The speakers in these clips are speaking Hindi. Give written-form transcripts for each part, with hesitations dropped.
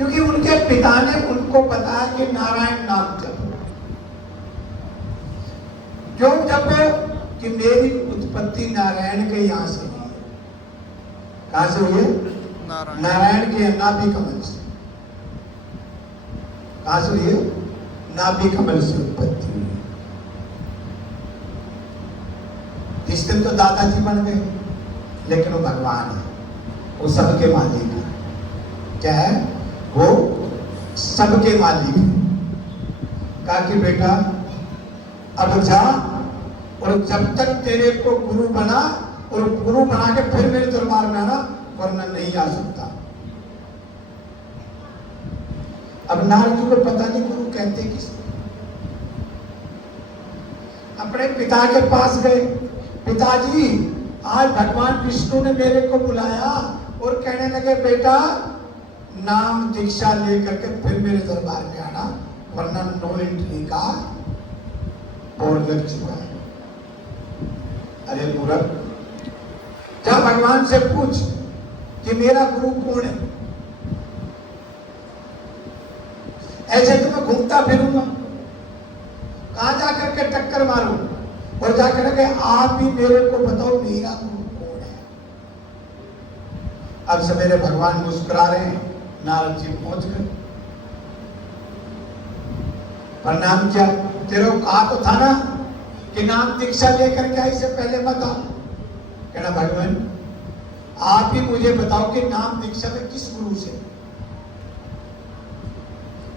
क्योंकि उनके पिता ने उनको बताया कि नारायण नाम जपो। क्यों जपो? कि मेरी उत्पत्ति नारायण के यहां से हुई है। कहां से हुई है? नारायण के नाभि कमल से। कहां से हुई है? नाभि कमल से उत्पत्ति हुई है। इस दिन तो दादाजी बन गए, लेकिन वो भगवान है, वो सबके मालिक है। क्या है? वो सबके मालिक है। कहा कि बेटा अब जा, और जब तक तेरे को गुरु बना, और गुरु बना के फिर मेरे दरबार में आना, वरना नहीं आ सकता। अब नारद जी को पता नहीं गुरु कहते किसको। अपने पिता के पास गए, पिताजी आज भगवान विष्णु ने मेरे को बुलाया और कहने लगे बेटा नाम दीक्षा लेकर के फिर मेरे दरबार में आना, वरना नो एंट्री का बोर्ड लग चुका है। अरे मूर्ख, जा भगवान से पूछ कि मेरा गुरु कौन है। ऐसे तो मैं घूमता फिरूंगा, कहां जाकर के टक्कर मारूं, और जाकर के आप ही मेरे को बताओ मेरा गुरु कौन है। अब सवेरे भगवान मुस्कुरा रहे हैं, नारद जी पहुंच गए। प्रणाम किया, तेरे को कहा तो था ना कि नाम दीक्षा लेकर के आई से पहले बताओ। कहना भगवान आप ही मुझे बताओ कि नाम दीक्षा में किस गुरु से,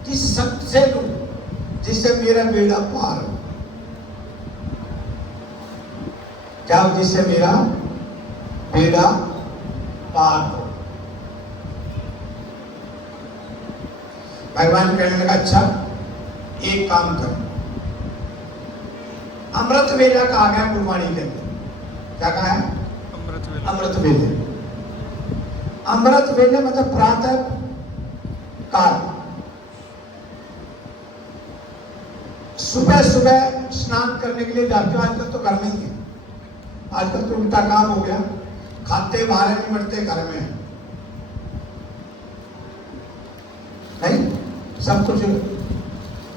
किस संत से लूं जिससे मेरा बेड़ा पार हो। क्या जिससे मेरा बेड़ा पार हो। भगवान कहने लगा अच्छा एक काम करो, अमृत वेला कहा गया गुरबाणी के अंदर। क्या कहा है? अमृत वेले। अमृत वेले मतलब प्रातः काल, सुबह सुबह स्नान करने के लिए जाते हो। आजकल तो घर में ही है, आजकल तो उल्टा काम हो गया, खाते बाहर नहीं बढ़ते घर में नहीं, सब कुछ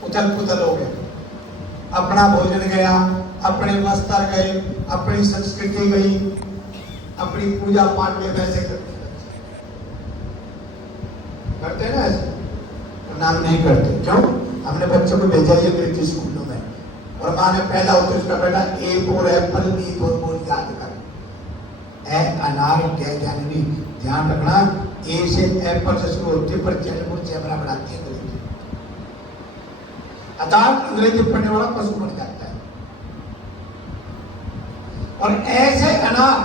उथल पुथल हो गया। अपना भोजन गया, अपने वस्त्र गए, अपनी संस्कृति गई, अपनी पूजा पाठ में वैसे करते ना, ऐसे नाम नहीं करते। क्यों? हमने बच्चों को भेजा ही अंग्रेजी स्कूलों में, और माँ ने पहला होते उसका बेटा ए बोल एप्पल, बी बोल याद कर, ए अनार, कै जानवी। ध्यान रखना, ए से एप्पल से शुरू होती है, पर जन्म जबरा बढ़ाती है। अर्थात अंग्रेजी पढ़ने वाला पशु बन जाता है। और ऐसे अनार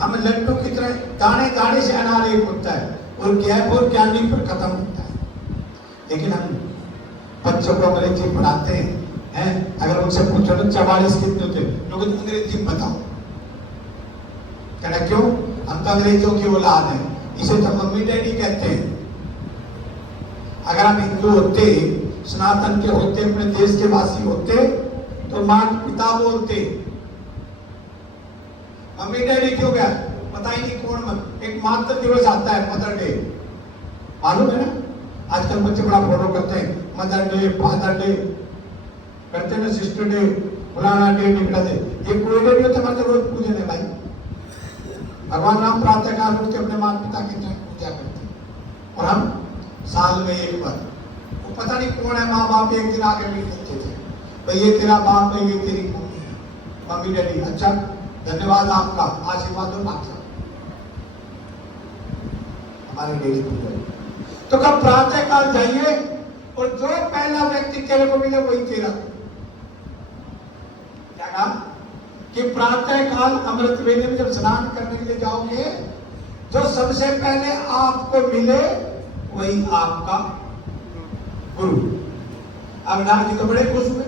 हम लड्डू की तरह दाने दाने से अनार एक होता है, और गैप और कैंडी पर खत्म होता है। लेकिन हम बच्चों को अंग्रेजी पढ़ाते हैं, अगर उनसे पूछो तो 44 कितने होते, लोग अंग्रेजी बताओ। कहना क्यों? हम तो अंग्रेजों की औलाद हैं, इसे तो मम्मी डैडी कहते हैं। अगर हम हिंदू होते, सनातन के होते, अपने देश के वासी होते, तो मां पिता बोलते। मम्मी डैडी क्यों गया पता ही नहीं कौन। एक मातृ दिवस आता है, मदर डे, मालूम है ना? आजकल बच्चे बड़ा फॉलो करते हैं, मदर डे, फादर डे करते हैं ना, सिस्टर डे, फलाना डे, निकला डे। ये कोई डे नहीं होता, हमारे रोज पूजन है भाई। भगवान राम प्रातः काल उठ के अपने माता पिता की पूजा करते हैं, और हम साल में एक बार, वो पता नहीं कौन है, माँ बाप एक दिन आगे मिल सकते थे, भाई ये तेरा बाप है, ये तेरी मम्मी है, मम्मी डैडी। अच्छा धन्यवाद आपका, आशीर्वाद दो बादशाह हमारे डेली पूजा। तो कब प्रातः काल जाइए, और जो पहला व्यक्ति तेरे को मिले वही तेरा। क्या कहा? कि प्रातः काल अमृत वेले में जब स्नान करने के लिए जाओगे, जो सबसे पहले आपको मिले वही आपका गुरु। अब नारद जी तो बड़े खुश हुए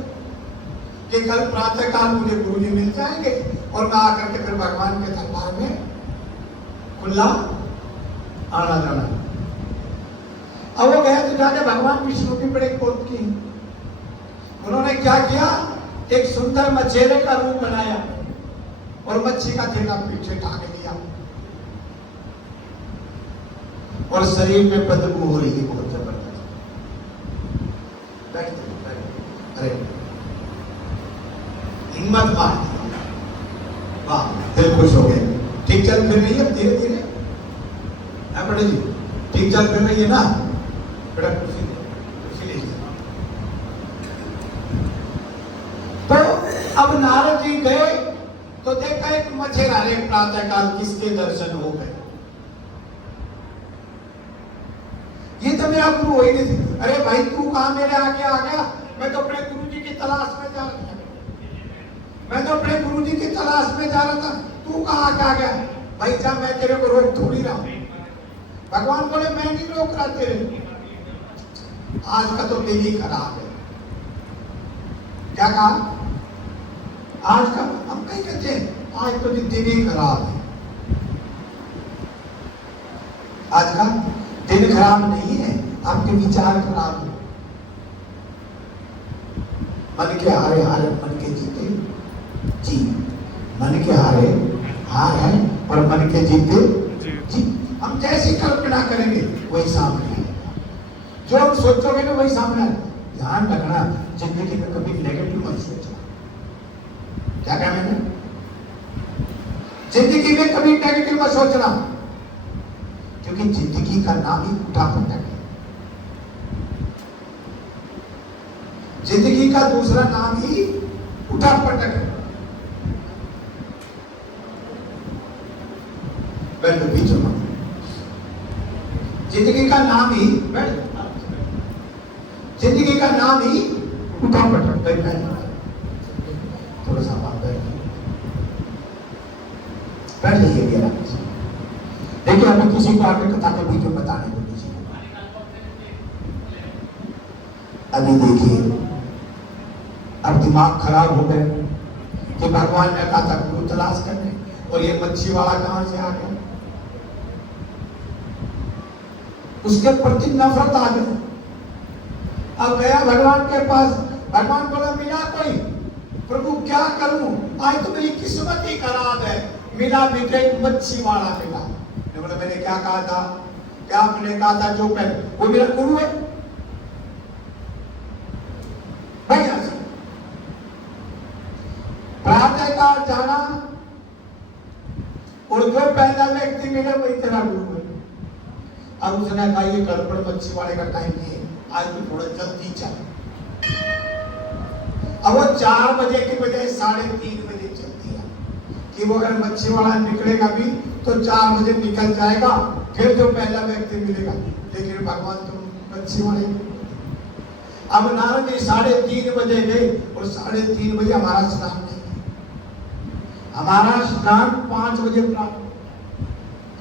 कि कल प्रातः काल मुझे गुरु जी मिल जाएंगे, और मैं आकर के फिर भगवान के दरबार में खुला आना जाना। अब वो गए तो जाके भगवान विष्णु की बड़े कोप की। उन्होंने क्या किया? एक सुंदर मछेरे का रूप बनाया और मच्छी का ठेला पीछे टांग लिया। और शरीर में बदबू हो रही है बहुत जबरदस्त। अरे हिम्मत मार दी, वाह दिल खुश हो गए। ठीक चल फिर रही है धीरे धीरे बेटा जी, ठीक चल फिर रही है ना बेटा, कुर्सी लीजिए। तो अब नारद जी गए तो देखा एक मछेरारे प्रातः काल किसके दर्शन हो गए। ये तो मेरा गुरु हो ही नहीं थी। अरे भाई तू कहां मेरे आगे आ गया, मैं तो अपने गुरु जी की तलाश में जा रहा था, मैं तो अपने गुरु जी की तलाश में जा रहा था, तू कहां आके आ गया। भाई जा, मैं तेरे को रोक थोड़ी रहा हूं। भगवान बोले मैं नहीं रोक रहा तेरे, आज का तो दिन ही खराब है। क्या कहा? आज का हम कहीं कहते हैं आज तो दिन ही खराब है। आज का दिन खराब नहीं है, आपके विचार खराब है। मन के हारे हार, मन के जीते जीत। मन के हारे हार है और मन के जीते जीत। हम जैसी कल्पना करेंगे वही सामने आएगा, जो हम सोचोगे ना वही सामने आएगा। ध्यान रखना, जिंदगी में कभी नेगेटिव मत सोचना। क्या कहा मैंने? जिंदगी में कभी नेगेटिव मत सोचना, क्योंकि जिंदगी का नाम ही उठा पटक है। जिंदगी का दूसरा नाम ही उठा पटक है। बैठो बीच में, जिंदगी का नाम ही जिंदगी का नाम ही उठा पटक। थोड़ा सा आप बैठ जाइए। देखिए हमें किसी को आगे कथा के बीच में बताने को दीजिए। अभी देखिए अब दिमाग खराब हो गए कि भगवान ने कहा था गुरु तलाश करने, और ये मच्छी वाला कहां से आ गया। उसके प्रति नफरत आ गई। अब गया भगवान के पास, भगवान बोला मिला कोई, प्रभु क्या करूं, आज तो मेरी किस्मत ही खराब है। मिला बेटे एक मच्छी वाला मिला। बोला मैंने क्या कहा था, क्या आपने कहा था जो पहले, वो मेरा गुरु है भाई। प्रातः काल जाना और जो पहला व्यक्ति मिले वही तेरा गुरु है। अब उसने कहा ये गड़बड़ मच्छी वाले का टाइम नहीं है, आज तो थोड़ा जल्दी चल। अब वो 4 बजे की बजाय 3:30 बजे चलती है कि वो अगर मच्छी वाला निकलेगा भी तो 4 बजे निकल जाएगा, फिर जो पहला व्यक्ति मिलेगा। लेकिन भगवान तो मच्छी वाले। अब नारद जी 3:30 बजे गए और 3:30 बजे हमारा स्नान नहीं है। हमारा स्नान 5 बजे प्राप्त।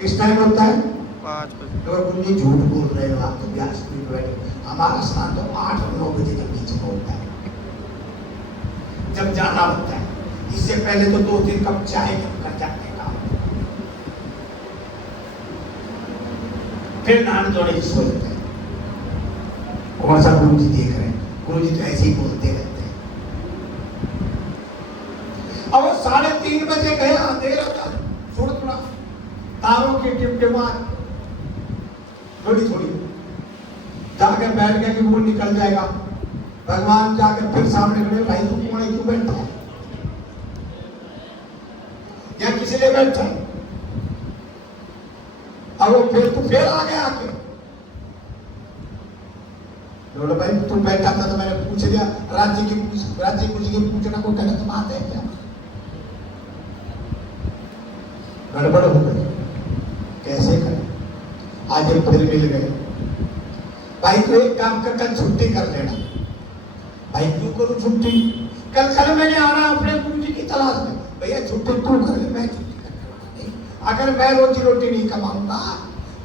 किस टाइम होता है? 5 बजे। तो गुरु जी झूठ बोल रहे हो आप, तो व्यास पीठ बैठे। हमारा स्नान तो 8 और 9 बजे के बीच में होता है, जब जाना होता है। इससे पहले तो 2-3 कप चाय कर जाते हैं, फिर नहान थोड़े ही सो जाते हैं। कौन सा गुरु जी देख रहे हैं? गुरु जी तो ऐसे ही बोलते रहते हैं। अब 3:30 बजे गए, अंधेरा था, थोड़ा तारों की टिमटिमाहट थोड़ी जाकर बैठ गया कि वो निकल जाएगा। भगवान जाकर फिर सामने खड़े, भाई तू कौन है, क्यों बैठा है, या किसी ने बैठा है? अब वो फिर आ गया आके, बोले भाई तू बैठा था तो मैंने पूछ लिया, राज्य की पूछना को गलत बात है क्या? गड़बड़ हो गई, कैसे करें? आज हम फिर मिल गए। भाई तो एक काम कर, कल छुट्टी कर लेना। भाई क्यों करूं छुट्टी? कल मैंने आना अपने गुरु जी की तलाश में। भैया छुट्टी तू कर ले, मैं छुट्टी करने वाला नहीं। अगर मैं रोजी रोटी नहीं कमाऊंगा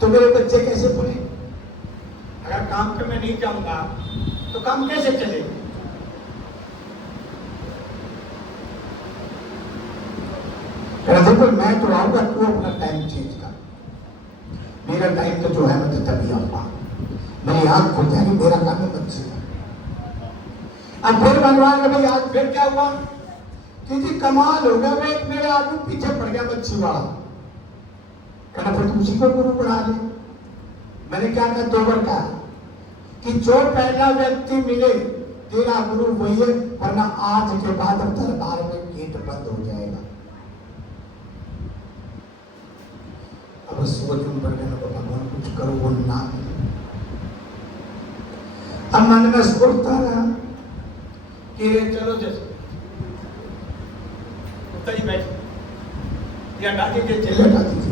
तो मेरे बच्चे कैसे पढ़े? अगर काम पे मैं नहीं जाऊंगा तो काम कैसे चलेगा? देखो मैं तो आऊंगा, तू अपना टाइम चेंज कर। मेरा टाइम तो जो है मैं तो तभी आऊंगा, मेरी आंख खुल जाएगी, मेरा काम है बच्चे। अब फिर भगवान का भाई आज फिर क्या हुआ कि जी कमाल हो गया, वो एक मेरे आदमी पीछे पड़ गया मच्छी वाला। कहना फिर तुम उसी को गुरु बना ले। मैंने क्या कहा 2 बार कहा कि जो पहला व्यक्ति मिले तेरा गुरु वही है, वरना आज के बाद अब दरबार में गेट बंद हो जाएगा। अब सोच में पड़ गया भगवान कुछ करो वो ना। अब मन में सोचता रहा कि रे चलो जैसे उतर बैठ या डाके के चले डाके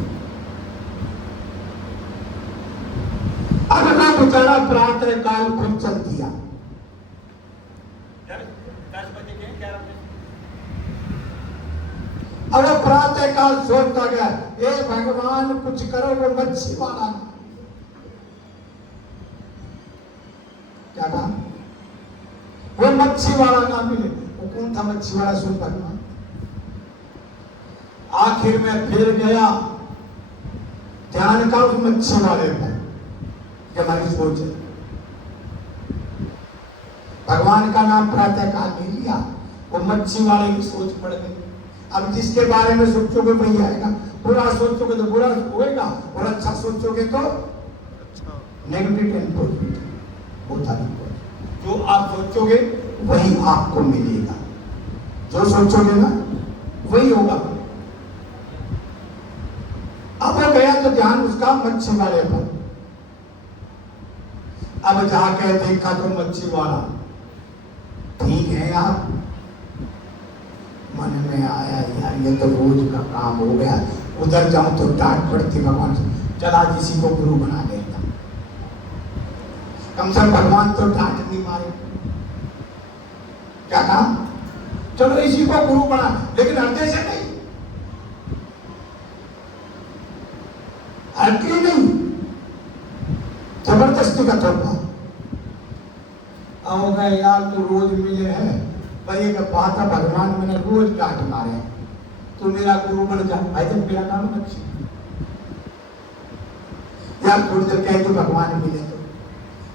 अब ना बेचारा प्रातः काल खुद चल दिया। 10 बजे के 11 बजे अब प्रातः काल सोचता गया, हे भगवान कुछ करो वो मच्छी वाला। क्या कहा? वो मच्छी वाला ना मिले। वो कौन था मच्छी वाला? सुन भगवान। आखिर में फिर गया ध्यान का उस मच्छी वाले पर। हमारी सोच है भगवान का नाम प्रातः काल ले लिया, वो मच्छी वाले की सोच पड़ गई। अब जिसके बारे में सोचोगे वही आएगा। बुरा सोचोगे तो बुरा होएगा और अच्छा सोचोगे तो नेगेटिव एंड पॉजिटिव होता नहीं। जो आप सोचोगे वही आपको मिलेगा, जो सोचोगे ना वही होगा। अब वो गया तो ध्यान उसका मच्छी वाले पर। अब जाके देखा तो मच्छी वाला ठीक है यार। मन में आया यार ये तो रोज का काम हो गया, उधर जाऊं तो डांट पड़ती भगवान से, चला किसी को गुरु बना लेता, कम से कम भगवान तो डांट नहीं मारे। क्या कहा? चलो इसी को गुरु बना, लेकिन हृदय से नहीं, हटके नहीं, जबरदस्ती का तोड़ना। आओगे यार तू रोज मिले है भाई का बात है, भगवान मैंने रोज डांट मारे, तू मेरा गुरु बन जा। भाई जब मेरा काम अच्छी यार थोड़ी देर कह दो भगवान मिले तो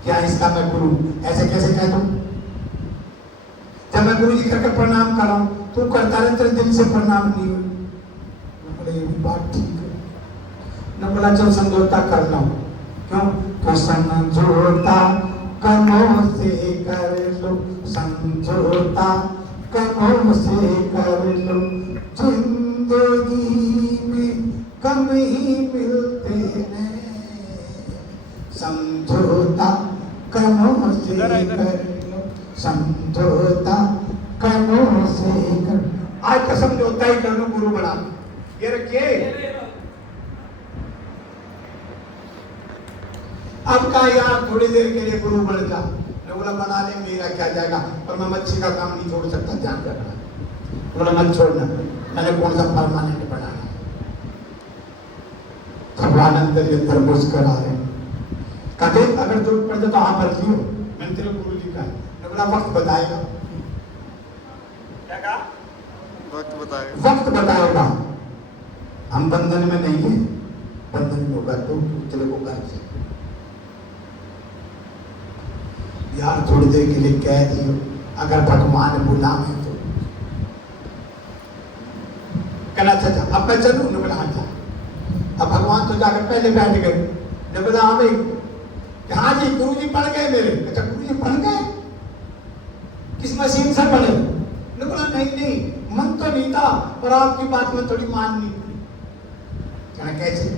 क्या इसका मैं गुरु ऐसे कैसे कह दूं? जब मैं गुरु जी करके प्रणाम कर रहा हूं तू करता रहे, तेरे दिल से प्रणाम नहीं हो। बोले ये बात ठीक है न, बोला चल समझौता कर लो। क्यों? तो समझौता कमों से कर लो, समझौता कमों से कर लो, जिंदगी में कम ही मिलते हैं, समझौता कमों से कर लो, समझौता कमों से कर। आज का समझौता ही कर लो, गुरु बना ये रखिए। अब का यार थोड़ी देर के लिए गुरु बन जा। बोला बना ले, मेरा क्या जाएगा, पर मैं मच्छी का काम नहीं छोड़ सकता, ध्यान रखना। बोला मत छोड़ना, मैंने कौन सा परमानेंट बनाना। भगवान अंदर मुस्कुरा रहे, कहते अगर जरूरत पड़ जाए तो आप भर लियो, मैंने तेरे गुरु जी का है। बोला वक्त बताएगा। क्या कहा? वक्त बताएगा। वक्त बताएगा। हम बंधन में नहीं है, बंधन में होगा तो तेरे को कर से यार थोड़ी देर के लिए कह दियो, अगर भगवान बुलावे तो कहना अच्छा अब मैं चलूं न। बोला जा। अब भगवान तो जाकर पहले बैठ गए। ने बोला हाँ भाई, हाँ जी गुरु जी पढ़ गए मेरे। अच्छा गुरु जी पढ़ गए, किस मशीन से पढ़े? ने बोला नहीं मन तो नहीं था, पर आपकी बात में थोड़ी माननी पड़ी। कहना कैसे?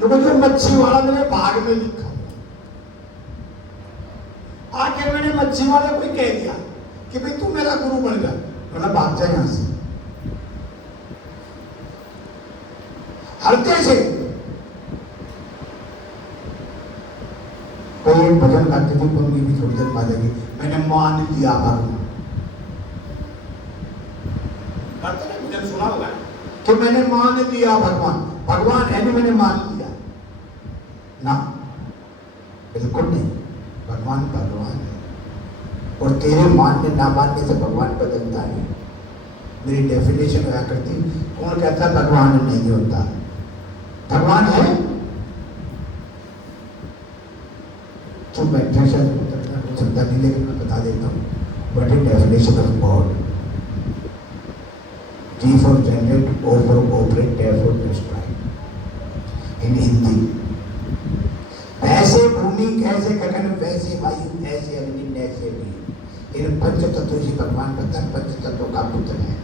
लोगों जो मच्छी वाला मेरे भाग में लिखा, आखिर मैंने मच्छी वाले को कह दिया कि भाई तू मेरा गुरु बन जा। बोला भाग जा यहां से। हरते से कोई एक भजन गाते थे, कोई भी थोड़ी देर बाद लगी, मैंने मान लिया भगवान। भजन सुना होगा कि मैंने मान लिया भगवान। भगवान है नहीं, मैंने मान लिया ना, बिल्कुल नहीं। भगवान भगवान है और तेरे मानने ना मानने से भगवान बदलता नहीं। मेरी डेफिनेशन हुआ करती, कौन कहता है भगवान नहीं होता? भगवान है। तो बैठे शायद चिंता नहीं, लेकिन मैं बता देता हूँ what is definition of God. G for generate, O for operate, T for destroy। इन हिंदी जैसे भूमि कैसे गगन वैसे वायु ऐसे अग्नि ऐसे भी। इन पंच तत्वों से भगवान का पंच तत्वों का पुत्र है।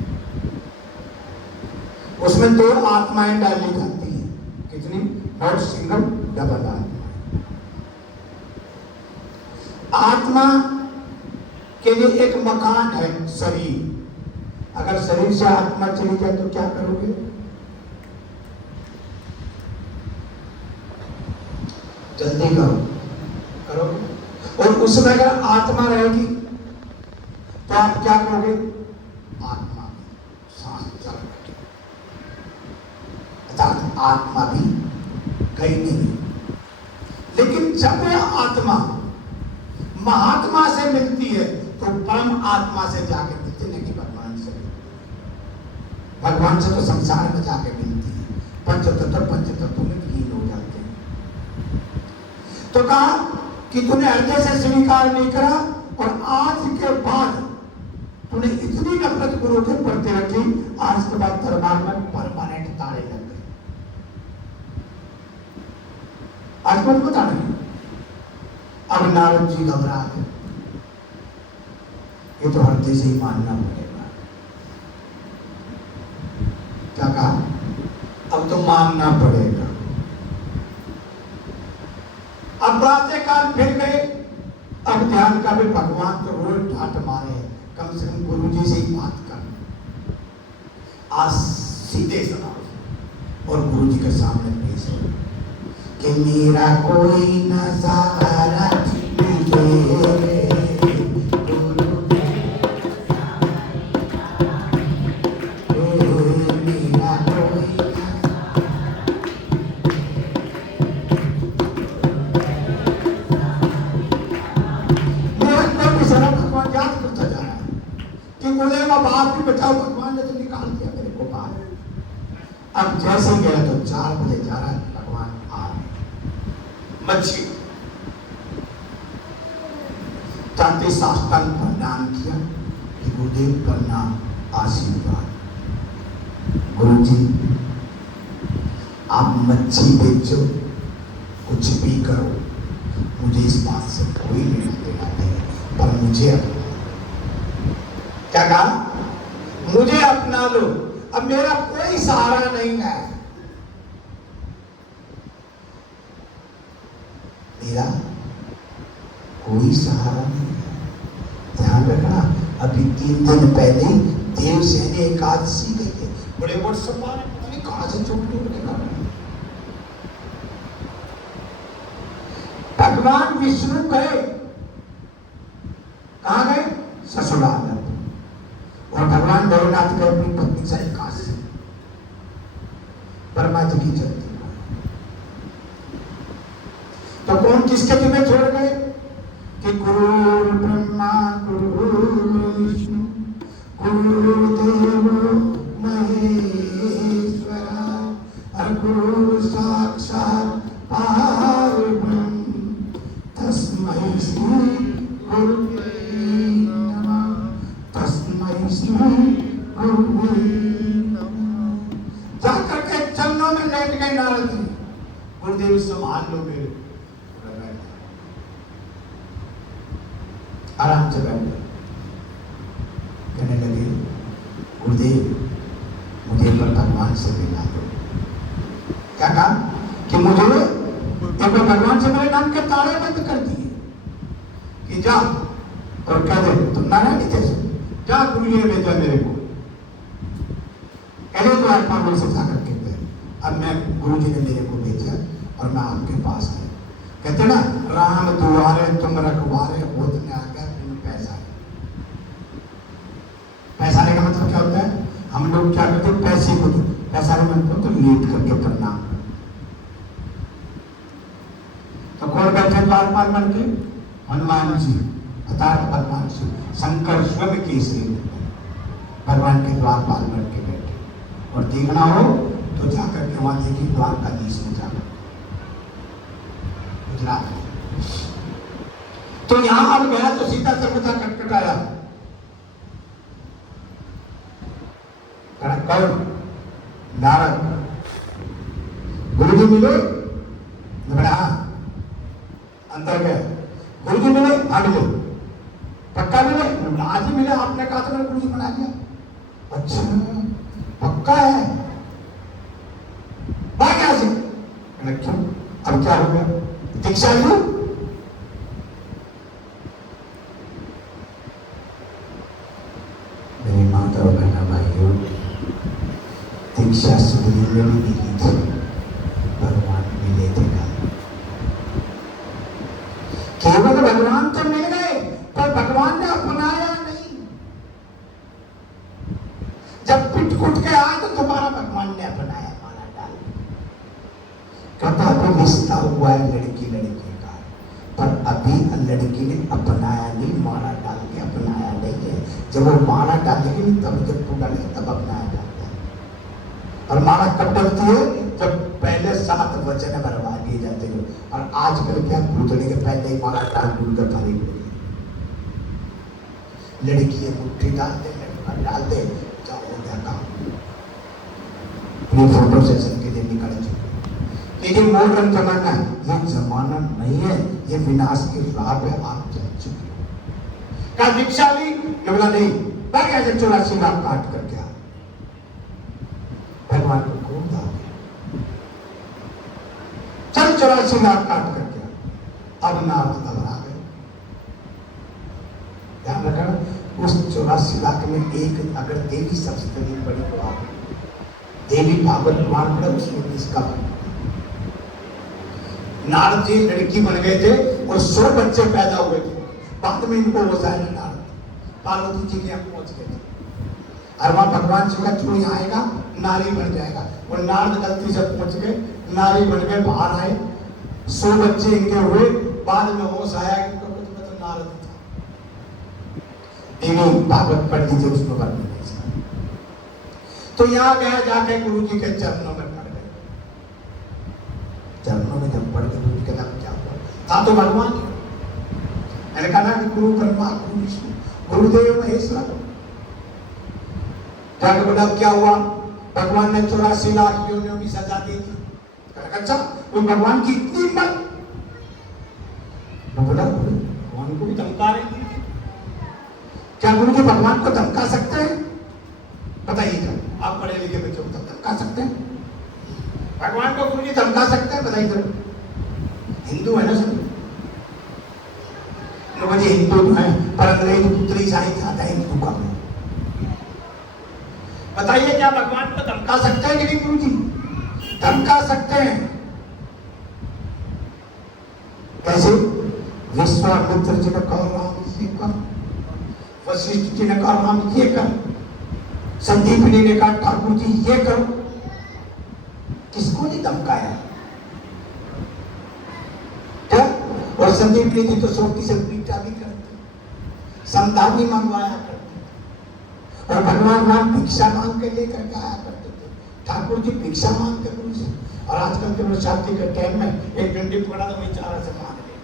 उसमें दो आत्माएं डाली जाती है। कितनी? नॉट सिंगल, डबल आत्मा के लिए एक मकान है शरीर। अगर शरीर से आत्मा चली जाए तो क्या करोगे? जल्दी करोगे। और उसमें अगर आत्मा रहेगी तो आप क्या करोगे? आत्मा सांस चल रही, अर्थात आत्मा भी गई नहीं। लेकिन जब वह आत्मा महात्मा से मिलती है तो परम आत्मा से जाके मिलती, नहीं कि भगवान से। भगवान से तो संसार में जाके मिलती है। पंचतत्व में लीन हो जाते हैं। तो कहा कि तूने हृदय से स्वीकार नहीं करा और आज के बाद तूने इतनी नफरत गुरु के प्रति रखी, आज के बाद दरबार में परमानेंट तारे लग गए। आज मत बता नहीं। अब नारद जी घबरा गए। ये तो हृदय से ही मानना पड़ेगा। क्या कहा? अब तो मानना पड़ेगा। अब प्रातः काल फिर गए। अब ध्यान का भी भगवान तो रोज ठाट मारे, कम से कम गुरु जी से ही बात कर। आज सीधे सुनाओ और गुरु जी के सामने पेश हो कि मेरा कोई न सहारा बाप भी बचाओ, भगवान ने तो निकाल दिया मेरे को बाहर। अब जैसे गया तो 4 बजे जा रहा है, भगवान आ रहे। मच्छी जाते साष्टांग प्रणाम किया कि गुरुदेव प्रणाम, आशीर्वाद। गुरु जी आप मच्छी बेचो, कुछ भी करो, मुझे इस बात से कोई लेना देना नहीं, पर मुझे क्या कहा? मुझे अपना लो। अब मेरा कोई सहारा नहीं है। मेरा कोई सहारा नहीं है। ध्यान रखना, अभी 3 दिन पहले ही देवसेनी एकादशी गई है। बड़े बड़े सम्मान, पता नहीं कहां से चोट निकला। भगवान विष्णु गए, कहां गए? ससुराल। और भगवान भोलेनाथ गए अपनी पत्नी से काशी, ब्रह्मा जी की जयंती। तो कौन किसके तुम्हें छोड़ गए? कि गुरु ब्रह्मा गुरु विष्णु गुरुदेव महेश्वरा और गुरु साक्षात परब्रह्म तस्मै श्री गुरुवे नमः, तस्मै श्री गुरुवे नमः। जाकर के चरणों में लेट गए नारद जी। गुरुदेव संभाल लो मेरे, आराम से बैठ। कहने लगे गुरुदेव मुझे पर भगवान से मिला दो। क्या कहा? कि मुझे एक बार भगवान से मेरे नाम के ताले बंद कर दिए कि जा और कह दे तुम नारायण जैसे जा, गुरु जी ने भेजा मेरे को। कहने द्वार पागल से जाकर के अब मैं गुरु जी ने मेरे को भेजा और मैं आपके पास आया। कहते ना राम दुआरे तुम रखवारे, होत में आ गया तुम पैसा। पैसा का मतलब क्या होता है? हम लोग क्या करते हैं? पैसे को दो, पैसा का मतलब तो लेट करके प्रणाम। तो कौन बैठे द्वारपाल बन के? हनुमान जी, अर्थात भगवान जी शंकर स्वयं केसरी भगवान के द्वारपाल बन के बैठे। और देखना हो तो जाकर के वहां देखिए द्वारकाधीश में जाकर गुजरात में। तो यहां अब गया तो सीता सर्वथा खटखटाया। कौन? नारद। गुरु जी मिले? अंतर क्या है? गुरु जी मिले, हाँ मिले, पक्का मिले, आज ही मिले, आपने कहा था मैंने गुरु जी बना दिया। अच्छा पक्का है, बात क्या से? मैंने क्यों, अब क्या हो गया? दीक्षा ली। मेरी माता और बहना भाइयों, दीक्षा सुधरी में भी नहीं थी, भगवान मिले थे ना। केवल भगवान तो मिल गए पर भगवान ने अपनाया नहीं। जब पिट कुट के आए तो दोबारा भगवान ने अपनाया, माला डाल। कहता अभी रिश्ता हुआ है लड़की लड़के का, पर अभी लड़की ने अपनाया नहीं, माला डाल के अपनाया नहीं है। जब वो माला डालेगी तब, जब तू डालेगी तब अपनाया जाता है। और माला कब डलती है? जब पहले 7 वचन भरवा दिए जाते हैं। और आजकल क्या, भूतने के पहले ही माला डाल दूर कर भरी हुई लड़की है, मुट्ठी डाल दे, लड़का डाल दे, क्या हो गया काम। ये फोटो सेशन के लिए निकल चुके। ये मॉडर्न जमाना है, ये जमाना नहीं है, ये विनाश की राह पे आप चल चुके। क्या दीक्षा ली? बोला नहीं, क्या 84 लाख काट कर क्या भगवान को कौन था? चल 84 लाख काट कर क्या? अब नारद घबरा गए। ध्यान रखना, उस 84 लाख में एक अगर देवी सबसे बड़ी तो आप देवी भागवत पुराण पढ़ा, उसमें इसका नारद जी लड़की बन गए थे और 100 बच्चे पैदा हुए थे। बाद में इनको हो जाएगा, नारद पार्वती जी के यहाँ पहुंच गए थे। और वहां भगवान जी का जो यहाँ आएगा नारी बन जाएगा, और नारद गलती से पहुंच गए, नारी बन गए, बाहर आए, 100 बच्चे इनके हुए। बाद में होश आया कि इनको कुछ मतलब नारद था। देवी भागवत पढ़ लीजिए, उसमें वर्णन है इसका। तो यहाँ गया, जाके गुरु जी के चरणों में पड़ गए। चरणों में जब पड़ गए, गुरु जी का नाम क्या हुआ था? तो भगवान मैंने कहा ना कि गुरु ब्रह्मा, गुरु विष्णु, गुरुदेव महेश्वर। जाके बोला क्या हुआ? भगवान ने 84 लाख योनियों की सजा दी थी। अच्छा, तो भगवान की इतनी हिम्मत? बोला भगवान को भी धमका रहे थे। क्या गुरु जी भगवान को धमका सकते हैं? बताइए, आप पढ़े लिखे बच्चों को धमका सकते हैं? भगवान को गुरु जी धमका सकते हैं? बताइए, हिंदू है ना सब लोग, हिंदू तो है पर अंग्रेज पुत्री ईसाई खाता है हिंदू का। बताइए, क्या भगवान को धमका सकते हैं कि नहीं? गुरु जी धमका सकते हैं। कैसे? विश्वामित्र जी ने कहा राम ये कर, वशिष्ठ जी ने कहा राम ये कर, संदीपनी ने कहा ठाकुर जी ये करो। किसको नहीं धमकाया? क्या? और संदीपनी जी तो सोटी से पीटा भी करते, समता भी मंगवाया करते, और भगवान राम भिक्षा मांग के लेकर के आया करते थे। ठाकुर जी भिक्षा मांग के गुरु से। और आजकल के लोग शादी के टाइम में एक डंडी पकड़ा तो वही 4 से मांग ले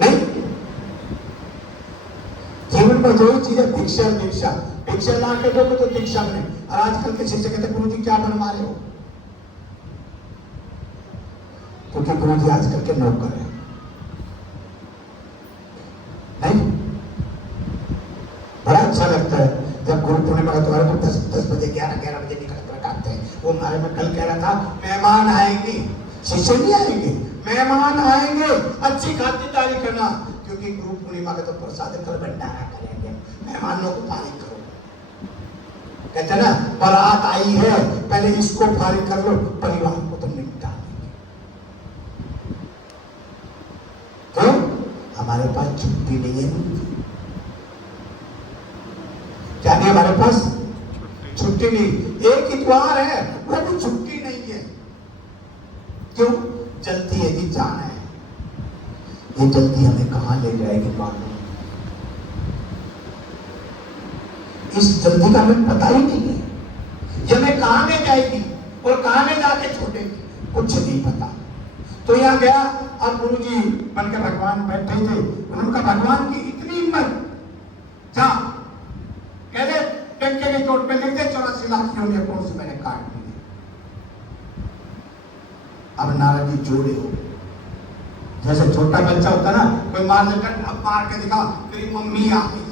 नहीं। जीवन में जो चीज है भिक्षा, दीक्षा, भिक्षा ला के दोगे तो दीक्षा बने। और आजकल के शिष्य कहते गुरु जी क्या बनवा रहे हो? क्योंकि गुरु जी आजकल के नौकर है नहीं। बड़ा अच्छा लगता है जब गुरु पूर्णिमा का त्योहार तो 10 बजे 11 बजे निकल कर आते हैं। वो हमारे में कल कह रहा था मेहमान आएंगे, शिष्य नहीं आएंगे, मेहमान आएंगे, अच्छी खातिरदारी करना, क्योंकि गुरु पूर्णिमा का तो प्रसाद कल भंडारा करेंगे, मेहमानों को फारिग करो। कहते ना बारात आई है, पहले इसको फारिग कर लो, परिवार को तो निपटा देंगे। तो हमारे पास छुट्टी नहीं है। क्या नहीं हमारे पास? छुट्टी नहीं। एक इतवार है, वो भी छुट्टी नहीं है। क्यों? जल्दी है जी, जाना है। ये जल्दी हमें कहां ले जाएगी मालूम? इस जल्दी का हमें पता ही नहीं है। ये हमें कहां ले जाएगी और कहां ले जाके छोड़ेगी, कुछ नहीं पता। तो यहाँ गया, अब गुरु जी बनकर भगवान बैठे थे। उनका भगवान की इतनी हिम्मत, जा कहते टंके की चोट पे लिख दे 84 लाख योनियां कौन से मैंने काट दी। अब नारद जी जोड़े हो, जैसे छोटा बच्चा होता ना, कोई मार देकर अब मार के दिखा, तेरी मम्मी आ गई,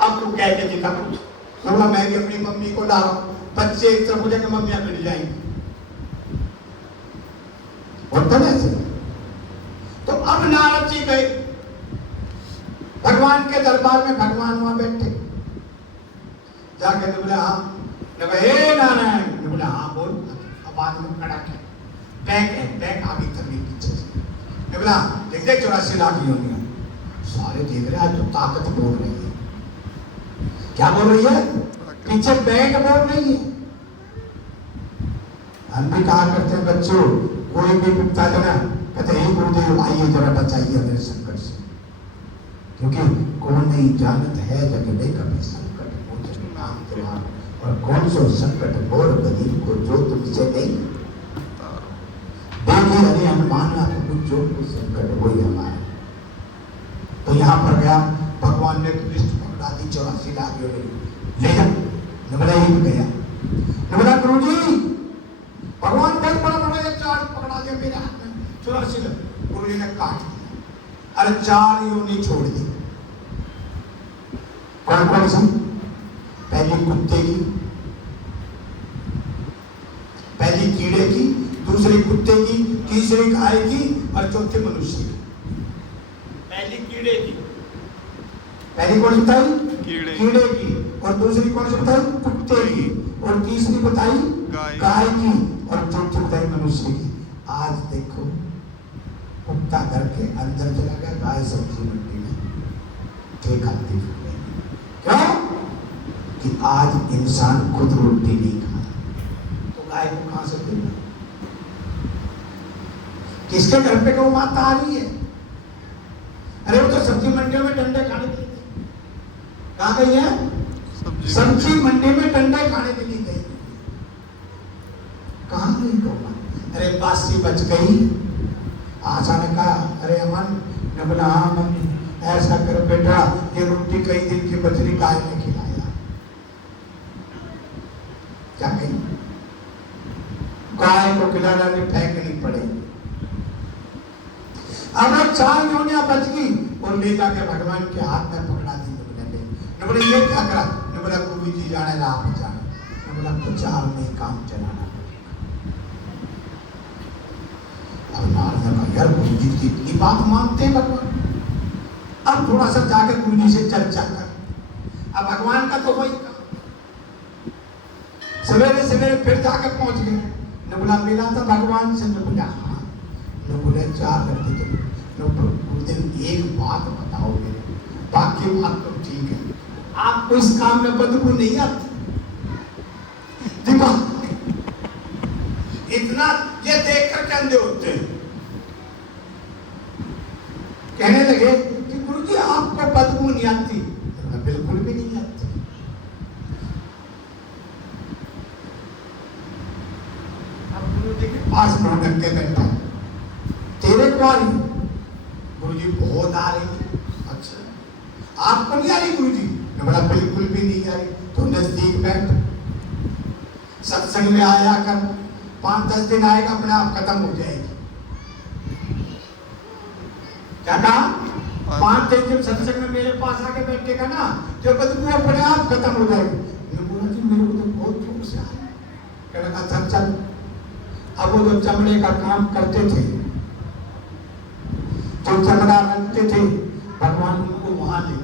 अब तू कह के दिखा कुछ। बोला मैं भी अपनी मम्मी को ला रहा हूं, बच्चे एक तरफ हो जाएंगे, मम्मियां मिल जाएंगी, होता ना ऐसे। तो अब नारद जी गए भगवान के दरबार में, भगवान वहां बैठे, जाके बोले हाँ, हे नारायण, ने बोला हाँ बोल, आवाज में खड़ा किया, बैक आगे करने पीछे से, ने बोला देख देख 84 लाख योनियां, सारे देख रहे आज तो ताकत बोल रही है, क्या बोल रही है, पीछे बैक बोल रही है। हम भी कहा करते हैं बच्चों, कोई भी विपदा है ना, कहते हैं गुरुदेव आइए जरा बचाइए मेरे संकट से, क्योंकि कौन नहीं जानत है जगह कभी संकट हो जग नाम तुम्हारा, और कौन सो संकट मोर बनी को जो तुमसे नहीं देखिए, अरे हनुमान आपको जो कुछ संकट हो हमारा। तो यहाँ पर गया भगवान ने लिस्ट पकड़ा दी 84 लाख ले जा, नबला ही गया, नबला गुरु जी भगवान बहुत बड़ा बड़ा चार्ट पकड़ा दिया मेरे हाथ में 84 लाख, गुरु जी ने काट दिया, अरे 4 योनि छोड़ दी। कौन कौन सी? पहली कुत्ते की, पहली कीड़े की, दूसरी कुत्ते की, तीसरी गाय की और चौथी मनुष्य की। पहली कीड़े की, पहली कौन सी बताई? कीड़े की, और दूसरी कौन सी बताई? कुत्ते की, और तीसरी बताई गाय की, और चौथी बताई मनुष्य की। आज देखो कुत्ता घर के अंदर चला गया, गाय सब्जी मंडी में ठीक आती है। क्यों? कि आज इंसान खुद रोटी नहीं खा, तो गाय को कहां से देगा? किसके घर पे गौ माता आ रही है? अरे वो तो सब्जी मंडियों में डंडे खाने के लिए कहां गई है? सब्जी मंडी में डंडे खाने के लिए गई, कहां गई गौ माता? अरे बासी बच गई। आशा ने कहा अरे अमन, ने बोला हाँ मम्मी, ऐसा करो बेटा, ये रोटी कई दिन की बचरी गाय ने खिलाया। क्या कही? गाय को खिलाना नहीं, फेंकनी पड़ेगी। अब 4 योनियां बच गई और ले जाके भगवान के हाथ में पकड़ा दी। ने बोले ये क्या करा? ने बोला गुरु जी जाने ना आप जाना, ने बोला कुछ और नहीं काम चलाना। अब नारद ने कहा यार गुरु जी की इतनी बात मानते हैं भगवान, अब थोड़ा सा जाकर गुरु जी से चर्चा कर। अब भगवान का तो वही काम, सवेरे सवेरे फिर जाकर पहुंच गए। ने बोला मिला था भगवान से? ने बोला हाँ। ने बोले 4 लड़के थे, गुरुदेव एक बात बताओ मेरे, बाकी बात तो ठीक है, आपको इस काम में बदबू नहीं आती? इतना ये देख कर के अंधे होते हैं। कहने लगे कि गुरुजी आपको बदबू नहीं आती? बिल्कुल भी नहीं आती। अब गुरुजी के पास ढूंढ के बैठा, तेरे को आ रही? गुरुजी बहुत आ रही। अच्छा आपको नहीं आ रही गुरुजी? ने बोला बिल्कुल भी नहीं आ रही। तो नजदीक बैठ, सत्संग में आया कर, 5-10 दिन आएगा अपने आप खत्म हो जाएगी। क्या कहा? 5 दिन जब सत्संग में मेरे पास आके बैठेगा ना, जो बदबू अपने आप खत्म हो जाएगी। ने बोला जी मेरे को तो बहुत जोर से आ रहा है। कहने लगा चल चल। अब वो जो चमड़े का काम करते थे, जो चमड़ा रखते थे, भगवान उनको वहां ले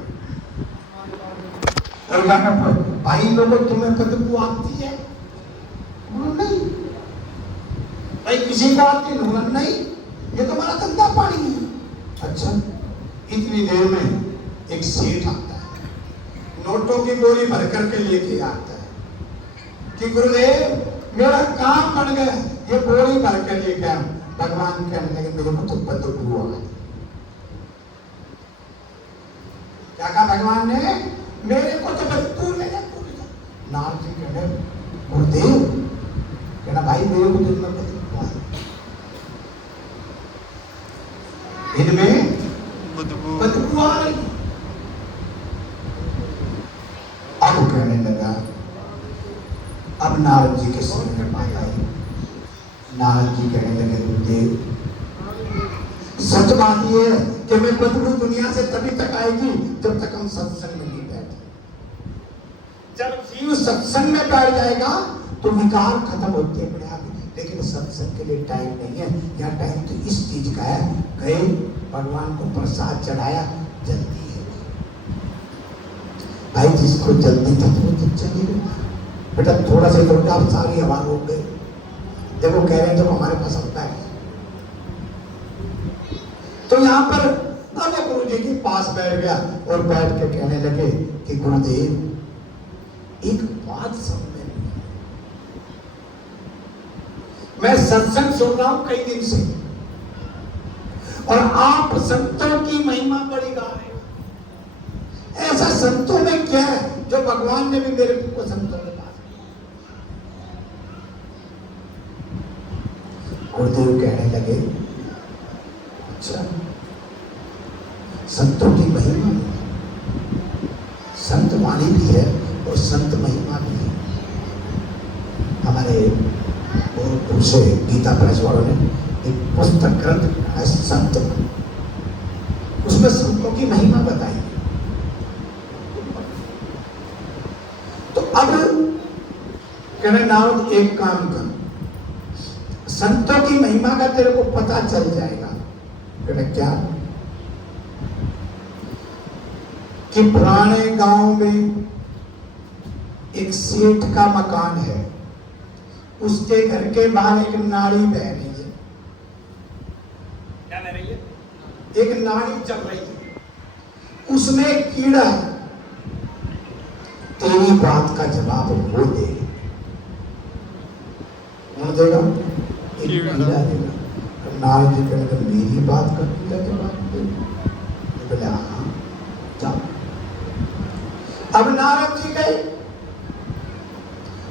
भाई लोगों तुम्हें बदबू आती है? नहीं भाई किसी को आती है? नहीं, ये तो हमारा धंधा पानी है। अच्छा इतनी देर में एक सेठ आता है, नोटों की बोरी भर करके लेके आता है कि गुरुदेव मेरा काम बन गया, ये बोरी भर के लेके आया। भगवान कहने लगे मेरे को तो बदबू आ गई। क्या कहा भगवान ने? मेरे को तो बदबू ले जा। नारद जी कहने गुरुदेव, कहना भाई मेरे को तो इतना बदबू आ, इनमें बदबू आ रही। अब कहने लगा, अब नारद जी के सिर में बात आई। नारद जी कहने लगे गुरुदेव बात यह है कि मैं बदलू दुनिया से तभी तक आएगी जब तक हम सत्संग में नहीं बैठे। जब जीव सत्संग में बैठ जाएगा तो विकार खत्म होते हैं अपने आप। लेकिन सत्संग के लिए टाइम नहीं है। यहाँ टाइम तो इस चीज का है, गए भगवान को प्रसाद चढ़ाया, जल्दी है भाई, जिसको जल्दी थी तो चली गई बेटा, थोड़ा सा लोग आप सारी हवा रोक गए। जब वो कह रहे हैं जब हमारे पास होता है तो यहाँ पर अब गुरु जी के पास बैठ गया और बैठ के कहने लगे कि गुरुदेव एक बात समझ में, मैं सत्संग सुन रहा हूं कई दिन से और आप संतों की महिमा बड़ी गा रहे हो। ऐसा संतों में क्या है जो भगवान ने भी मेरे को संतों के पास। गुरुदेव कहने लगे अच्छा, संतों की महिमा, संत वाणी भी है और संत महिमा भी है। हमारे दूसरे गीता प्रेस वालों ने एक पुस्तक ग्रंथ है संत, उसमें संतों की महिमा बताई। तो अब कहने नारद एक काम कर, संतों की महिमा का तेरे को पता चल जाएगा। कहने क्या? कि पुराने गांव में एक सेठ का मकान है, उसके घर के बाहर एक नाली बह रही है। क्या बह रही है? एक नाली चल रही है, उसमें एक कीड़ा है। तेरी बात का जवाब वो दे। कौन देगा? एक कीड़ा देगा। नारद जी कहने लगे मेरी बात का कीड़ा जवाब दे? बोले हाँ जाओ। अब नारद जी गए,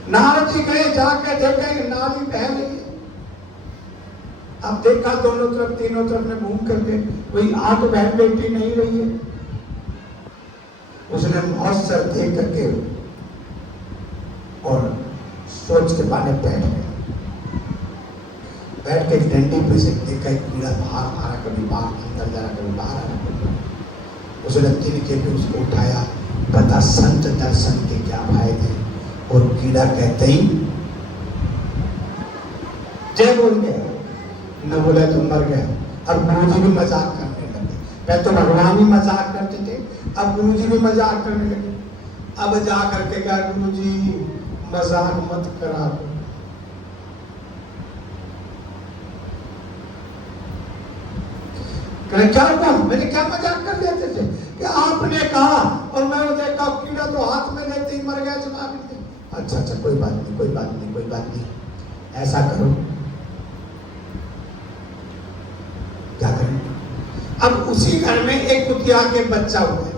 नारद जी गए, जाकर देखा कि नाली बह रही है। अब देखा दोनों तरफ तीनों तरफ में घूम करके कोई आग बहन बेटी नहीं रही है। उसने मौसर देख करके और सोच के पाने बैठ गया। बैठ के डंडी पे से देखा कीड़ा बाहर आ रहा, कभी बाहर अंदर जा रहा, कभी बाहर आ रहा। उसने तिनके पे उसको उठाया, पता संत दर्शन के क्या फायदे। और कीड़ा कहते ही जय बोल गया, न बोला तो मर गया। अब गुरु जी भी मजाक करने लगे। पहले तो भगवान ही मजाक करते थे, अब गुरु जी भी मजाक करने लगे। अब जा करके कहा गुरु जी मजाक मत करा। क्या हुआ? मैंने क्या मजाक कर लेते थे कि आपने कहा और मैं देखा कीड़ा तो हाथ में लेते ही मर गया जनाब। अच्छा अच्छा कोई बात नहीं, कोई बात नहीं, कोई बात नहीं। ऐसा करो, क्या करें? अब उसी घर में एक कुतिया के बच्चा हुआ।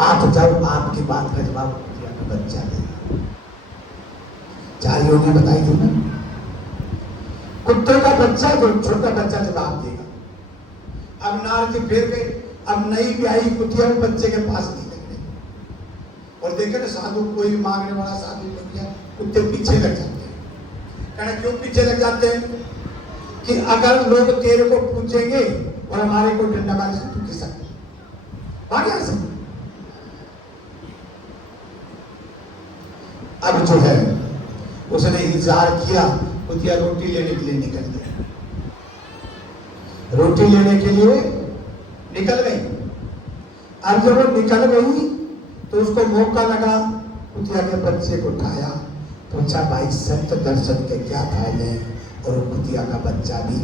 आप जब आपकी बात का जवाब कुतिया का बच्चा देगा। चार योगी बताई थी ना, कुत्ते का बच्चा जो छोटा बच्चा जवाब देगा। अब नारद जी फिर गए, अब नई ब्याही कुतिया बच्चे के पास नहीं लग रही। और देखे ना साधु, कोई मांगने वाला साधु लग गया, कुत्ते पीछे लग जाते हैं। कहना क्यों पीछे लग जाते हैं? कि अगर लोग तेरे को पूछेंगे और हमारे को डंडा मारने से तू किस सकते भाग यहां से। अब जो है उसने इंतजार किया, कुतिया रोटी लेने के लिए निकल गया। रोटी लेने के लिए निकल गई। अब जब वो निकल गई तो उसको मौका लगा, कुतिया के बच्चे को उठाया, पूछा भाई संत दर्शन के क्या फायदे हैं? और कुतिया का बच्चा भी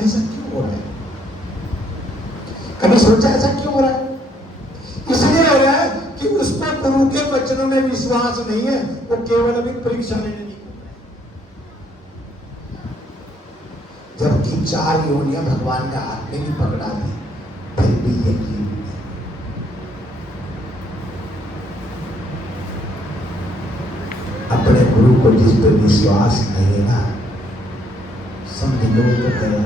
ऐसा क्यों हो रहा है? कभी सोचा ऐसा क्यों हो रहा है? इसलिए हो रहा है कि उसको गुरु के वचनों में विश्वास नहीं है, वो केवल अभी परीक्षा लेने नहीं। जबकि 4 योनियां भगवान ने हाथ में भी पकड़ा दी, फिर भी यकीन नहीं। अपने गुरु को जिस पर विश्वास नहीं है ना, समझ लो तो गया।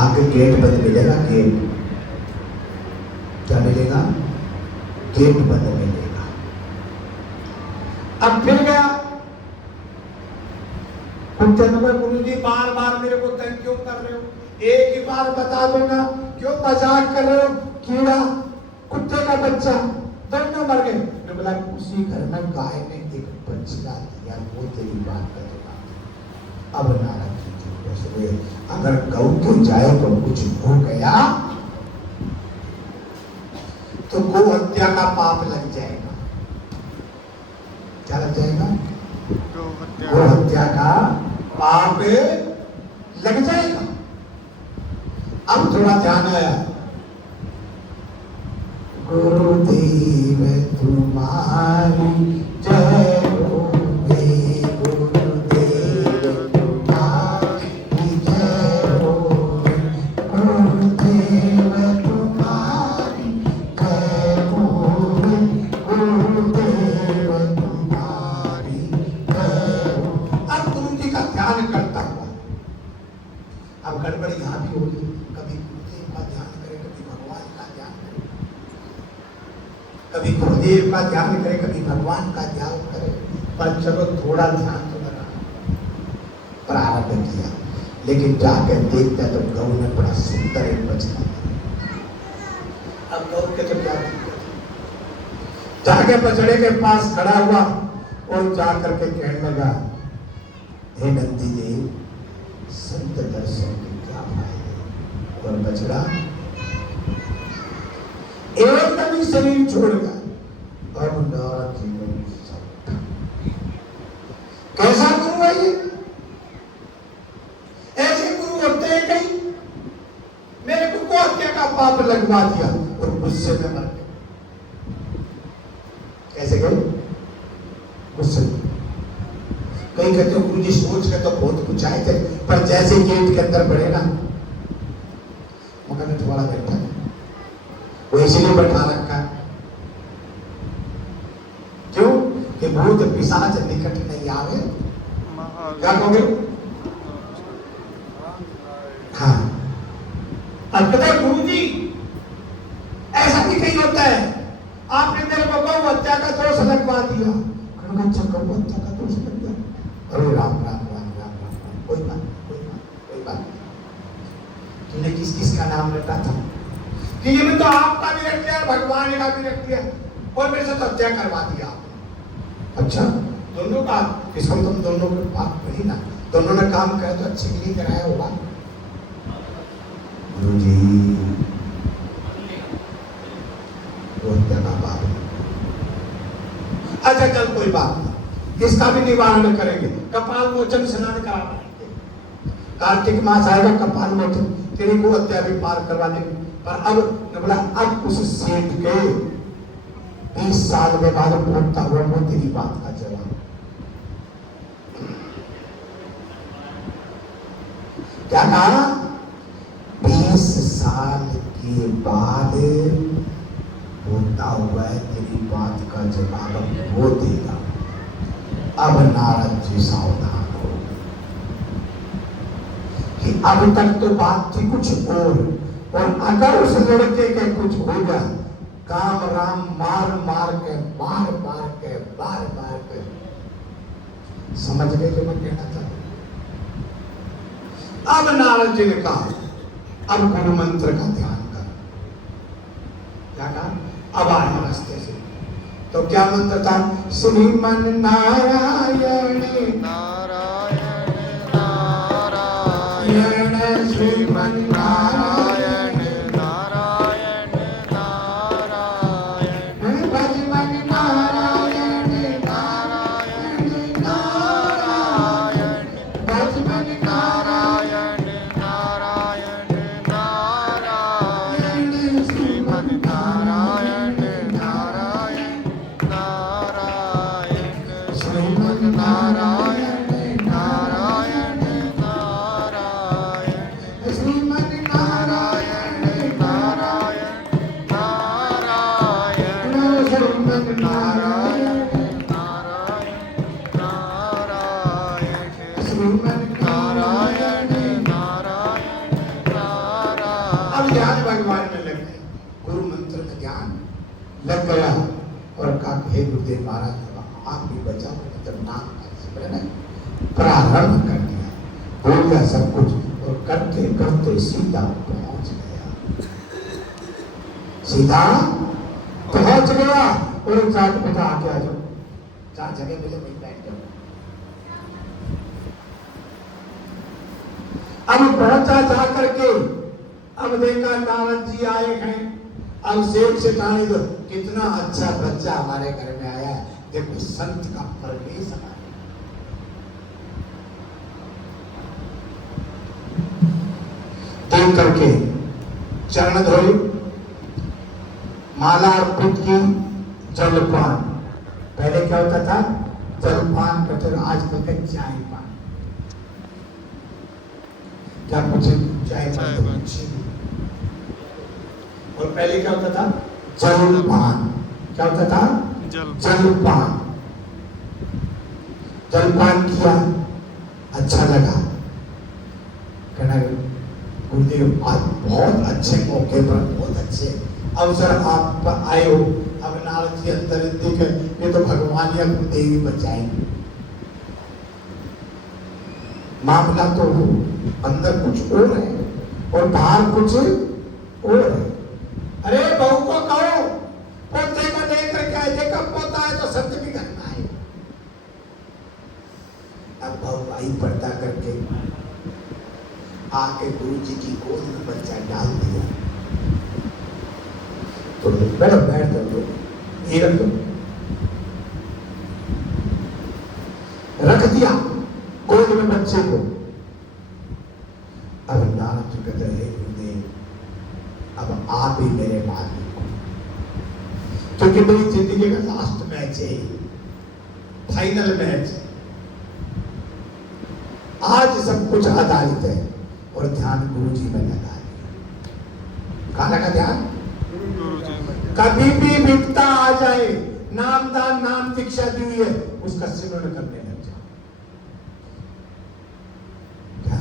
आगे गेट बंद मिलेगा, गेट क्या मिलेगा? गेट बंद मिलेगा। अब फिर गया पूछते हैं गुरु जी बार बार मेरे को तंग क्यों कर रहे हो, एक ही बार बता दो ना, क्यों मजाक कर रहे हो, कीड़ा कुत्ते का बच्चा दोनों मर गए। मैं बोला उसी घर में गाय ने एक बच्चा दिया, वो तेरी बात करेगा। अब नाराज जी अगर गौ के जाए तो कुछ हो गया तो गौ हत्या का पाप लग जाएगा। क्या लग जाएगा? गौ हत्या का पाप लग जाएगा। अब थोड़ा ध्यान आया, गुरुदेव तुम्हारी जय हो, गुरुदेव तुम्हारी जय हो, गुरुदेव तुम्हारी जय हो, गुरुदेव तुम्हारी जय हो। अब गुरु जी का ध्यान करता हुआ, अब गड़बड़ी यहाँ भी होगी, कभी गुरुदेव का ध्यान करे, कभी भगवान का ध्यान करे, कभी गुरुदेव का ध्यान करे, कभी भगवान का ध्यान करे, पर चलो थोड़ा ध्यान तो लगा। प्रारंभ किया, लेकिन जाकर देखता तो गौ ने बड़ा सुंदर एक बचना। अब गौ के तो क्या जाके बछड़े के पास खड़ा हुआ और जाकर के कहने लगा, हे नंदी देव, संत दर्शन के क्या फायदे। और बछड़ा एकदम ही शरीर छोड़ गया। अब नारद जी ने कैसा गुरु है ये? ऐसे गुरु होते हैं कहीं? मेरे को हत्या का पाप लगवा दिया और गुस्से में मर गए। कैसे गए? गुस्से में। कहीं कहते हो गुरु जी सोच के तो बहुत कुछ आए थे, पर जैसे गेट के अंदर बढ़े ना, मगर में थोड़ा बैठा है, वो इसलिए बैठा रखा है क्यों कि भूत पिशाच निकट नहीं आवे। क्या कहोगे? हाँ, अब पता है गुरु जी ऐसा भी कहीं होता है, आपने मेरे को गौ हत्या का दोष लगवा दिया। अच्छा गौ हत्या का दोष लग गया, अरे राम राम राम राम राम राम, कोई बात कोई बात। तुमने किस किस का नाम रटा था कि ये तो आपका भी रख लिया, भगवान का भी रख लिया, और मेरे से तो हत्या करवा दिया आपने। अच्छा दोनों का, इसको तुम दोनों की बात कही ना, दोनों ने काम किया तो अच्छे के लिए कराया होगा। गुरु जी वो हत्या का पाप। अच्छा चल कोई बात नहीं, इसका भी निवारण करेंगे, कपाल मोचन स्नान करा, कार्तिक मास आएगा, कपाल मोचन तेरी को हत्या भी पार करवा देंगे। पर अब बोला अब उस सेठ के 20 साल में बाद पहुंचता हुआ वो तेरी बात का जवाब। क्या कहा? 20 साल के बाद होता हुआ है तेरी बात का जवाब वो देगा। अब नारद जी सावधान हो कि अब तक तो बात थी कुछ और अगर उस लड़के के कुछ हो गया, काम राम मार मार के बार बार के समझ गए जो मैं कहना चाहता। अब नारद जी ने कहा अब गुरु मंत्र का ध्यान कर। क्या कहा? अब आया रास्ते से, तो क्या मंत्र था? श्रीमन नारायण नारायण नारायण, श्रीमन नारायण नारायण नारायण, भजमन नारायण नारायण नारायण, भजमन नारायण नारायण नारायण, श्रीमन नारायण नारायण नारायण, श्रीमन नारायण नारायण नारायण, श्रीमन नारायण नारायण नारायण, श्रीमन नारायण नारायण नारायण, श्रीमन नारायण नारायण नारायण। अब ध्यान भगवान में लग गया, गुरु मंत्र में ध्यान लग गया और कहा हे गुरुदेव महाराज आप भी बचाओ, मतलब नाम का सिमरन प्रारंभ कर दिया। बोल गया सब कुछ, और करते करते सीधा पहुंच गया, सीधा पहुंच गया। और चाट बेटा आके आ जाओ, जहां जगह मिले वहीं बैठ जाओ। अब पहुंचा जा करके, अब देखा नारद जी आए हैं। अब सेठ सेठानी तो कितना अच्छा बच्चा हमारे घर में आया है, देखो संत का परवेश आया। देख करके चरण धोए, माला अर्पित की, जलपान। पहले क्या होता था, जलपान करते, आजकल का चाय पान। क्या पूछे, चाय पान। और पहले क्या होता था, जलपान। क्या होता था, जलपान। जलपान किया, अच्छा लगा, कहना गुरुदेव आज बहुत अच्छे मौके पर, बहुत अच्छे अवसर आप आए हो। अब नारद जी अंदर देखे, ये तो भगवान या देवी बचाएंगे। मामला तो अंदर कुछ और है और बाहर कुछ और है। अरे बहू को कहो, पोते को लेकर के आए, देखो पोता है तो सत्य भी करना है। अब बहू आई पर्दा करके, आके गुरु जी की गोद में बच्चा डाल दिया। तो बैठो, बैठ दो, ये रख दो, रख दिया गोद में बच्चे को। अब नारद जी कहते हैं, अब आप ही मेरे मालिक हो, क्योंकि मेरी जिंदगी का लास्ट मैच है, फाइनल मैच। आज सब कुछ आधारित है और ध्यान गुरु जी में लगा दिया। कहाँ लगा ध्यान? कभी भी विपदा आ जाए, नामदान नाम दीक्षा दी हुई है, उसका सिमरण करने लग जाओ। क्या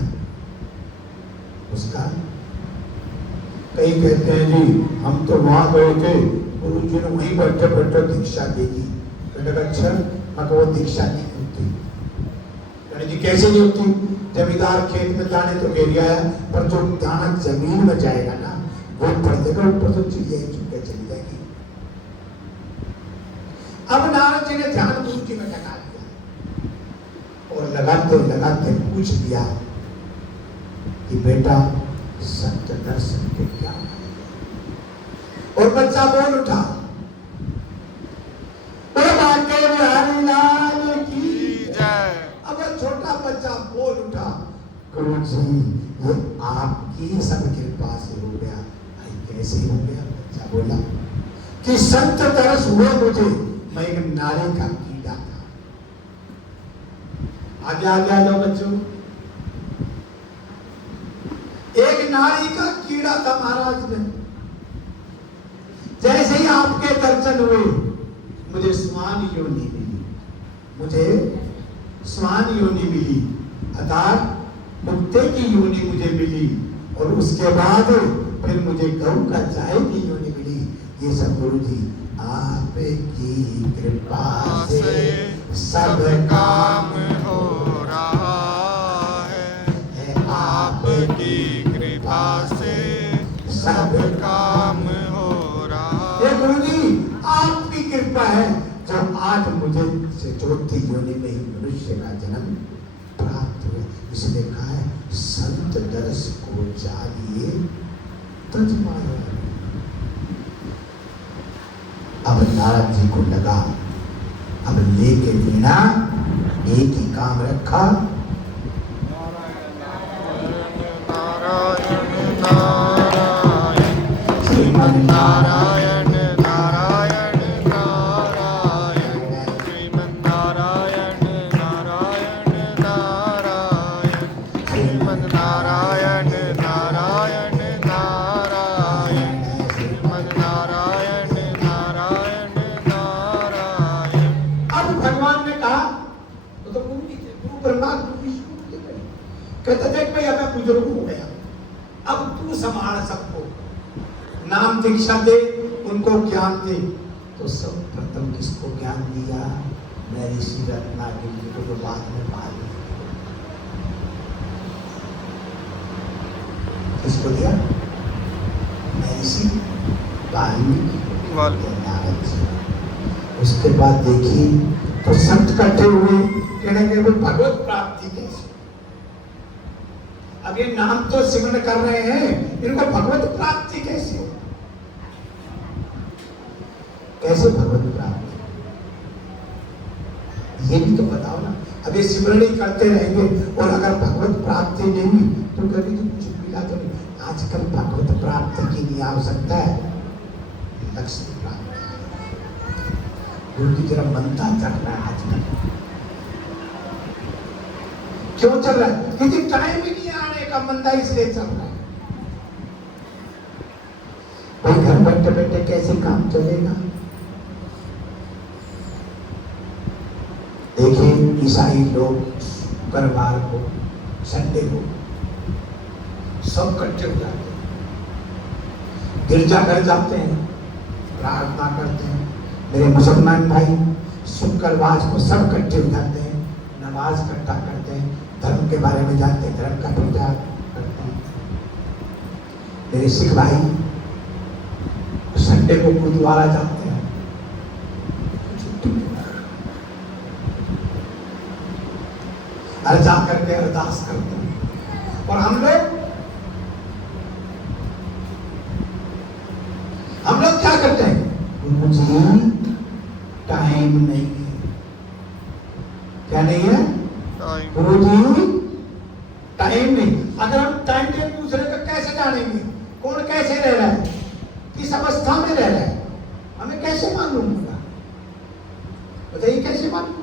उसका? कई कहते हैं जी हम तो वहां गए थे, गुरु जी ने वहीं बैठे बैठे दीक्षा देगी। अच्छा, मगर वो दीक्षा नहीं होती। जी कैसे नहीं होती? जमींदार खेत में जाने तो घेरिया है, पर जो दाना जमीन में जाएगा ना, वो पड़ देगा ऊपर, तो चिड़िया चुप के चली जाएगी। अब नारद जी ने ध्यान गुरु जी में लगा दिया और लगाते लगाते पूछ दिया कि बेटा सत्य दर्शन के क्या? और बच्चा बोल उठा, बिहारी लाल की जय। अब छोटा बच्चा बोल उठा, गुरु जी ये आपकी सब कृपा से हो गया। भाई कैसे हो गया? बच्चा बोला कि संत दर्श हुए मुझे, मैं एक नारे का कीड़ा था। आगे आगे आ जाओ बच्चों। एक नारी का कीड़ा था महाराज में। जैसे ही आपके दर्शन हुए, मुझे स्वान योनि मिली, मुझे स्वान योनि मिली, अर्थात कुत्ते की योनि मुझे मिली, और उसके बाद फिर मुझे गौ का चाय की योनि मिली। ये सब गुरु जी आपकी कृपा से सब काम हो रहा है, आपकी कृपा से सब काम हो रहा है। गुरु जी आपकी कृपा है जो आज मुझे चौथी योनि में ही मनुष्य का जन्म प्राप्त हुआ। इसलिए कहा है संत दर्श को जानिए तज माया। अब नारद जी को लगा, अब लेके वीणा एक ही काम रखा, श्रीमन नारायण नारायण नारायण, श्रीमन नारायण नारायण नारायण, श्रीमन नारायण नारायण नारायण, श्रीमन नारायण नारायण नारायण। अब भगवान ने कहा, तो गुरु ब्रह्मा गुरु विष्णु कहते देख भाई अब बुजुर्ग हो गया, अब तू संभाल सबको, नाम दीक्षा दे, उनको ज्ञान दे। तो सब प्रथम किसको ज्ञान दिया? मैं ऋषि रत्नागिरि को, तो बाद में पाल। किसको दिया? महर्षि वाल्मीकि नारद जी। उसके बाद देखिए तो संत इकट्ठे हुए, कहने लगे भगवत प्राप्ति कैसे? अब ये नाम तो सिमरन कर रहे हैं, इनको भगवत प्राप्ति कैसे हो? कैसे भगवत प्राप्ति? ये भी तो बताओ ना। अब ये सिमरन ही करते रहेंगे और अगर भगवत प्राप्ति नहीं हुई तो कभी तो कुछ मिला तो नहीं। आजकल भगवत प्राप्ति की नहीं आवश्यकता है, लक्ष्य प्राप्ति उनकी जरा मनता चल रहा है आजकल। क्यों चल रहा है? क्योंकि टाइम ही नहीं आने का, मंदा इसलिए चल रहा है। भाई घर बैठे बैठे कैसे काम चलेगा? देखिए ईसाई लोग शुक्रवार को, संडे को सब इकट्ठे हो जाते हैं, गिरजाघर जाते हैं, प्रार्थना करते हैं। मेरे मुसलमान भाई शुक्रवार को सब इकट्ठे हो जाते हैं, नमाज इकट्ठा करते हैं, धर्म के बारे में जानते हैं, धर्म का प्रचार करते हैं। मेरे सिख भाई संडे को गुरुद्वारा जाते हैं, अर्जा करके अरदास करते हैं। और हम लोग क्या करते हैं? मुझे टाइम नहीं है। क्या नहीं है? गुरुजी टाइम नहीं। अगर हम टाइम के दूसरे का कैसे जानेंगे? कौन कैसे रह रहा है, किस अवस्था में रह रहा है, हमें कैसे मालूम होगा? बताइए कैसे मालूम?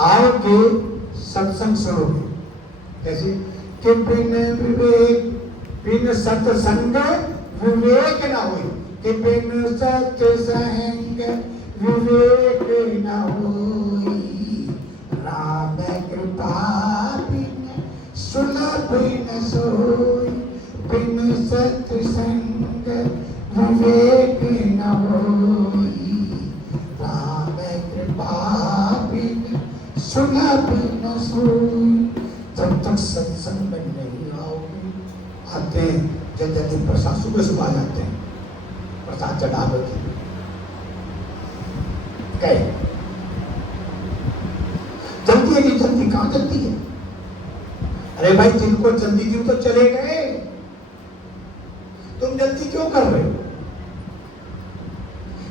आओगे सत्संग सुनोगे कैसे? कि बिन विवेक, बिन सत्संग विवेक न होई, कि बिन सत्संग विवेक न होई, राम कृपा बिन सुलभ न सोई, बिन सत्संग विवेक न होई, राम कृपा बिन सुलभ न सोई। जब तक सत्संग में नहीं आओगे, आते हैं जब जल्दी प्रसाद सुबह सुबह आ जाते हैं, प्रसाद चढ़ा देते हैं। जल्दी है कि जल्दी? कहां जल्दी है? अरे भाई जिनको जल्दी थी तो चले गए, तुम जल्दी क्यों कर रहे हो?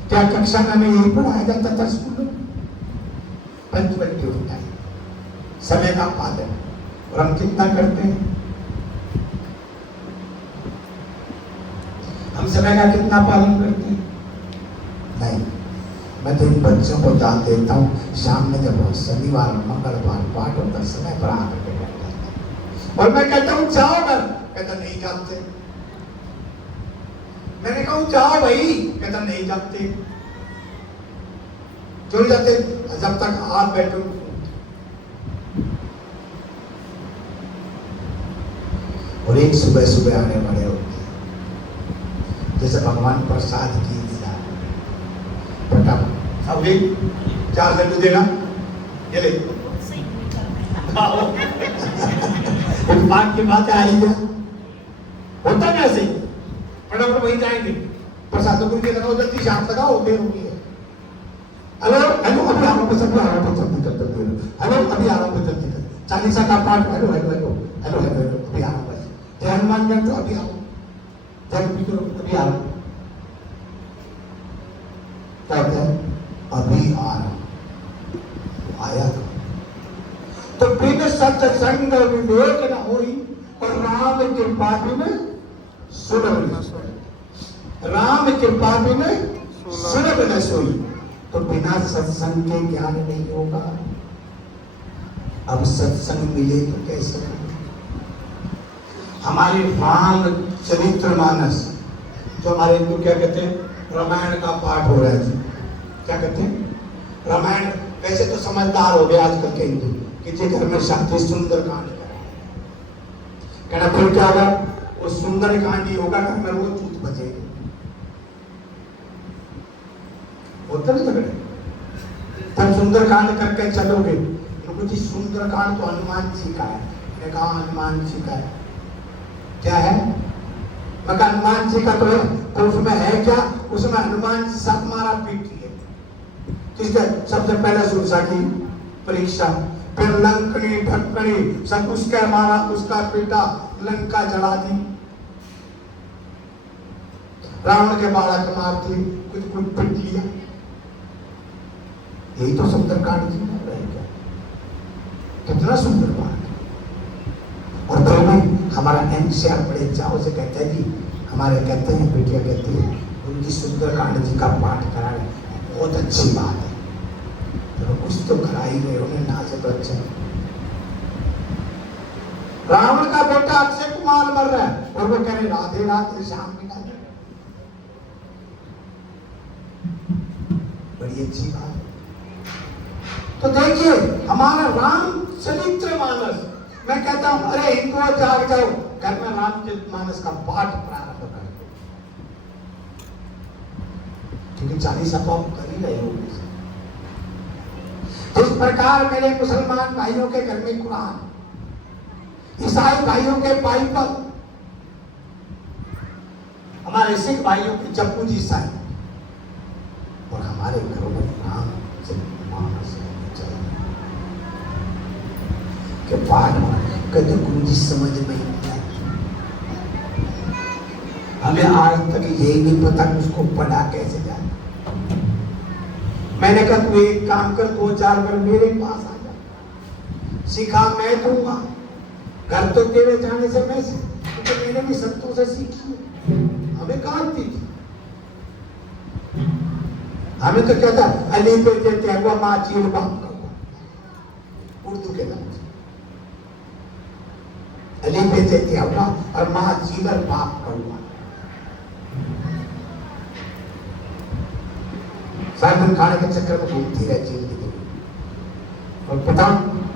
क्या कक्षा में हमें यही पढ़ाया जाता था स्कूल में? पंचवटी होता है, समय का पालन, और हम कितना करते हैं? हम समय का कितना पालन करते हैं? नहीं। मैं तो इन बच्चों को डाल देता हूँ, शाम में जब शनिवार और मंगलवार पाठ होता समय पर आकर के बैठ जाता है, और मैं कहता हूँ जाओ घर, कहता नहीं जाते। मैंने कहा जाओ भाई, कहता नहीं जाते। चले जाते जब तक आप बैठो। और एक सुबह सुबह आने वाले होते हैं, जैसे भगवान प्रसाद की दिया, फटाफट अब एक 4 लड्डू देना, ये ले बात की बात आई है, होता है ऐसे। फटाफट वहीं जाएंगे, प्रसाद तो के लगाओ, जल्दी शाम लगाओ, देर होगी है। हेलो हेलो अभी आ रहा हूँ, अभी आ रहा हूँ, जल्दी जल्दी। हेलो अभी आ रहा हूँ, जल्दी जल्दी। 40 का पाठ, hello hello hello hello hello अभी आ रहा हूँ, जय हनुमान कर तो अभी आओ, जय करो अभी आ रहा हूँ। कहते हैं अभी आ रहा हूँ, आया था। तो बिन सत्संग विवेक न होई, और राम कृपा बिन सुलभ न सोई, राम कृपा बिन सुलभ न सोई। तो बिना सत्संग के ज्ञान नहीं होगा। अब सत्संग मिले तो कैसे? हमारे राम चरित्रमानस, जो हमारे हिंदू क्या कहते हैं, रामायण का पाठ हो रहा है जी, क्या कहते हैं रामायण। वैसे तो समझदार हो गए आजकल के हिंदू कि जे घर में शांति सुंदर कांड कहना, फिर क्या होगा? वो सुंदर कांड ही होगा, घर में रोज चूत बजेगी। होता नहीं झगड़े, तब सुंदर कांड करके चलोगे, इनको जी सुंदर कांड तो हनुमान जी का है। मैंने कहा हनुमान जी का है, क्या है? मैं कहा हनुमान जी का तो है, तो उसमें है क्या? उसमें हनुमान जी 7 मारा पीट लिए। किसका? सबसे पहले सुरसा की परीक्षा, फिर लंकनी ढक्कनी सब उसका मारा, उसका पीटा, लंका जला दी, रावण के बालक मार दिए, कुछ कुछ पीट लिया। यही तो सुंदरकांड जी में रहेगा। कितना सुंदर बात। और तो में हमारा एनसीआर बड़े चाव से कहते हैं जी, हमारे कहते हैं बेटिया कहती है उनकी सुंदरकांड जी का पाठ कराने, बहुत अच्छी बात है। तो कुछ तो करा ही गए उन्हें ना से तो अच्छा। रावण का बेटा अक्षय कुमार मर रहा है और वो कह रहे राधे राधे श्याम बिना। बड़ी अच्छी बात है। तो देखिए हमारा राम चरित्र मानस, मैं कहता हूं अरे हिंदुओं जाग जाओ, घर में रामचरित मानस का पाठ प्रारंभ कर दो, क्योंकि 40 आप कर ही रहे हो। इस प्रकार मेरे मुसलमान भाइयों के घर में कुरान, ईसाई भाइयों के बाइबल, हमारे सिख भाइयों के जप्पू जी साहिब, और हमारे घरों में राम मानस के पाठ कहते गुरु जी समझ में नहीं आती। हमें आज तक यही नहीं पता कि उसको पढ़ा कैसे जाए। मैंने कहा तू एक काम कर, 2-4 बार मेरे पास आ जा, सिखा मैं दूंगा। घर तो तेरे जाने से मैं तो मैंने भी संतों से सीखी है। हमें कहाँ आती थी? हमें तो क्या था, अली पे देते हुआ माँ चीर बाप का हुआ, उर्दू के नाम से अली पे देते हुआ और माँ चीर बाप का हुआ। साधन खाने के चक्कर में घूमती रहती है और पता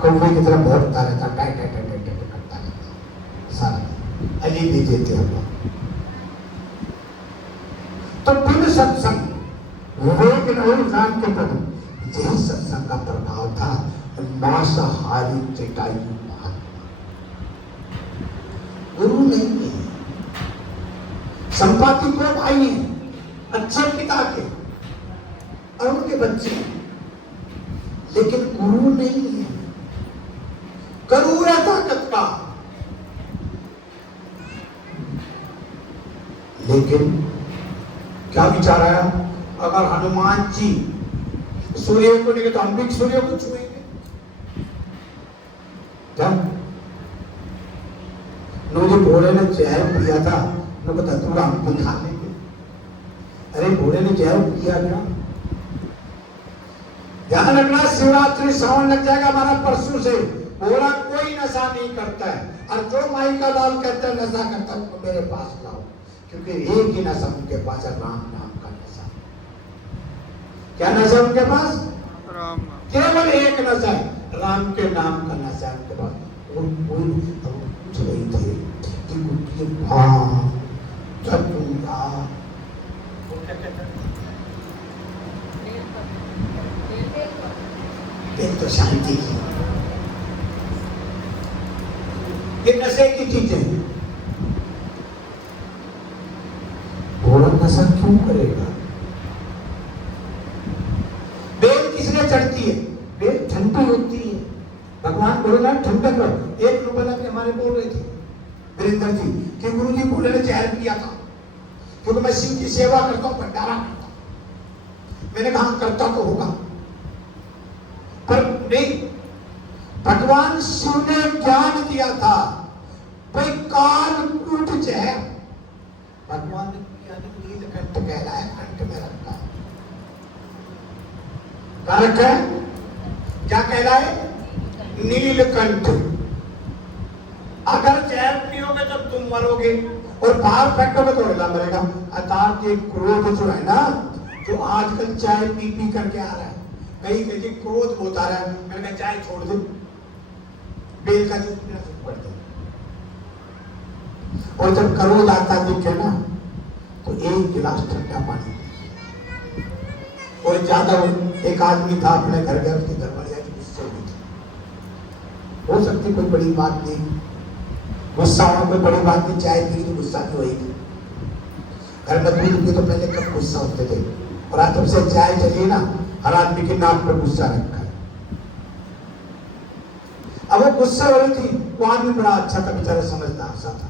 कौवे की तरह भौंकता रहता, tie tie tie tie tie करता रहता सारा। अली भी देते हुआ। तो बिन सत्संग विवेक नहीं जान के प्रभु, यही सत्संग का प्रभाव था। मांसाहारी चटाई महात्मा गुरु नहीं है, संपाति को भाई है, अच्छे पिता के और उनके बच्चे, लेकिन गुरु नहीं है। करूर है ताकत का, लेकिन क्या विचार आया, अगर हनुमान जी सूर्य को नहीं तो हम भी सूर्य को छुएंगे। जब भोले ने जहर पिया था, उनको धतूरा हम भी खा लेंगे। अरे भोले ने जहर पिया क्या? ध्यान रखना, शिवरात्रि सावन लग जाएगा हमारा परसों से। भोला कोई नशा नहीं करता है, और जो माई का लाल कहता है नशा करता है उनको मेरे पास लाओ, क्योंकि एक ही नशा उनके पास है, राम नाम का नशा। क्या नशा उनके पास? राम। केवल एक नशा है, राम के नाम का नशा है उनके पास। और कोई पूछ रही थे कि तो शांति की, ये नशे की चीजें। घोड़ा नशा क्यों करेगा? बेल किसने चढ़ती है? बेल ठंडी होती है, भगवान बोलेगा ठंडक रहो। एक नुबला के हमारे बोल रहे थे वीरेंद्र जी कि गुरु जी बोले ने जहर पिया था, क्योंकि मैं शिव की सेवा करता हूँ, भंडारा करता हूँ। मैंने कहा करता तो होगा, पर नहीं, भगवान शिव ने ज्ञान दिया था भाई काल कूट जहर। भगवान ने नीलकंठ कहलाया, कंठ में रखा है। क्या रखा है? क्या कहलाए? नीलकंठ। अगर जहर पियोगे तो तुम मरोगे, और बाहर फेंकोगे तो अगला मरेगा। अर्थात ये क्रोध जो है ना, जो आजकल चाय पी पी करके आ रहा है, कहीं कहीं क्रोध होता रहा है। मैंने कहा चाय छोड़ दो, बेल का जूस पीना शुरू कर दो। और जब क्रोध आता दिखे ना, तो एक गिलास ठंडा पानी, और ज्यादा एक आदमी था अपने घर गया, उसकी घरवाली गुस्से हुई थी, हो सकती कोई बड़ी बात नहीं, गुस्सा होना कोई बड़ी बात नहीं, चाय पी तो गुस्सा नहीं होगी। घर में दूध पी तो पहले कब गुस्सा होते थे, और आज तुमसे चाय चलिए ना, हर आदमी के नाक पर गुस्सा रखा है। अब वो गुस्सा हो रही थी, वो आदमी बड़ा अच्छा था, बेचारा समझदार सा था।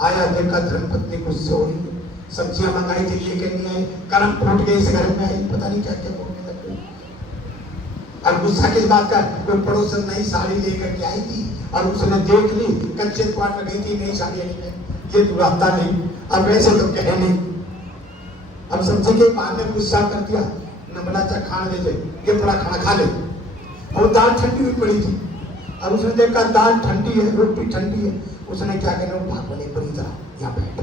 आया देखा धर्मपत्नी गुस्से हो रही है, सब्जियां मंगाई थी लेके नहीं आई, कर्म फूट गई, इस घर में आई, पता नहीं क्या क्या बोलने लग गई। अब गुस्सा किस बात का, कोई पड़ोसन नई साड़ी लेकर के आई थी और उसने देख ली, कच्चे द्वार में गई थी, नई साड़ी लेकर, ये तो रहता नहीं, अब वैसे तो कहे नहीं। अब समझे के बाद में गुस्सा कर दिया, न बोला अच्छा खाना दे दे, ये थोड़ा खाना खा ले, और दाल ठंडी हुई पड़ी थी। अब उसने देखा दाल ठंडी है, रोटी ठंडी है, उसने क्या कहना, भागो नहीं बड़ी तरह यहाँ बैठ,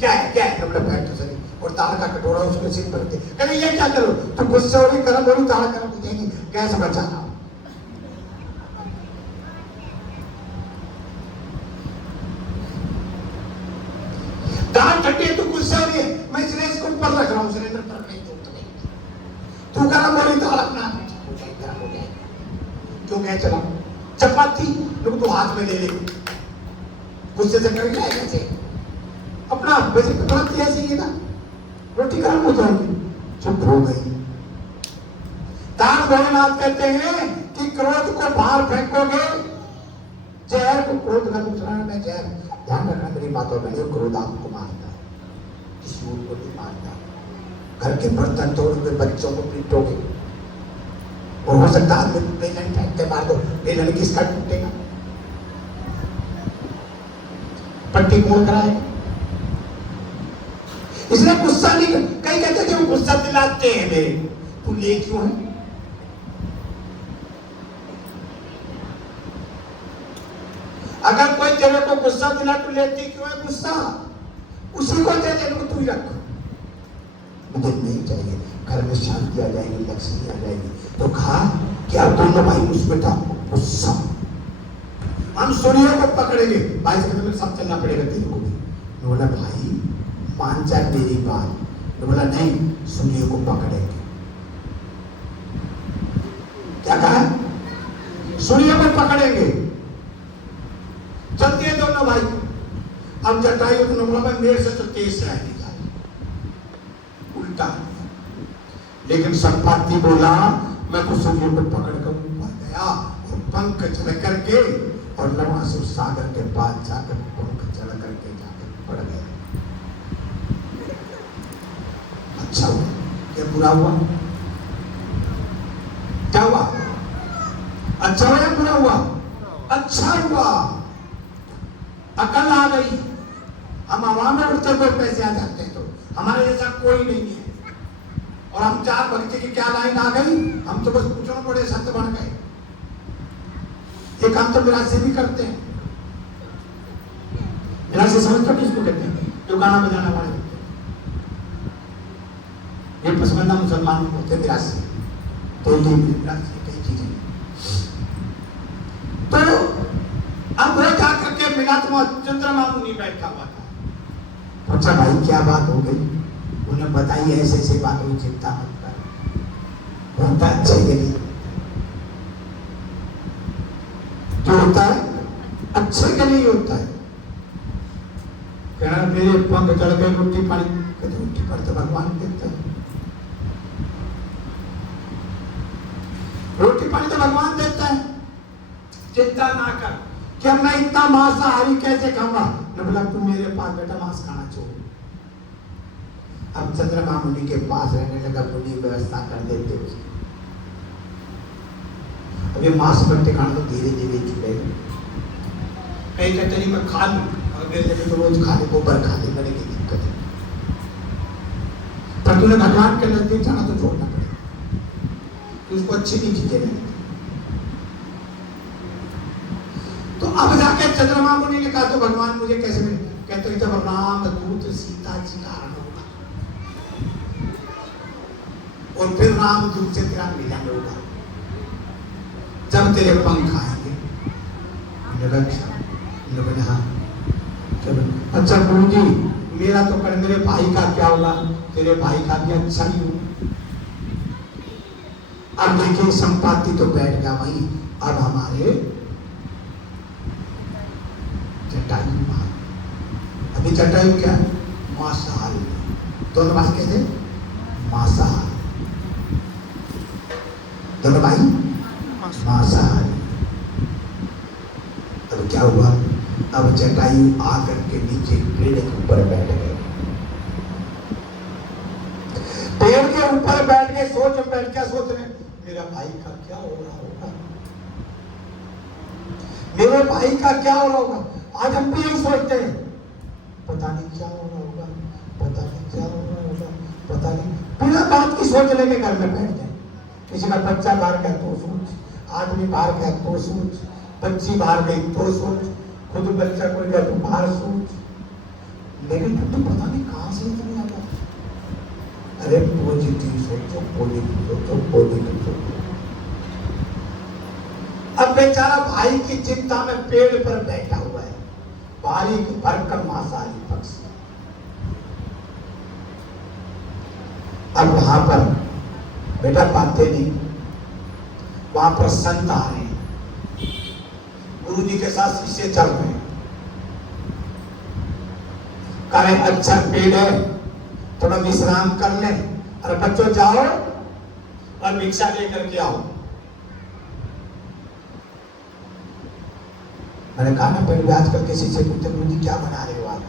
क्या है मतलब बैठ तो सही, और दाल का कटोरा उसके सिर पर दे, कहते ये क्या करो, तो गुस्सा हो रही, गर्म हो रही, दाल गर्म हो जाएगी, गैस बचा रहा हूं। दाल ठंडी है, तू गुस्सा हो रही है, मैं इसलिए इसको ऊपर रख रहा हूँ, सिलेंडर पर नहीं, तू गर्म हो रही, दाल अपना गर्म हो जाएगी, क्यों गैस चला। चपाती लोग तो हाथ में ले ले, गुस्से से कर जाएगा ऐसे, अपना वैसे चपाती ऐसी है ना, रोटी गर्म हो जाएगी, चुप हो गई। दान भोलेनाथ कहते हैं कि क्रोध को बाहर फेंकोगे, जहर को, क्रोध का दूसरा नाम है जहर। ध्यान रखना मेरी बातों में, क्रोध आपको मारता है, किसी और को नहीं मारता। घर के बर्तन तोड़ोगे, बच्चों को पीटोगे, और हो सकता है बेलन फेंक के मार दो, बेलन किसका टूटेगा, पट्टी कौन कराएगा। इसलिए गुस्सा नहीं, कई कहते हैं कि गुस्सा दिलाते हैं मेरे, तू ले क्यों है। अगर कोई तेरे को गुस्सा दिला, तू लेती क्यों है गुस्सा, उसी को दे दे, तू ही रख, मुझे नहीं चाहिए, घर में शांति आ जाएगी, लक्ष्मी आ जाएगी। तो कहा कि अब दोनों भाई उसमें था गुस्सा, हम सूर्य को पकड़ेंगे, भाई से मेरे साथ चलना पड़ेगा तेरे को भी। बोला भाई मान जा मेरी बात, तो बोला नहीं, सूर्य को पकड़ेंगे। क्या कहा, सूर्य को पकड़ेंगे। चलते हैं दोनों भाई, अब जटायु को बोला मेरे से तो तेज रह नहीं जाए, उल्टा। लेकिन संपाति बोला मैं तो सूर्य को पकड़ कर ऊपर गया और पंख चढ़ करके, और लवण से सागर के पास जाकर पंख चढ़ करके जाकर पड़ गया। अच्छा हुआ, क्या बुरा हुआ, क्या हुआ, अच्छा हुआ या बुरा हुआ, अच्छा हुआ, अकल आ गई। हम हवा में उड़ते हुए पैसे आ जाते हैं, तो हमारे जैसा कोई नहीं है, और हम चार भक्ति की क्या लाइन आ गई, हम तो बस पूछो बड़े संत बन गए। एक काम तो विरासत भी करते हैं, विरासत समझते हो किसको कहते हैं, जो गाना बजाना वाले होते हैं, ये पसंदीदा मुसलमान होते हैं विरासत, तो ये विरासत कई चीजें। तो अब वो जा करके मिला तो चंद्रमा मुनि बैठा हुआ था। अच्छा भाई क्या बात हो गई, उन्हें बताइए ऐसे ऐसे बात हुई, चिंता मत कर, होता अच्छे के लिए, जो होता है अच्छे के लिए होता है। कहना मेरे पंख चढ़ गए, रोटी पानी, कहते रोटी पानी तो भगवान देता है, रोटी पानी तो भगवान देता है, चिंता ना कर कि अब मैं इतना मांसाहारी कैसे खाऊंगा। ने बोला तू मेरे पास बेटा मांस खाना छोड़। अब चंद्रमा मुनि के पास रहने लगा, मुनि व्यवस्था कर देते उसकी। अब ये मांस बनते खाना तो धीरे धीरे छूटेगा, कहीं कहते नहीं मैं खा लूं, अगर तो रोज खा ले, गोबर खा ले, मैंने की दिक्कत है, पर तूने भगवान के नजदीक जाना तो छोड़ना पड़ेगा, उसको अच्छी नहीं चीजें नहीं। तो अब जाके चंद्रमा मुनि ने कहा तो भगवान मुझे कैसे मिले, कहते हैं जब राम दूत सीता जी का हरण होगा, और फिर राम दूत से तेरा मिलन होगा, जब तेरे पंख आएंगे। हाँ चलो, अच्छा गुरु जी मेरा तो कर, मेरे भाई का क्या होगा, तेरे भाई का भी अच्छा ही हो। अब देखिए संपाति तो बैठ गया वही, अब हमारे जटायु मां। अभी जटायु क्या? मांसाहारी। दोनों भाई कैसे? मांसाहारी। दोनों भाई मांसाहारी। अब क्या हुआ? अब जटायु आकर के नीचे पेड़ के ऊपर बैठ गए। पेड़ के ऊपर बैठ के सोच रहे मेरा भाई का क्या हो रहा होगा, मेरे भाई का क्या हो रहा होगा। आज हम भी यही सोचते हैं, पता नहीं क्या हो रहा होगा, पता नहीं क्या हो रहा होगा, पता नहीं। बिना बात की सोच लेके घर में बैठ जाए। किसी का बच्चा बाहर गया तो सोच, आदमी बाहर गया तो सोच, बच्ची बाहर गई तो सोच, खुद बच्चा कोई गया तो बाहर सोच। लेकिन तो पता नहीं कहां से इतनी आता। अरे पॉजिटिव सोचो, पॉजिटिव सोचो, पॉजिटिव सोचो। अब बेचारा भाई की चिंता में पेड़ पर बैठा हुआ है, बारीक भरकर मांसाहारी पक्षी। अब वहां पर बेटा बातें नहीं, वहां पर संत आ रहे हैं, गुरु जी के साथ शिष्य चल रहे हैं। कहे अच्छा पेड़ है, थोड़ा विश्राम कर ले, और बच्चों जाओ और भिक्षा लेकर के आओ। मैंने कहा ना पहले आजकल किसी से पूछते गुरु जी क्या बना रहे हो आप।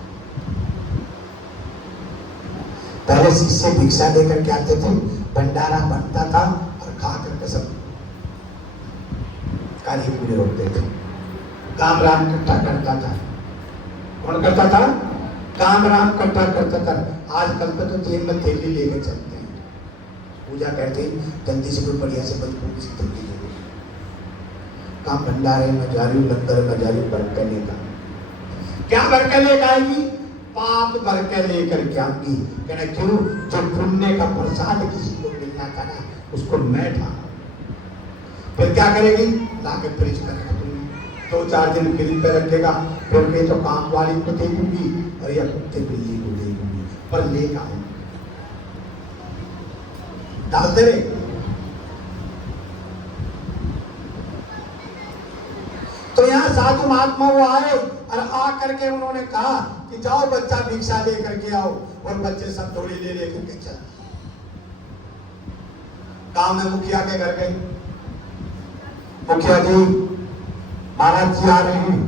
पहले शिष्य भिक्षा लेकर के आते थे, भंडारा बनता था और खा करके सब कार्य पूरे होते थे। काम राम इकट्ठा करता था। कौन करता था? काम राम इकट्ठा करता था। आजकल तो जेब में थैली लेकर चलते हैं, पूजा करते हैं, जल्दी से कोई बढ़िया से मजबूत सी थैली ले। काम भंडारे में जा रही, लंगर में जा रही, भर के लेकर क्या भर के लेकर आएगी? पाप भर के लेकर के आऊंगी। कहना क्यों? जो पुण्य का प्रसाद किसी को मिलना था ना, उसको मैं था। फिर क्या करेगी? लाके फ्रिज करेगा, तुम 2-4 दिन फ्रिज पे रखेगा, फिर मैं तो काम वाली को दे दूंगी और या कुत्ते बिल्ली को दे दूंगी, पर लेगा डाल दे। तो यहाँ साधु महात्मा वो आए और आ करके उन्होंने कहा कि जाओ बच्चा भिक्षा लेकर के आओ, और बच्चे सब थोड़ी ले लेकर के चल। गांव में मुखिया के घर गए, मुखिया जी महाराज जी आ रहे हैं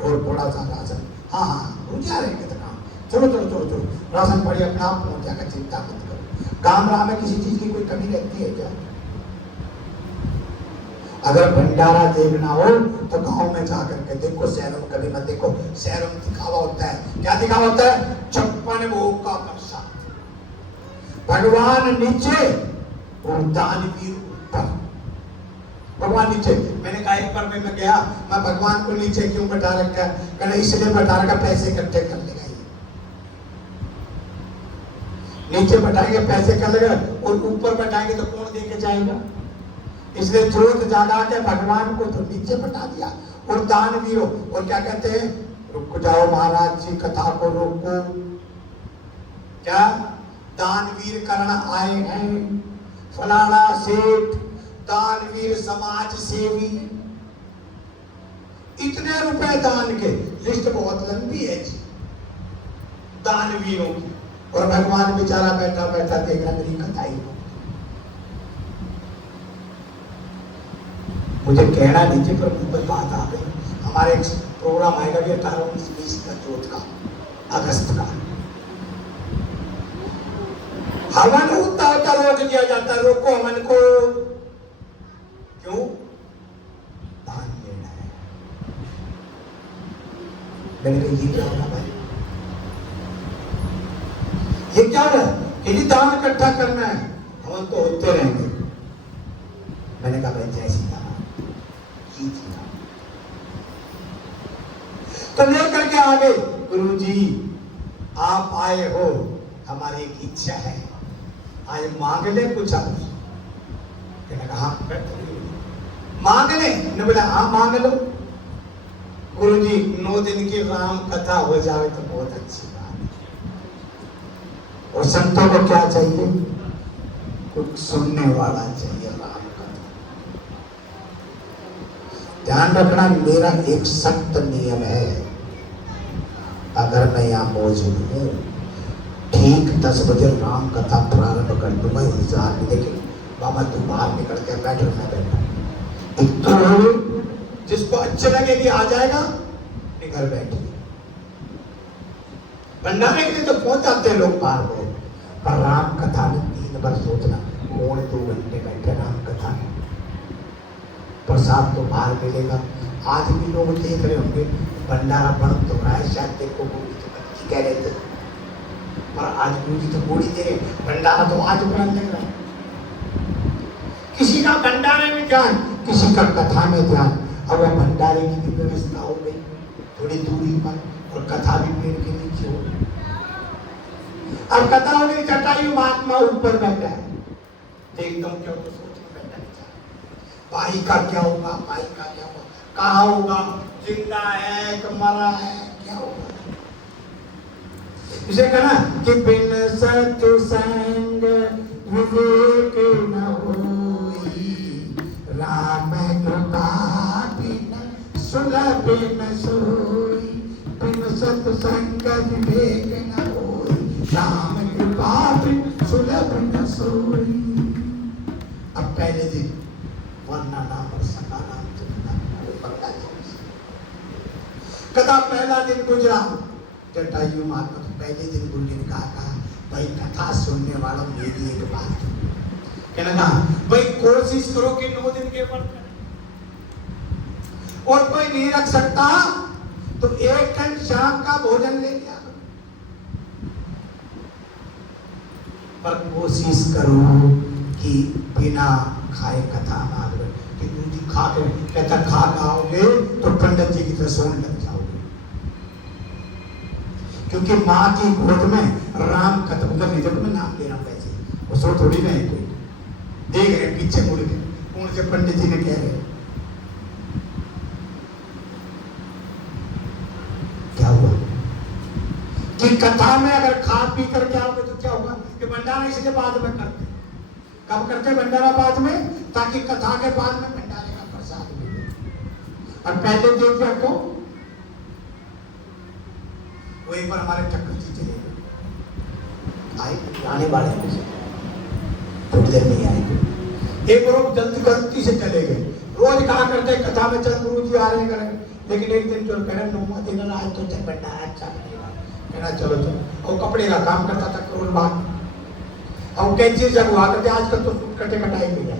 और थोड़ा सा राशन। हाँ हाँ मुखिया रहे कितना, चलो चलो चलो चलो राशन पड़ी, अपना आप मुखिया का चिंता मत करो। गांव राह में किसी चीज की कोई कमी रहती है क्या? अगर भंडारा देखना हो तो गांव में जाकर के देखो, शहरों में कभी मत देखो। शहरों में दिखावा होता है, क्या दिखावा होता है? 56 भोग का प्रसाद, भगवान नीचे और दानवीर ऊपर। भगवान नीचे। मैंने कहा एक बार मैं गया, मैं भगवान को नीचे क्यों बैठा रखा? कहना इसलिए बैठा रखा पैसे इकट्ठे कर लेगा, नीचे बैठाएंगे पैसे कर लेगा, और ऊपर बैठाएंगे तो कौन देके जाएगा? इसलिए जोत जगा के भगवान को तो नीचे बैठा दिया। और दानवीरों, और क्या कहते हैं? रुक जाओ महाराज जी, कथा को रोको। क्या दानवीर करना आए हैं? फलाना सेठ दानवीर समाज सेवी, इतने रुपए दान के, लिस्ट बहुत लंबी है जी दानवीरों की। और भगवान बेचारा बैठा बैठा देख रहा मेरी कथा ही। मुझे कहना नीचे पर मुंह पर बात आ गई। हमारे एक प्रोग्राम आएगा भी 18-19 का जोत का, अगस्त का। हवन होता होता रोक दिया जाता, रोको हवन को। क्यों? दान देना है। मैंने कहा ये क्या होगा भाई, ये क्या है? यदि दान इकट्ठा करना है, हवन तो होते रहेंगे। मैंने कहा भाई जय श्री राम, तो लेकर के आगे गुरु जी आप आए हो, हमारी एक इच्छा है, आज मांग ले कुछ आप। कहने कहा मांग ले? ने बोला हाँ मांग लो। गुरु जी 9 दिन की राम कथा हो जाए तो बहुत अच्छी बात है। और संतों को क्या चाहिए? कुछ सुनने वाला चाहिए राम कथा। ध्यान रखना, मेरा एक सख्त नियम है, अगर मैं यहाँ मौजूद हूँ, ठीक 10 बजे राम कथा प्रारंभ कर दूंगा, इंतजार में। लेकिन बाबा तू बाहर निकल के बैठ, मैं बैठा तो जिसको अच्छे लगेगी आ जाएगा, निकल बैठिए। भंडारे के लिए तो पहुंच जाते हैं लोग बाहर को, पर राम कथा में 3 बार सोचना, कौन 2 घंटे बैठे राम कथा में, प्रसाद तो बाहर मिलेगा। आज भी लोग देख रहे होंगे भंडारा बंद तो रहा है, शायद देखो बूढ़ी तो बच्ची कह रहे थे, पर आज बूढ़ी तो बूढ़ी दे रहे, भंडारा तो आज बंद लग रहा है। किसी का भंडारे में ध्यान, किसी का कथा में ध्यान। अब वह भंडारे की भी व्यवस्था हो गई थोड़ी दूरी पर, और कथा भी पेड़ के नीचे हो गई। अब कथा हो गई, जटायु महात्मा ऊपर बैठा है, देखता हूँ क्यों तो सोच में बैठा नहीं, भाई का क्या होगा, भाई का क्या होगा, कहाँ होगा, जिंदा है कि मरा है, क्या होगा। इसे कहना कि बिन सत्संग विवेक न होई, राम कृपा बिन सुलभ न सोई, बिन सत्संग विवेक न होई, राम कृपा बिन सुलभ न सोई। अब पहले दिन वरना नाम और सका नाम कथा पहला दिन गुजरा, जटायु महात्मा तो पहले दिन गुरु जी ने कहा भाई कथा सुनने वाला मेरी एक बात कहना, भाई कोशिश करो कि 9 दिन के व्रत करें, और कोई नहीं रख सकता तो 1 टाइम शाम का भोजन ले लिया, पर कोशिश करो कि बिना खाए कथा ना करो। कि दूध खा के कहता खा खाओगे तो पंडित जी की तरह सोने लग जाओगे, क्योंकि माँ की गोद में राम कथा, उधर नहीं देखो मैं नाम दे रहा हूँ वैसे, वो सो थोड़ी ना है कोई, देख रहे पीछे मुड़ के कौन से पंडित जी ने कह रहे क्या हुआ कि कथा में अगर खा पी कर क्या होगा तो क्या होगा कि भंडारा इसके बाद में करते, कब करते भंडारा बाद में, ताकि कथा के बाद में भंडारे का प्रसाद मिले। और पहले देख रखो वहीं पर हमारे चक्कर जी चले गए, आने वाले थोड़ी देर नहीं आएंगे। एक लोग जल्दी गलती से चले गए, रोज कहा करते कथा में चल गुरु जी आ रहे करेंगे, लेकिन एक दिन जो कह रहे 9वां दिन आज तो चल भंडारा अच्छा लगेगा, कहना चलो चलो। और कपड़े का काम करता था करोड़ बात, और कैंची जब हुआ करते, आजकल तो सूट कटे कटाई नहीं है,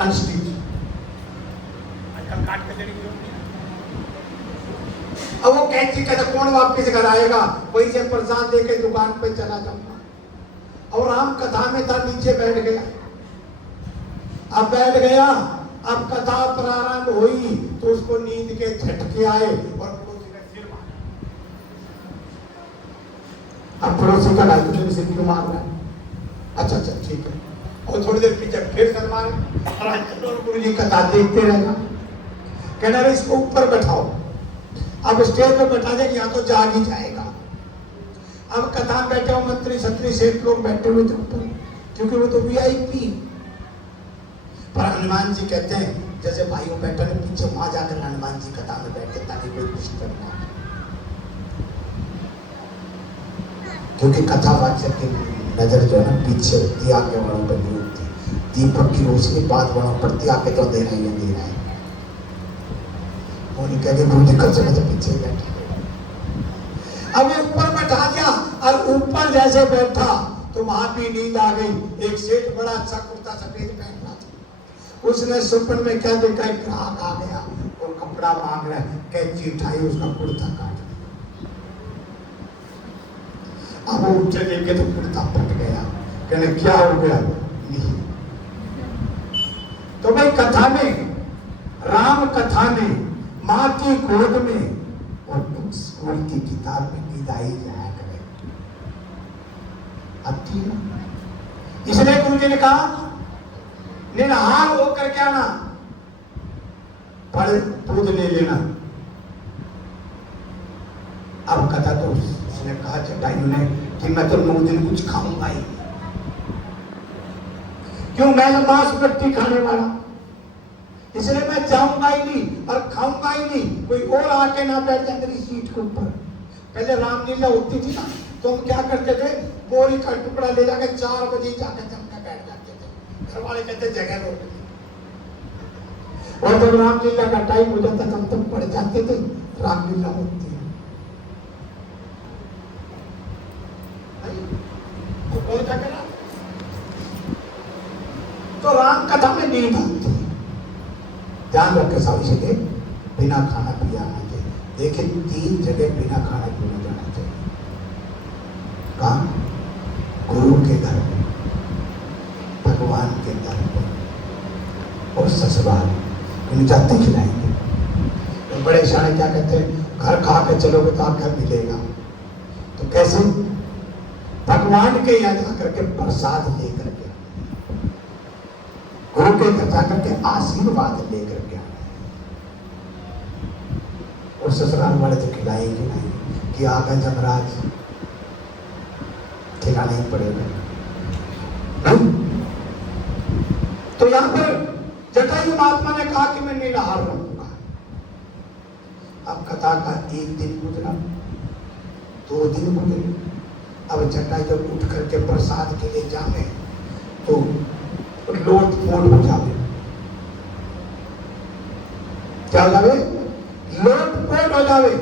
अनस्टिच आजकल काट के चली। अब वो कैंची कहता कौन वापिस घर आएगा, वहीं से प्रसाद लेके दुकान पे चला जाऊंगा। और राम कथा में था, नीचे बैठ गया, अब बैठ गया, अब कथा प्रारंभ हुई तो उसको नींद के झटके आए और पड़ोसी का सिर मारा। अब पड़ोसी का लाइफ सिर क्यों मार रहा है, अच्छा अच्छा ठीक है, और थोड़ी देर पीछे फिर सर मारे, और गुरु जी कथा देखते रहना, कहना रहे इसको ऊपर बैठाओ। अब स्टेज पे बैठा जाए यहाँ तो जाग ही जाएगा। अब कथा में बैठे हो मंत्री छत्री सेठ लोग बैठे हुए थे ऊपर, क्योंकि वो तो वीआईपी। पर हनुमान जी कहते हैं जैसे भाइयों बैठे ने पीछे वहां जाकर हनुमान जी कथा में बैठे ताकि कोई डिस्टर्ब ना, क्योंकि कथा वाचक की नजर जो है ना पीछे होती है, आगे वालों पर नहीं होती। दीपक की रोशनी बाद वालों पर आके तो दे रहा है, उन्हें कहते गुरु जी कल से मैं तो पीछे बैठे। अब ये ऊपर बैठा दिया, और ऊपर जैसे बैठा तो वहां भी नींद आ गई। एक सेठ बड़ा अच्छा कुर्ता सफेद पहन रहा था, उसने सुपन में क्या देखा, एक ग्राहक आ गया और कपड़ा मांग रहा है, कैंची उठाई उसका कुर्ता काट दिया। अब वो उठे देखे तो कुर्ता फट गया, कहने क्या हो गया, नहीं। तो भाई कथा में, राम कथा में, माँ की गोद में और तुम स्कूल की किताब में नींद आई जाया करे। अब ठीक, इसलिए गुरु जी ने कहा निहाल होकर क्या ना फल दूध ले लेना। अब कथा तो उसने कहा जटायु ने कि मैं तो 9 दिन कुछ खाऊंगा ही, क्यों मैं मांस पट्टी खाने वाला, इसलिए मैं जाऊंगा ही नहीं और खाऊंगा ही नहीं, कोई और आके ना बैठ जाए मेरी सीट के ऊपर। पहले रामलीला होती थी ना, तो हम क्या करते थे, बोरी का टुकड़ा ले जाके 4 बजे जाकर जम के बैठ जाते थे। घर वाले कहते जगह रोक दी। और जब रामलीला का टाइम हो जाता था हम तब पढ़ जाते थे, रामलीला होती है। तो राम कथा में नींद आती है। ध्यान रखे सारी जगह बिना खाना पिया आना चाहिए। देखिए 3 जगह बिना खाना पीना जाना चाहिए। कहाँ? गुरु के घर में, भगवान के घर में और ससुराल में जाते खिलाएंगे। तो बड़े शाने क्या कहते हैं, घर खा के चलोगे तो आप घर मिलेगा। तो कैसे? भगवान के यहाँ जा करके प्रसाद लेकर के, गुरु के घर जा करके आशीर्वाद लेकर के, और ससुराल वाले तो खिलाएंगे नहीं कि आगा जमराज, खिलाना ही पड़ेगा। तो यहां पर जटायु महात्मा ने कहा कि मैं निराहार रहूंगा। अब कथा का 1 दिन गुजरा, 2 दिन गुजरे। अब जटायु जब उठ करके प्रसाद के लिए जाने तो लोट पोट हो जावे। क्या हो जावे? लोट पोट हो जावे।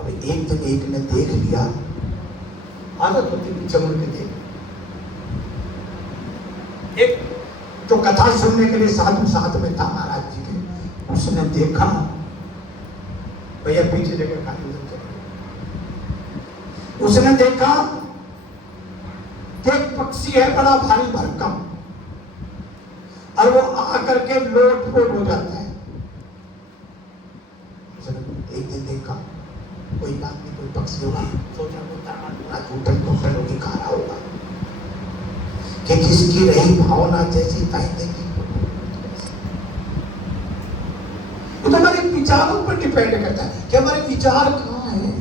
अब एक दिन एक ने देख लिया, आदत होती पीछे मुड़ के देख। एक जो कथा सुनने के लिए साधु साथ में था महाराज जी के, उसने देखा भैया पीछे जगह खाली हो चले। उसने देखा कि एक पक्षी है बड़ा भारी भरकम, और वो आकर के लोट पोट हो जाता है। एक दिन देखा कोई बात नहीं, कोई पक्षी होगा, सोचा झूठन होगी खा रहा होगा कि किसकी रही भावना जैसी ताई देखी। तो हमारे विचारों पर डिपेंड करता है कि हमारे विचार कहाँ हैं।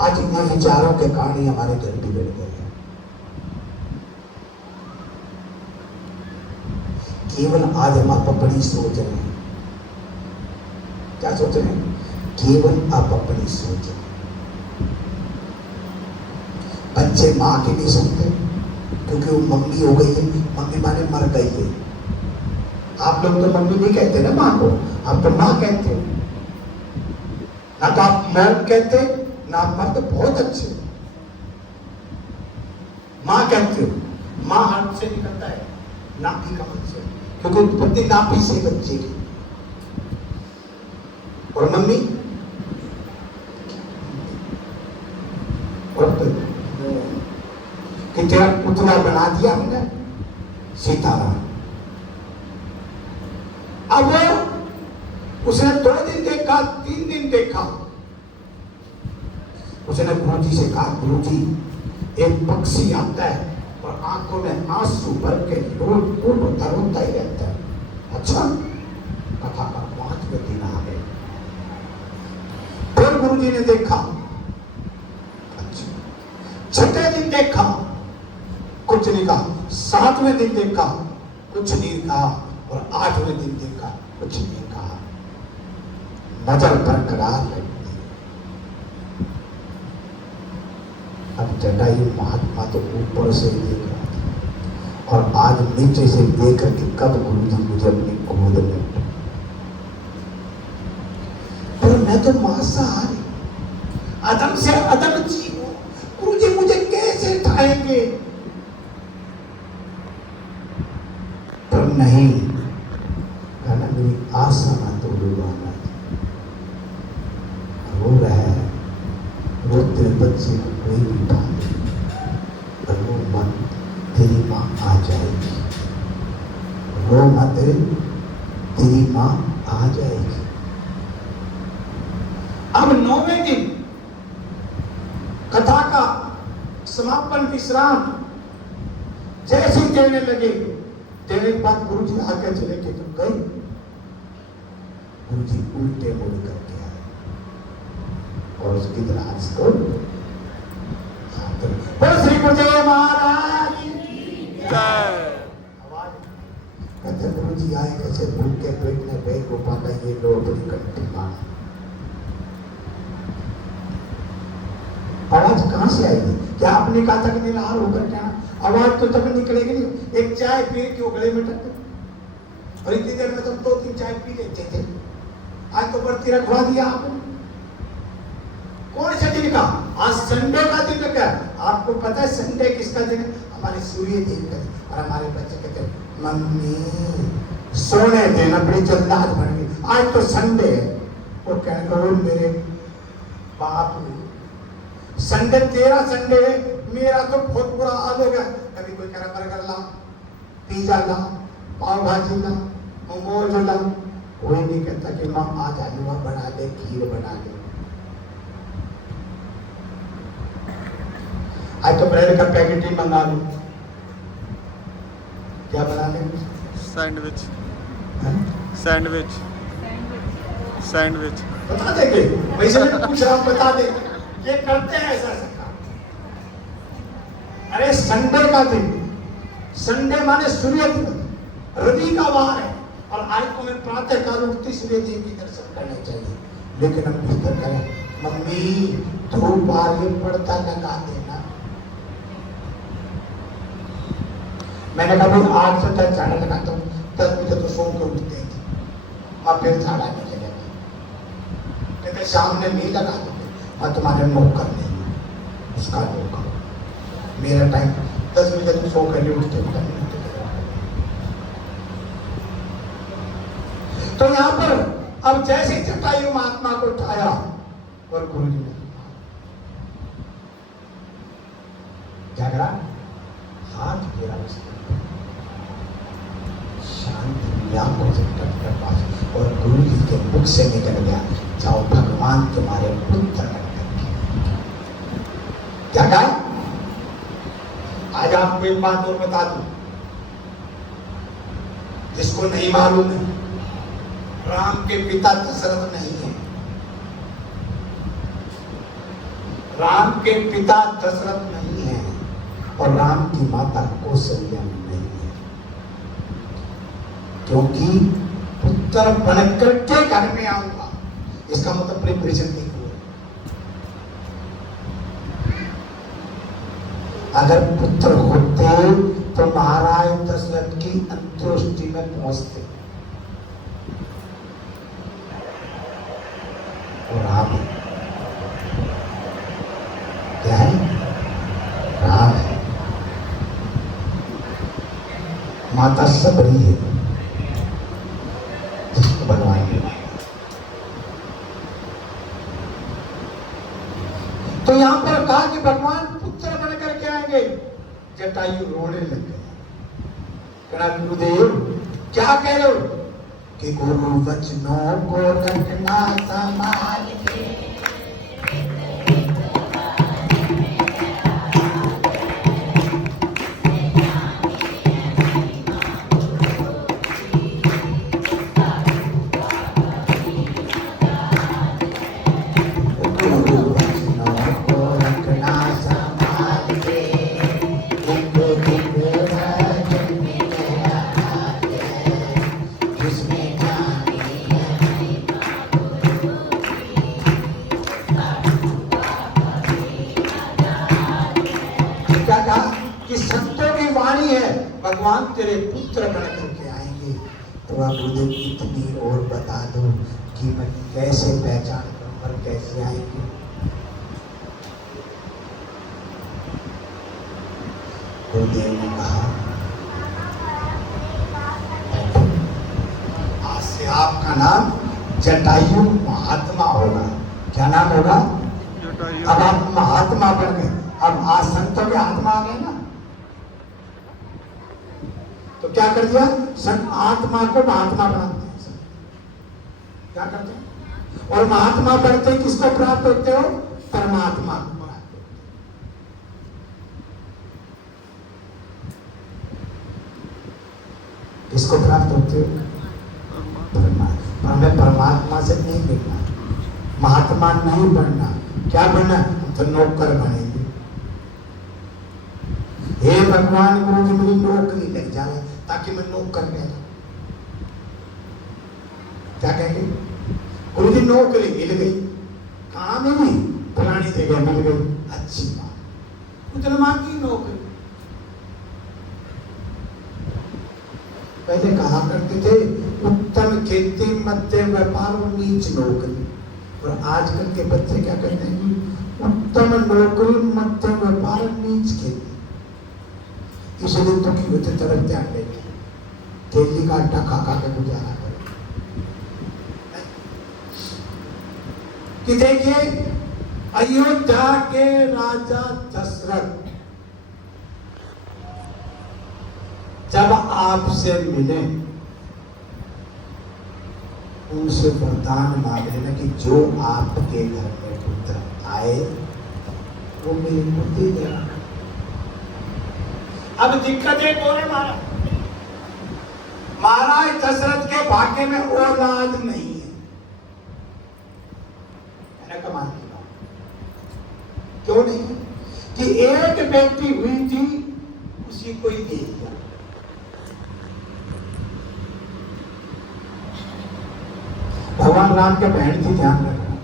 आज इन विचारों के कारण ही हमारे घर बिगड़ गए हैं। केवल आज हम आप अपनी सोच रहे हैं। क्या सोच रहे हैं? केवल आप अपनी सोच रहे हैं। बच्चे माँ की नहीं सुनते क्योंकि वो मम्मी हो गई है, मम्मी माने मर गई है। आप लोग तो मम्मी नहीं कहते ना माँ को, आप तो माँ कहते हो। ना तो आप मैम कहते, ना आप मर्द बहुत अच्छे माँ कहते हो। माँ हाथ से निकलता है नाभि का मन से, क्योंकि उत्पत्ति नाभि से बच्चे की। और मम्मी कि तेरा पुतला बना दिया हमने सीताराम। अब उसने 2 दिन देखा, 3 दिन देखा। उसने गुरु जी से कहा, गुरु जी एक पक्षी आता है और आंखों में आंसू भर के रोता ही रहता है। अच्छा, कथा का 5वें दिन आ गए। फिर गुरु जी ने देखा, अच्छा 6ठे दिन देखा, कुछ नहीं कहा। 7वें दिन देखा, कुछ नहीं कहा। और 8वें दिन देखा, कुछ नहीं कहा। नजर बरकरार रही। अब जटायु महात्मा तो ऊपर से देख रहा था, और आज नीचे से देख करके कब गुरु जी मुझे अपनी गोद में। पर मैं तो मांसाहारी, अदम से अदम जीव हूं, गुरु जी मुझे कैसे उठाएंगे? पर नहीं, कहना मेरी आशा ना तो डूबाना। रो रहा है, रोते बच्चे को कोई भी उठा दे, रो मत, तेरी माँ आ जाएगी। रो मत, तेरी माँ आ जाएगी। अब 9वें दिन कथा का समापन विश्राम जैसे देने लगे, देने के बाद गुरु जी आगे चले के तुम गए। गुरु जी उल्टे मुड़ करके आए और उसकी दराज को बोलो श्री गुरुदेव महाराज। कहते गुरु जी आए कैसे भूख के पेट में बैग गोपाला ये लो अपनी कंठी मार। आवाज कहां से आएगी? क्या आपने कहा था कि निराहार होकर क्या? आवाज तो तब निकलेगी नहीं। एक चाय पी के वो गले में टक गई और इतनी देर में तुम 2-3 चाय पी लेते थे। आज तो बढ़ती रखवा दिया आपने। कौन सा दिन का? आज संडे का दिन क्या? आपको पता है संडे किसका दिन है? हमारे सूर्य देव का दिन। और हमारे बच्चे कहते हैं मम्मी सोने देना बड़ी जल्दाज बन गई, आज तो संडे है। वो कहते मेरे बाप संडे तेरा संडे है, मेरा तो बहुत बुरा हाल हो गया। कभी कोई कह रहा बर्गर ला, पिज्जा ला, पाव भाजी ला, मोमोज ला। कोई नहीं कहता कि माँ आज हलवा बना दे, खीर बना दे। आज तो ब्रेड का पैकेट ही मंगा लो। क्या बना लेंगे? सैंडविच सैंडविच सैंडविच बता देंगे। वैसे मैं पूछ रहा हूँ, बता दे ये करते हैं ऐसा सरकार। अरे संडे का दिन, संडे माने सूर्य दिन, रवि का वार है। और आज को मैं प्रातः काल उठती सूर्य देव की दर्शन करने चाहिए। लेकिन हम भीतर करें मम्मी धूप आ रही पड़ता लगा देना। मैंने कहा भाई 8 से 10 झाड़ा लगाता हूँ, 10 बजे तो सो के उठते थे। अब फिर झाड़ा नहीं लगेगा, कहते शाम में नहीं लगा दोगे, मैं तुम्हारे नौकर नहीं हूँ, उसका नौकर। मेरा टाइम 10 बजे तुम सो कर नहीं उठते। तो यहाँ पर अब जैसे जटायु महात्मा को उठाया और गुरु जी ने क्या करा? हाथ गिरा उसके शांति पास और गुरु जी के मुख से निकल गया, जाओ भगवान तुम्हारे पुत्र क्या कहा? आज आपको एक बात और बता दूं, जिसको नहीं मालूम है, राम के पिता दशरथ नहीं है। राम के पिता दशरथ नहीं है और राम की माता कौशल्या नहीं है, क्योंकि पुत्र बनकर के घर में आऊंगा, इसका मतलब प्रिपरेशन नहीं हुआ। अगर पुत्र होते तो महाराज दशरथ की अंत्येष्टि में पहुंचते। और राम क्या है? राम है, माता सबरी है, जिसको भगवान ने माना। तो यहां पर कहा कि भगवान पुत्र बन करके आएंगे। जटायु रोने लग गए। कहा गुरुदेव क्या कह रहे हो? कि गुरु वचनों को रखना संभाल के, गुरु वचनों को रखना संभाल के, जिसमें कि संतों की वाणी है, भगवान तेरे पुत्र बन करके आएंगे। तो आप मुझे इतनी और बता दो कि मैं कैसे पहचान करूं और कैसे आएंगे। गुरुदेव ने कहा आज से आपका नाम जटायु महात्मा होगा। क्या नाम होगा? अब आप महात्मा बन गए। अब आज संतों के आत्मा आ गए ना, तो क्या कर दिया? संत आत्मा को महात्मा बनाते हैं। क्या करते हैं? और महात्मा बनते किसको प्राप्त होते हो? परमात्मा को प्राप्त होते। किसको प्राप्त होते हो? परमात्मा। हमें परमात्मा से नहीं मिलना, महात्मा नहीं बनना। क्या बनना? तो नौकर बनेंगे। हे भगवान गुरु जी मेरी नौकरी लग जाए ताकि मैं नौकर में क्या कहेंगे? गुरु जी नौकरी मिल गई, कहाँ मिली? फलानी जगह मिल गई, अच्छी बात। उतने मांगी नौकरी। पहले कहा करते थे उत्तम खेती, मध्यम व्यापार और नीच नौकरी, और आजकल के बच्चे क्या कहते हैं? उत्तम नौकरी, मध्यम व्यापार, नीच खेती। इसलिए दुखी होते तरफ ध्यान देते, केली का आटा खा खा के गुजारा करें। कि देखिए अयोध्या के राजा दशरथ जब आपसे मिले, उनसे वरदान मांग लेना कि जो आपके घर में पुत्र आए वो मेरे को दे देना। अब दिक्कत है कौन है? महाराज दशरथ के भाग्य में औलाद नहीं है। मैंने कमाल की बात। क्यों नहीं है? कि एक बेटी हुई थी, उसी को ही दे दिया। भगवान राम के बहन थी, ध्यान रखना,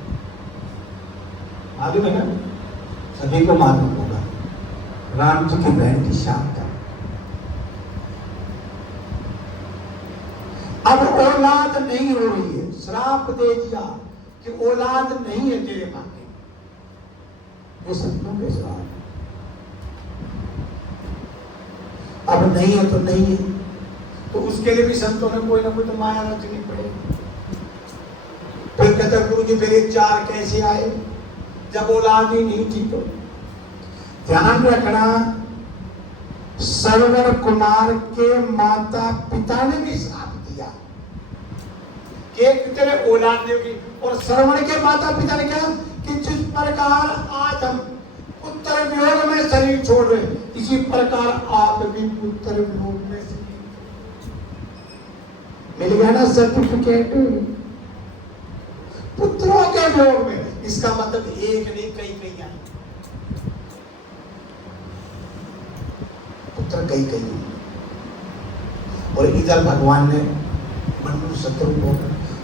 मालूम है ना? सभी को मालूम होगा। राम जी की बहन की शांता। अब औलाद नहीं हो रही है, श्राप दे दिया कि औलाद नहीं है तेरे भाग्य में। ये संतों के श्राप। अब नहीं है तो नहीं है, तो उसके लिए भी संतों ने कोई ना कोई तो माया रचनी पड़ेगी। फिर कहते गुरु जी मेरे 4 कैसे आए जब औलाद ही नहीं थी? तो ध्यान रखना, सरवर कुमार के माता पिता ने भी श्राप दिया कि तेरे औलाद देगी, और श्रवण के माता पिता ने क्या कि जिस प्रकार आज हम पुत्र वियोग में शरीर छोड़ रहे, इसी प्रकार आप भी पुत्र वियोग में मिल गया ना सर्टिफिकेट पुत्रों के वियोग में। इसका मतलब एक नहीं कई आए पुत्र, कई। और इधर भगवान ने मनु शत्रु को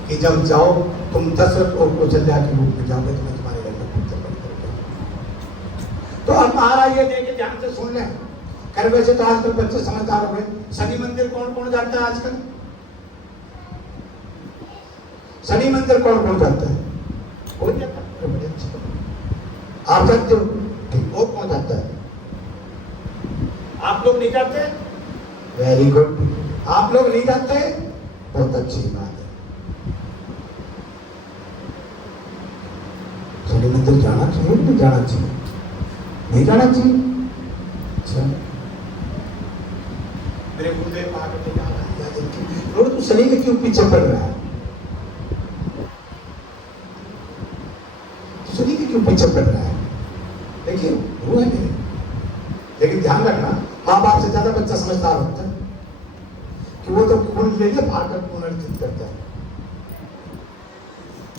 कि जब जाओ तुम दशरथ और कौशल्या के रूप में जाओगे तो मैं तुम्हारे घर में पुत्र बन करके। तो अब महाराज ये देखे ध्यान से सुन लें। खैर वैसे तो आजकल बच्चे समझदार हो गए। शनि मंदिर कौन कौन जाता है आजकल? शनि मंदिर कौन कौन जाता है? कोई जाता है? आप जानते हो? और कौन जाता है? आप लोग नहीं जाते? Very good. आप लोग नहीं जाते? बहुत अच्छी बात है। शनि मंदिर जाना चाहिए नहीं जाना चाहिए? नहीं जाना चाहिए। अच्छा, मेरे गुरुदेव आगे जाना, तू शनि के क्यों पीछे पड़ रहा है? शनि के क्यों पीछे पड़ रहा है? देखिए वो है मेरे, लेकिन ध्यान रखना माँ बाप से ज्यादा बच्चा समझदार होता है कि वो तो खून ले लिया फाड़ कर पुनर्जित करता है।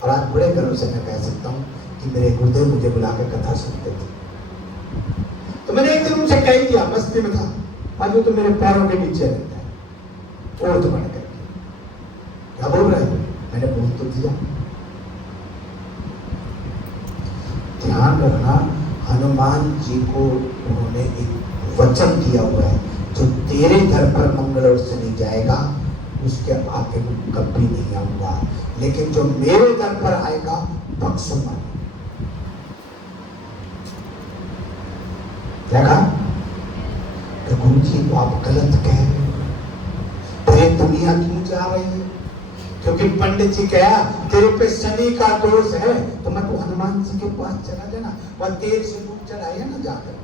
और आज बड़े गर्व से मैं कह सकता हूँ कि मेरे गुरुदेव मुझे बुलाकर कथा सुनते थे। तो मैंने एक दिन उनसे कह दिया, मस्ती में था, आज वो तो मेरे पैरों के नीचे रहता है और तो बढ़ करके क्या बोल रहे हैं? मैंने बोल तो दिया। ध्यान रखना, हनुमान जी को उन्होंने एक वचन दिया हुआ है, जो तेरे घर पर मंगल और शनि जाएगा उसके आगे मैं कभी नहीं आऊंगा, लेकिन जो मेरे घर पर आएगा बख्शूंगा। देखा तो गुरु जी को आप गलत कह रहे हो। तेरी दुनिया क्यों जा रही है? क्योंकि पंडित जी कहा तेरे पे शनि का दोष है, तो मैं तो हनुमान जी के पास चला जाना, वह तेल से दूध चढ़ाया ना जाकर।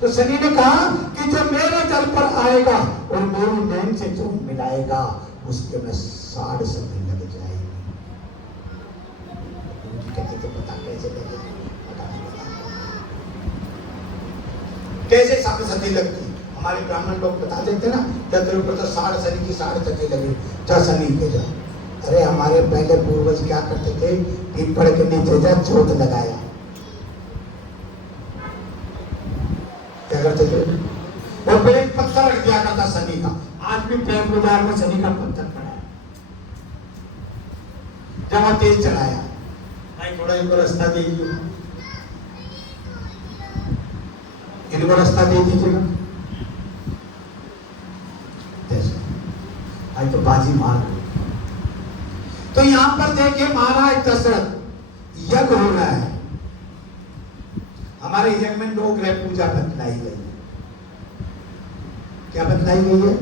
तो शनि ने कहा कि जो मेरे दर पर आएगा और मेरी नैन से जो मिलाएगा उसके में 60 सदी लग जाएगी। कहते तो पता कैसे लगे? कैसे 60 सदी लगती? हमारे ब्राह्मण लोग बता देते ना, क्या तेरे ऊपर तो 60 सदी की 60 सदी लगी, जा शनि के जा। अरे हमारे पहले पूर्वज क्या करते थे? पीपल के नीचे जा जोत लगाया, क्या करते थे? और फिर एक पत्थर रख दिया करता शनि का। आज भी प्रेम बाजार में शनि का पत्थर पड़ा है। जमा तेज चढ़ाया, भाई थोड़ा इनको रास्ता दे दीजिए, इनको रास्ता दे दीजिएगा। भाई तो बाजी मार गई। तो यहां पर देखिए महाराज दशरथ यज्ञ हो रहा है, हमारे यज्ञ में 9 ग्रह पूजा बतलाई गई है। क्या बतलाई गई है?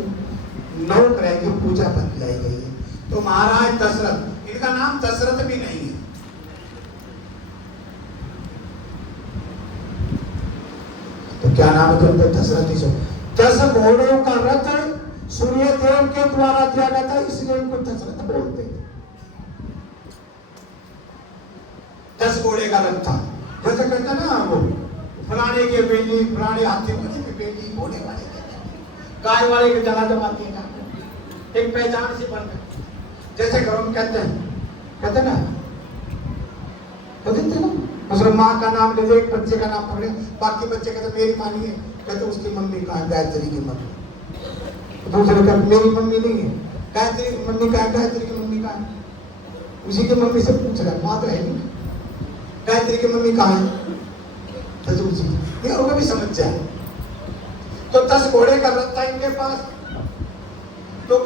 9 ग्रह की पूजा बतलाई गई है। तो महाराज दशरथ, इनका नाम दशरथ भी नहीं है, तो क्या नाम है? तो दशरथ ही। 10 घोड़ों का रथ सूर्य देव के द्वारा दिया गया था, इसलिए इनको दशरथ बोलते थे। 10 घोड़े का रथ था, जैसे कहते हैं ना वो फलाने के बेटी, फलाने हाथी वाले की बेटी, घोड़े वाले गाय वाले के जला जमाती है, एक पहचान सी बन गई। जैसे घरों में कहते हैं ना, कहते ना उसने माँ का नाम ले, एक बच्चे का नाम पकड़े, बाकी बच्चे कहते मेरी माँ नहीं है, कहते उसकी मम्मी कहाँ है? गायत्री की मम्मी। दूसरे कहते मेरी मम्मी नहीं है, गायत्री की मम्मी कहाँ है? गायत्री की मम्मी कहाँ है? उसी की मम्मी से पूछ रहा है, माँ तो है नहीं, गायत्री की मम्मी कहाँ है? तो उसी ये होगा भी समझ जाए। तो 10 घोड़े का रथ था इनके पास। तो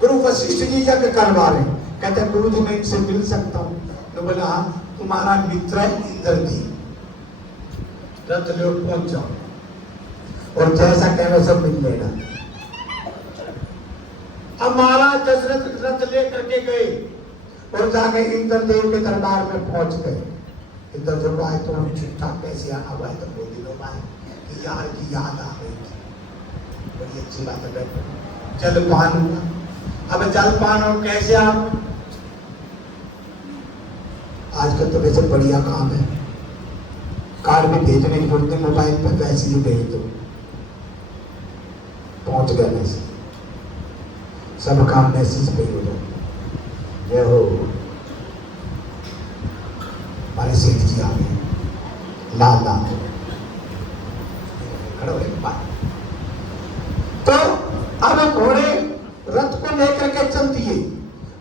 गुरु वशिष्ठ जी यज्ञ करवा रहे, कहते गुरु जी मैं इनसे मिल सकता हूँ? तो बोला हाँ, तुम्हारा मित्र है इंद्रदेव, रथ लो पहुंच जाओ और जैसा कहे वैसा मिल लेना। अब महाराज दशरथ रथ लेकर के गए और जाके इंद्रदेव के दरबार में पहुंच गए। इंद्रदेव आए तो ठीक ठाक कैसे आना हुआ है? तो बोल दिलो भाई कि यार की याद आ गई थी, बड़ी अच्छी बात है, जलपान हुआ। अब जलपान और कैसे आप, आजकल तो वैसे बढ़िया काम है, कार्ड में भेजने की जरूरत है, मोबाइल पर वैसे ही भेज दो, पहुंच गए मैसेज, सब काम मैसेज पे हो जाए। जय हो, हमारे सेठ जी आ गए, लाल लाल खड़े हो बात। तो अब घोड़े रथ को लेकर के चल दिए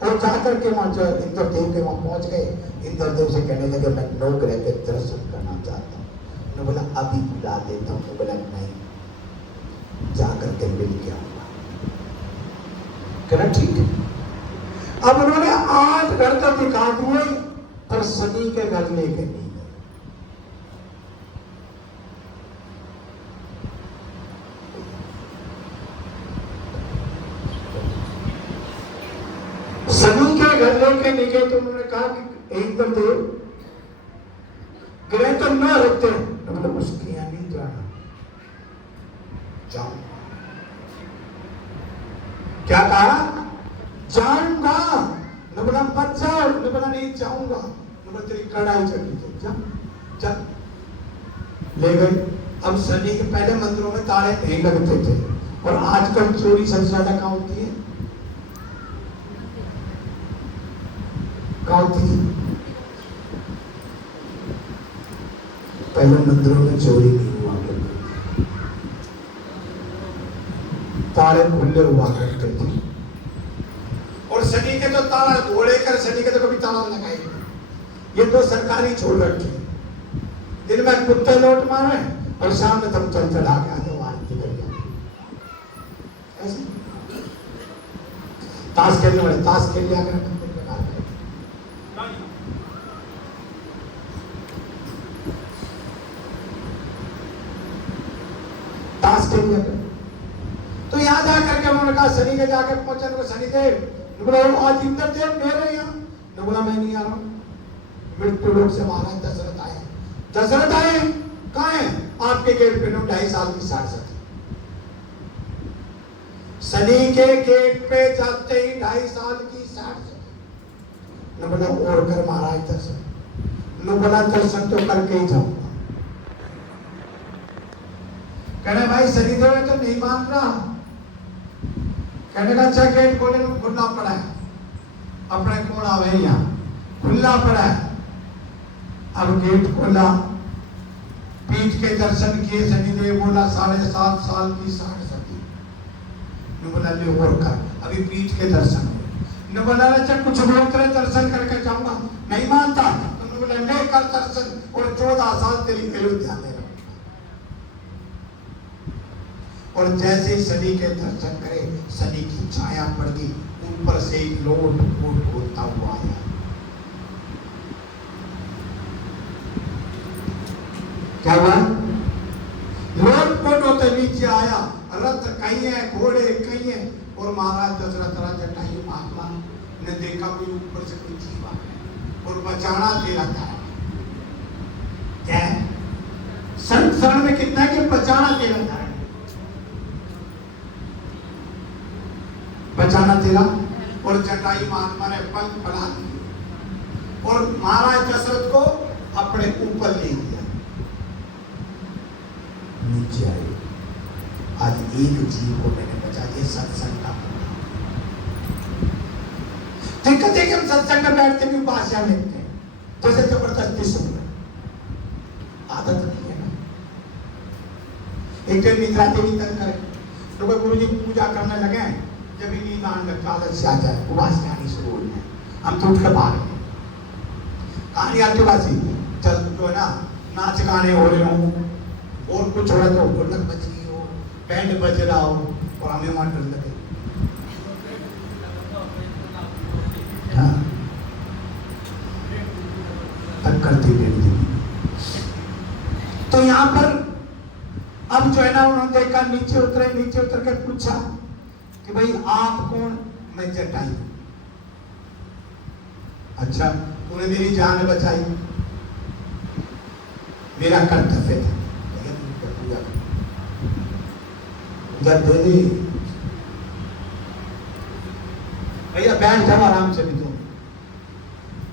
और जाकर के वहां जो इंद्रदेव के वहां पहुंच गए। इंद्रदेव से कहने लगे मैं 9 ग्रह के दर्शन करना चाहता हूँ। उन्होंने बोला अभी बुला देता हूँ। बोला नहीं, जाकर के मिल के आऊंगा। कहना ठीक है। अब उन्होंने 8 घर तो दिखा दिए पर शनि के घर लेके नहीं गए। शनि के घर लेके नहीं गए तो उन्होंने कहा कि इंद्रदेव ग्रह तो न रखते, मतलब उसके यहाँ नहीं जाना। जाऊं, क्या कहा? जाऊंगा। न बोला मत जाओ, न बोला नहीं जाऊंगा, न बोला तेरी कड़ाई चढ़ी थी, जा जा ले गए। अब शनि के पहले मंदिरों में ताले नहीं लगते थे और आजकल चोरी सबसे ज्यादा कहाँ होती है? कहाँ होती है? पहले मंदिरों में चोरी नहीं हुआ करती, ताले खुले हुआ करते थे। और शनि के तो ताला, घोड़े कर शनि के तो कभी ताला लगाए नहीं। ये तो सरकारी छोड़ रखी, दिन में कुत्ते लौट मारे और शाम में तुम चल चढ़ा के आते हो आरती करके। ऐसे ताश खेलने वाले ताश खेल लिया कर, ताश खेल लिया कर। तो यहाँ जाकर के उन्होंने कहा शनि के जाके पहुंचे तो शनिदेव बोला आज इंद्रदेव मेरे यहाँ, ने बोला मैं नहीं आ रहा हूँ, मृत्यु लोक से महाराज दशरथ आए। दशरथ आए कहाँ है? आपके गेट पे 2.5 साल की साठ सती। शनि के गेट पे जाते ही 2.5 साल की साठ सती। न बोला और कर महाराज दर्शन, न बोला दर्शन तो करके ही जाऊंगा। कहने भाई शनिदेव है तो नहीं मान रहा। कहने का अच्छा गेट खोले खुला पड़ा है, अपने कौन आवे यहाँ खुला पड़ा है। अब गेट खोला, पीठ के दर्शन किए। शनिदेव बोला 7.5 साल की साठ सती। बोला ले और कर, अभी पीठ के दर्शन हुए। न बोला अच्छा कुछ बोल तेरे दर्शन करके जाऊंगा, नहीं मानता। तुमने बोला ले कर दर्शन और 14 साल तेरी अयोध्या में रहूंगा। और जैसे ही शनि के दर्शन करे, शनि की छाया पड़ गई, ऊपर से एक लोट फूट होता हुआ आया। क्या हुआ? लोट पोट होते नीचे आया, रथ कहीं है, घोड़े कहीं है, और महाराज दशरथ राजा जटायु महात्मा ने देखा कोई ऊपर से कोई जीव आ गया और बचाना तेरा था। क्या है? शरण में कितना है कि बचाना तेरा था, बचाना तेरा। और जटायु महात्मा ने पंख फैला दिए और महाराज दशरथ को अपने ऊपर ले लिया। नीचे आए, आज एक जीव को मैंने बचा दिया, सत्संग का। दिक्कत है कि हम सत्संग में बैठते भी उपास्या लेते हैं, जैसे जबरदस्ती सुन रहे, आदत नहीं है ना। एक दिन निद्रा देवी तक करे तो कोई गुरु जी पूजा करने लगे, जब नींद आने लग आदत से आ जाए, उपास्या आनी शुरू हो जाए, हम तो उठ कर भाग गए। कहानी आती बासी चल जो है ना, नाच गाने हो रहे हो और कुछ हो रहा तो ढोलक बज रही हो, बैंड बज रहा हो और हमें वहां डर लगे। हाँ, तब करती बेटी। तो यहाँ पर अब जो है ना, उन्होंने देखा, नीचे उतरे, नीचे उतर कर पूछा कि भाई आप कौन? मैं जटायु। अच्छा, तूने मेरी जान बचाई, मेरा कर्तव्य था, जब दे दी भैया बैठ जाओ आराम से, भी दो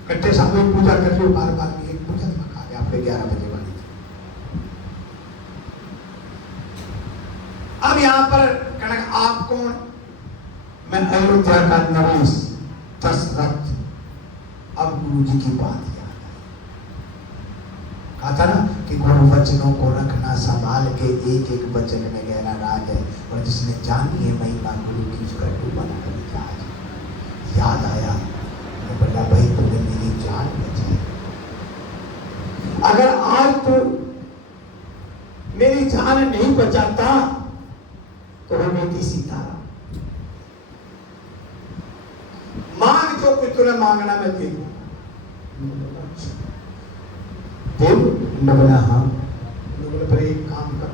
कट्टे सामूहिक पूजा कर लो, बार बार भी एक पूजा मका गया आपके 11 बजे वाली। अब यहां पर कनक आप कौन? मैं अयोध्या का नरेश दशरथ। अब गुरु जी की बात याद आई, कहा था ना कि गुरु वचनों को रखना संभाल के, एक एक वचन में गहरा राज है, और जिसने जानी है महिमा गुरु की उसका डूबा कभी जहाज। याद आया, मैं बोला भाई तुमने मेरी जान बचाई, अगर आज तो मेरी जान नहीं बचाता तो हमें थी सीताराम। मांग जो कुछ तूने मांगना मैं दे दूंगा। बोला हाँ, बोले पर एक काम कर,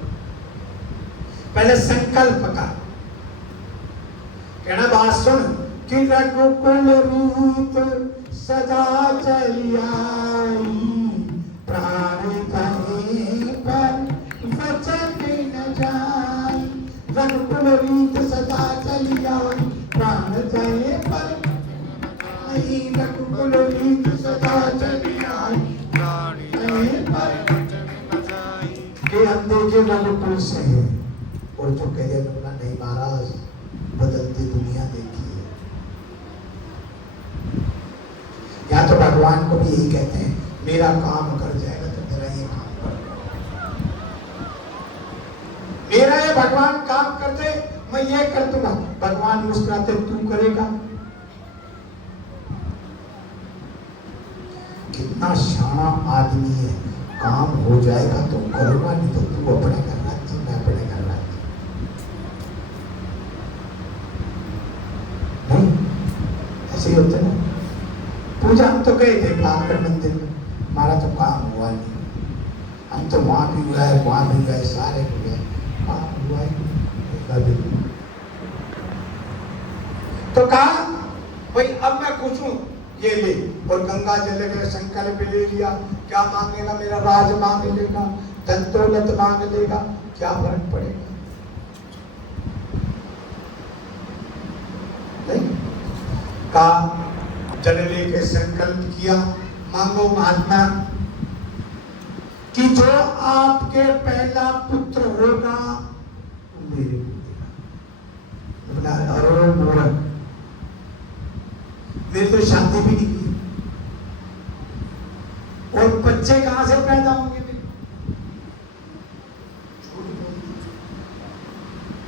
पहले संकल्प कर, कहना बात सुन कि रघुकुल रीत सदा चली आई, प्राण कहीं पर वचन न जाए। रघुकुल रीत सदा चली आई, प्राण कहीं पर नहीं। रघुकुल रीत सदा चली आई, प्राण कहीं पर के हम देखे रघुकुल से है, और जो कह रहे बोला नहीं महाराज, बदलती दुनिया देखी है। या तो भगवान को भी यही कहते हैं, मेरा काम कर जाएगा तो मेरा ये काम कर, मेरा ये भगवान काम कर दे, मैं ये कर दूंगा। भगवान मुस्कुराते, तू करेगा। कितना शाना आदमी है, काम हो जाएगा तो करूंगा, नहीं तो तू अपने करना चाहिए, मैं अपने करना चाहिए। नहीं ऐसे ही होता है ना। पूजा हम तो गए थे पालगढ़ मंदिर में, हमारा तो काम हुआ नहीं। हम तो वहां भी हुआ है, वहां भी गए, सारे हुए, काम हुआ है तो कहा भाई अब मैं खुश हूं, ये ले। और गंगा जल के संकल्प ले लिया, क्या मांगेगा? मेरा राज मांग लेगा, धन दौलत मांग लेगा, क्या फर्क पड़ेगा? नहीं का जल लेके संकल्प किया, मांगो महात्मा कि जो आपके पहला पुत्र होगा मेरे पुत्र। अरे मूर्ख, मेरी तो शादी भी नहीं की, और बच्चे कहां से पैदा होंगे?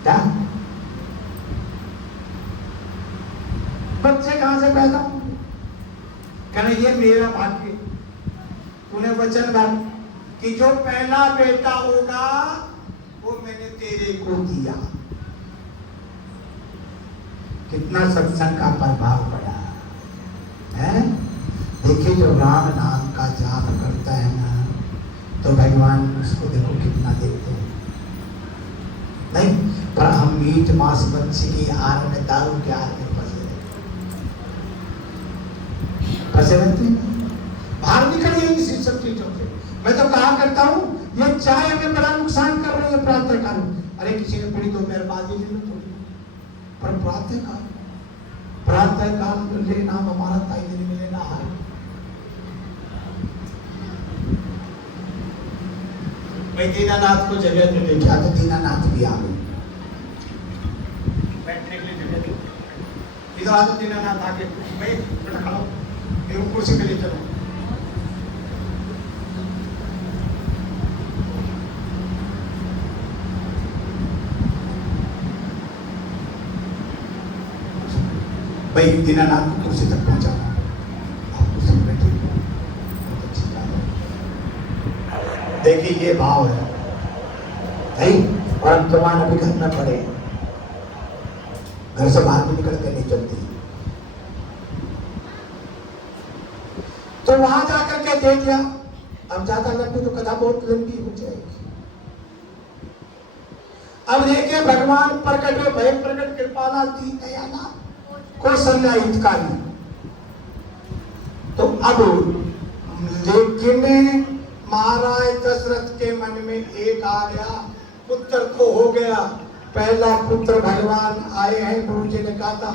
क्या बच्चे कहां से पैदा होंगे? कहना ये मेरा भाग्य, तूने वचन दिया कि जो पहला बेटा होगा वो मैंने तेरे को दिया। कितना सत्संग का प्रभाव पड़ा है। देखिए जो राम नाम का जाप करता है ना, तो भगवान उसको देखो कितना देखते हैं। नहीं पर हम मीट मांस मच्छी की आड़ में, दारू के आड़ में फंसे रहते हैं। बाहर निकलिए इसी सब चीजों से। मैं तो कहा करता हूँ ये चाय हमें बड़ा नुकसान कर रही है प्रातः काल। अरे किसी ने पीड़ी तो मेहरबानी ले लो थोड़ी, पर प्रातः काल में लेना हमारा ताई दिन में लेना है। भाई दीनानाथ को जगह पे देखा तो दीनानाथ भी आ गए, बैठने के लिए जगह दी। इधर आ जाओ दीनानाथ आके, भाई बेटा खड़ो, मेरे कुर्सी पे ले चलो। भाई दीनानाथ को कुर्सी तक पहुंचा, आप कुर्सी पे बैठे। बहुत अच्छी बात है। देखिए ये भाव है नहीं, और हम तुम्हारा भी घर में पड़े, घर से बाहर भी निकल के नहीं चलती। तो वहां जाकर के दे दिया। अब ज्यादा लंबी तो कथा बहुत लंबी हो जाएगी। अब देखिए भगवान प्रकट हुए, भय प्रकट कृपाला दीन दयाला कौशल्या हितकारी। तो अब लेकिन महाराज दशरथ के मन में एक आ गया, पुत्र तो हो गया, पहला पुत्र भगवान आए हैं, गुरु जी ने कहा था,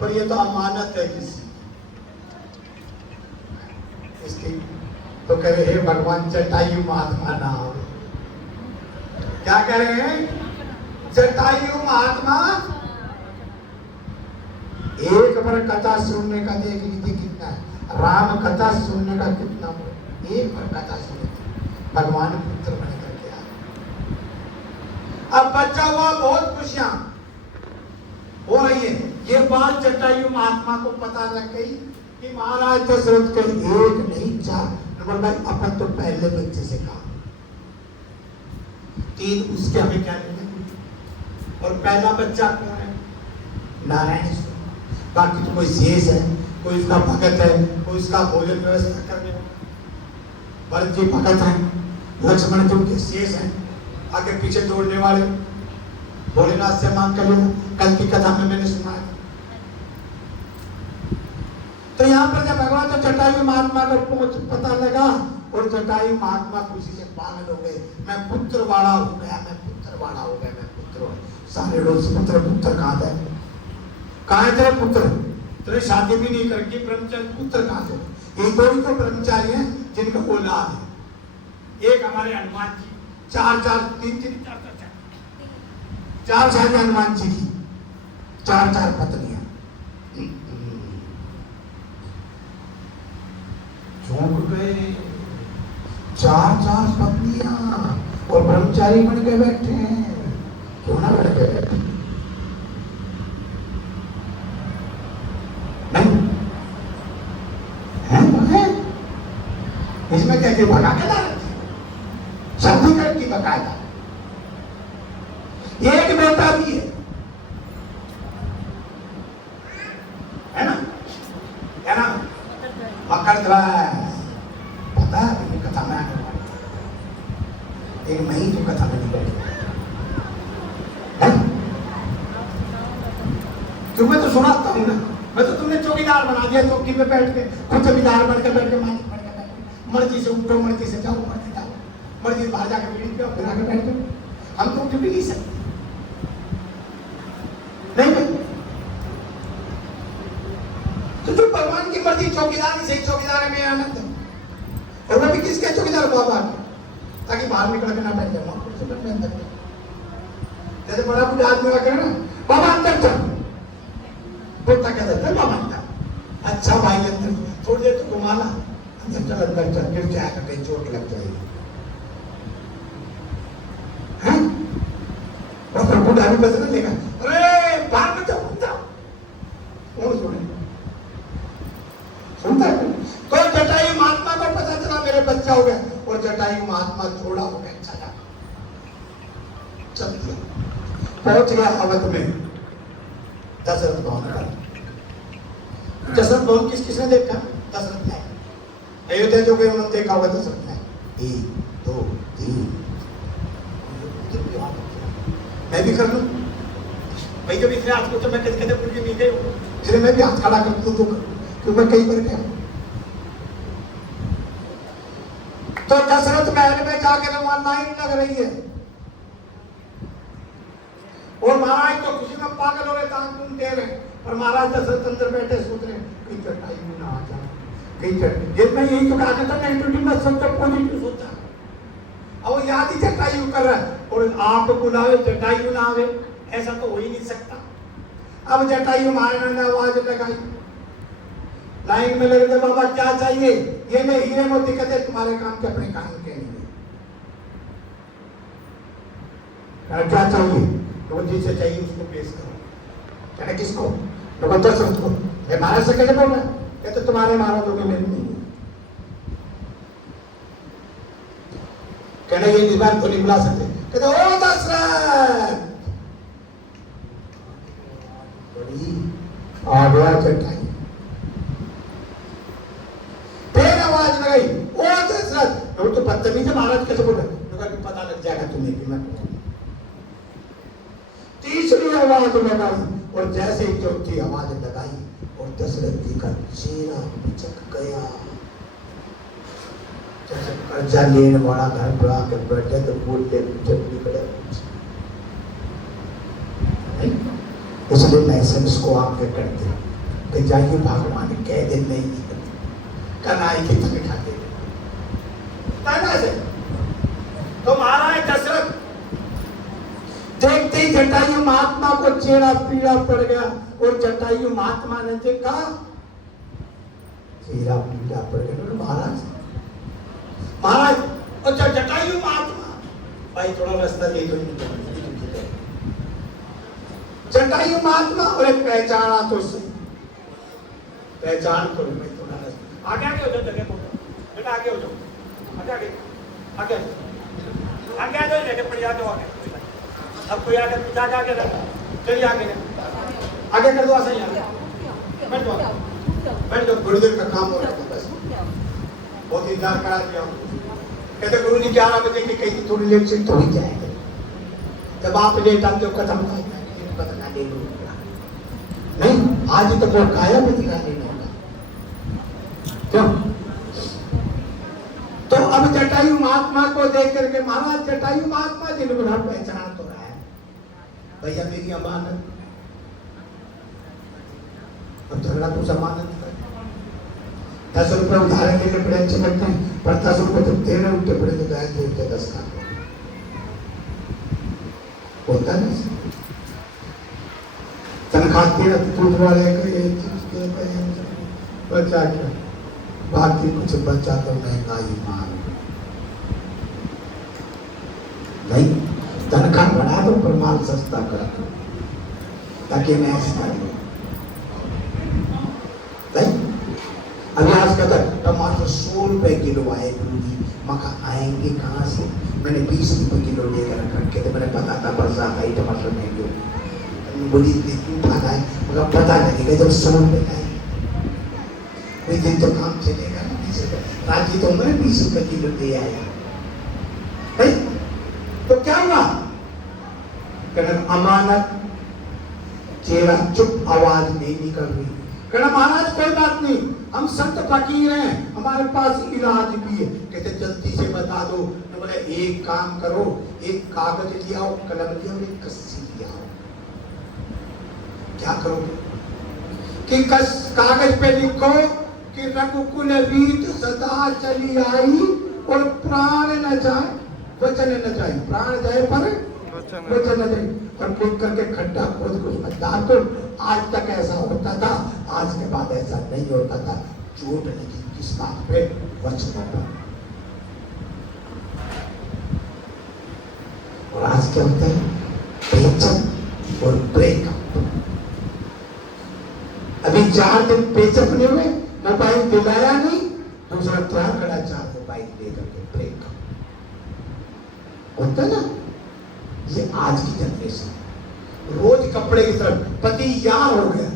पर ये तो अमानत है किसी इसकी। तो कह रहे हैं भगवान जटायु महात्मा ना हो। क्या कह रहे हैं? जटायु महात्मा एक बार कथा सुनने का देख लीजिए कितना है, राम कथा सुनने का कितना, एक बार कथा सुने भगवान पुत्र बन करके आए। अब बच्चा हुआ, बहुत खुशियां हो रही है। ये बात जटायु महात्मा को पता लग गई कि महाराज दशरथ के एक नहीं चार, नंबर भाई अपन तो पहले बच्चे से कहा, तीन उसके हमें क्या मिले, और पहला बच्चा कौन है? नारायण। बाकी तो कोई शेष है, कोई उसका भगत है, कोई उसका भोजन व्यवस्था करने वाला, भरत जी भगत हैं, लक्ष्मण जी उनके शेष हैं, आगे पीछे दौड़ने वाले, भोलेनाथ से मांग कर लेना। कल की कथा में मैंने सुना है। तो यहाँ पर जब भगवान तो जटायु महात्मा को पता लगा, और जटायु महात्मा खुशी से पागल हो गए, मैं पुत्र वाला हो गया, मैं पुत्र वाला हो गया, मैं पुत्र। सारे लोग पुत्र पुत्र कहाँ थे? कहाँ है तेरे पुत्र? तेरे शादी भी नहीं करके ब्रह्मचारी पुत्र कहाँ थे? एक दो ही तो ब्रह्मचारी हैं जिनका औलाद है। एक हमारे हनुमान जी, चार शादी हनुमान जी की, चार पत्नियां। झोंक गए, चार पत्नियां और ब्रह्मचारी बन के बैठे हैं। क्यों ना बैठ के बैठे? इसमें क्या भगा के ला रहे थे, शादी करके बकायदा। एक बेटा भी है ना, क्या नाम? मकरध्वज। पता है कथा में आने वाली, एक मही तो कथा में निकल गया। तुम्हें तो सुनाता हूँ ना, मैं तो तुमने चौकीदार बना दिया, चौकी पे बैठ के खुद चौकीदार बन के बैठ के मालिक बन के बैठ के, मर्जी से उठो, मर्जी से जाओ, मर्जी जाओ, मर्जी से बाहर जाकर मीटिंग पे फिर आके बैठ जाओ। हम तो उठ भी नहीं सकते, नहीं भाई। तो जो भगवान की मर्जी चौकीदार ही सही, चौकीदार में आनंद है। और मैं भी किसके चौकीदार बाबा, ताकि बाहर निकल के ना बैठ जाऊँ, कुर्सी पर अंदर। जैसे बड़ा बुढ़ा आदमी रखे ना, बाबा अंदर चल, बोलता क्या था बाबा अंदर। अच्छा भाई अंदर थोड़ी देर तो घुमाना, अंदर चल, अंदर चल, गिर जाएगा, कहीं चोट लग जाएगी। और फिर बुढ़ा भी बचने लेगा, अरे बाहर में जाओ, जाओ। और सुने ढूंढता है। तो जटायु महात्मा को पता चला मेरे बच्चा हो गया, और जटायु महात्मा थोड़ा हो गया, चला चल दिया, पहुंच गया अवध में दशरथ भवन पर। दशरथ भवन किसने देखा? दशरथ ने। अयोध्या जो गए उन्होंने देखा होगा दशरथ ने। 1 2 3 मैं भी कर लूं भाई, जब इतने हाथ को तो मैं कहते पूरी नहीं गई, इसलिए मैं भी हाथ खड़ा कर दूं, क्यों मैं कहीं पर गया। तो दशरथ महल में जाकर वहां लाइन लग रही है, और महाराज तो खुशी में पागल हो रहे, तान दे रहे, और महाराज दशरथ अंदर बैठे सोच रहे कहीं जटायु ना आ जाए, कहीं ये मैं यही तो कहा था, नेगेटिव मत सोचो, पॉजिटिव सोचा। अब वो याद ही जटायु कर रहा है, और आप बुलावे जटायु ना आवे, ऐसा तो हो ही नहीं सकता। अब जटायु महाराज ने आवाज लगाई, लाइन में लगे, बाबा क्या चाहिए? ये मैं हीरे मोती कहते तुम्हारे काम के, अपने काम के नहीं। क्या चाहिए? तो जिसे चाहिए उसको पेश करो। कहना किसको? तो दशरथ को। महाराज से कैसे बोल रहा है? कहते तुम्हारे महाराज होगे, मेरे नहीं। कहना ये इस बार तो नहीं बुला सकते। कहते ओ दशरथ, आ गया जटायु। फिर आवाज लगाई, ओ दशरथ। वो तो बदतमीज है, महाराज कैसे बोल रहे? तो पता लग जाएगा तुम्हें कि मैं कौन। तीसरी आवाज लगाई, और जैसे ही चौथी आवाज लगाई, और दशरथ जी का चेहरा पिचक गया, जैसे कर्जा लेने वाला घर पर आकर बैठे तो बोलते निकले। इसलिए लाइसेंस को आपके करते कि जाइए भगवान कह दिन नहीं कनाई की तक खाते से। तो महाराज दशरथ देखते ही जटायु महात्मा को चेहरा पीला पड़ गया, और जटायु महात्मा ने देखा चेहरा पीला पड़ गया। महाराज महाराज, अच्छा जटायु महात्मा, भाई थोड़ा रास्ता दे दो। जटायु महात्मा, और एक पहचाना तो सही, पहचान करो भाई, थोड़ा रास्ता आगे आगे हो जाओ, जगह को बेटा आगे हो जाओ, आगे आगे आगे आगे आ जाओ, जगह पर आ जाओ आगे। अब कोई आगे पीछे आगे चलिए आगे आगे कर दो, ऐसा ही आगे बैठ जाओ, बैठ जाओ। थोड़ी देर का काम हो रहा था, बस बहुत इंतजार करा दिया। कहते गुरु जी 11 बजे की कहीं थोड़ी लेट से तो ही जाएंगे, जब आप लेट आते हो खत्म हो जाएगा, बदला ले लो। नहीं आज तो वो काया बदला लेना होगा, क्यों? तो अब जटायु महात्मा को देख करके महाराज, जटायु महात्मा जी ने बोला पहचान तो रहा है भैया, मेरी अमानत, अब झगड़ा तो जमानत है। 10 रुपए उधार के लिए बड़े अच्छे लगते हैं, पर 10 रुपए तो देने उठे पड़े तो गाय देते 10 का होता है ना। तनख्वाह तेरा दूध वाले बचा क्या, बाकी कुछ बचा तो महंगाई मार नहीं, तनख्वाह बढ़ा दो पर माल सस्ता कर दो, ताकि मैं ऐसा अभी आज कहता टमाटर 100 रुपए किलो आए, मका आएंगे कहाँ से? मैंने 20 रुपए किलो लेकर रखे थे, मैंने पता था बरसात आई टमाटर महंगे, बोली क्यों भागा है, मगर पता लगेगा जब 100 रुपए आए, कोई दिन तो काम चलेगा ना। 20 रुपए राजी तो मैं 20 रुपए किलो दे आया, तो क्या हुआ? अमानत, चेहरा चुप, आवाज नहीं निकल रही। कहना महाराज कोई बात नहीं, हम संत फकीर हैं, हमारे पास इलाज भी है। कहते जल्दी से बता दो। तो बोले एक काम करो, एक कागज लिया आओ, कलम लिया और एक कस्सी लिया आओ। क्या करोगे? कि कागज पे लिखो कि रघुकुल रीत सदा चली आई, और प्राण न जाए वचन न जाए, प्राण जाए पर वचन न जाए। और लिख करके खड्डा खोद के उसमें डाल दो। आज तक ऐसा होता था, आज के बाद ऐसा नहीं होता था। चोट लगी किस बात पे? वचनों पर। और आज क्या होता है? पेचअप और ब्रेकअप। अभी 4 दिन पेचअप नहीं हुए, मोबाइल दिलाया नहीं, दूसरा तैयार खड़ा 4 मोबाइल लेकर के ब्रेक होता ना। ये आज की जनरेशन, रोज कपड़े की तरफ पति यार हो गया।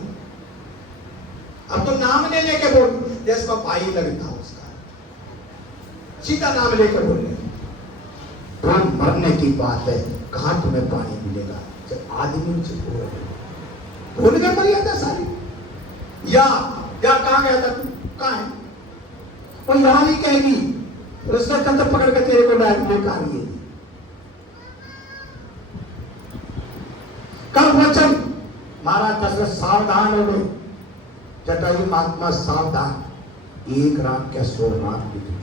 अब तो नाम ले लेके बोल, जैसा भाई लगता उसका, सीधा नाम लेकर बोले। तो मरने की बात है, कहां तुम्हें पानी मिलेगा जब आदमी उनसे बोल के मर गया था सारी। या कहां गया था तू, कहां है वो, यहां नहीं कहेगी, उसका कंधा पकड़ के तेरे को डायरेक्ट लेकर आ रही है। कब वचन महाराज दशरथ सावधान हो गए, जटायु महात्मा सावधान, 1 रात क्या 100 रात बीत गई,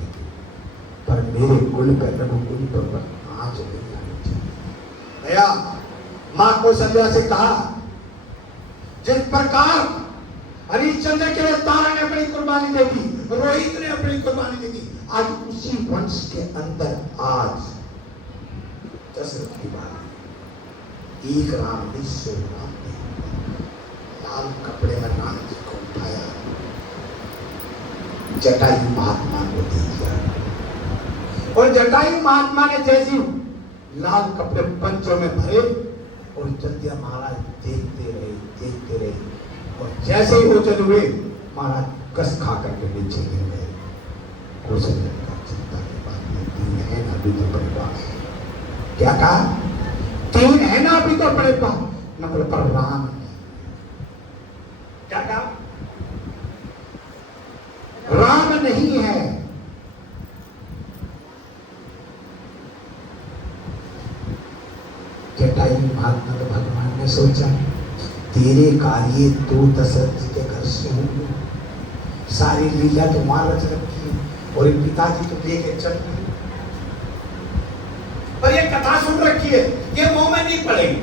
पर मेरे कुल पर रघुकुल पर आंच नहीं आनी चाहिए। भैया मां कौशल्या से कहा, जिस प्रकार हरिश्चंद्र के लिए तारा ने अपनी कुर्बानी दे दी, रोहित ने अपनी कुर्बानी दे दी, आज उसी वंश के अंदर आज दशरथ की बात, 1 राम 100 राम नहीं, लाल कपड़े में राम जी को उठाया, जटायु महात्मा को दे दिया। और जटायु महात्मा ने जैसी लाल कपड़े पंचों में भरे और चल दिया। महाराज देखते रहे और जैसे ही वो चल हुए, महाराज कस खा करके नीचे गिर गए। कौशल्या का चिंता की बात नहीं, 3 है ना अभी तो अपने पास। क्या कहा, 3 है ना अभी तो अपने पास, नंबर पर राम नहीं। क्या कहा, राम नहीं है। जटायु महात्मा तो भगवान ने सोचा, तेरे कार्य तू दशरथ जी के घर से होंगे, सारी लीला तुम्हारा रच रखी और पिताजी तो लेके चल गए, पर ये कथा सुन रखी है, ये मुंह में नहीं पड़ेगी।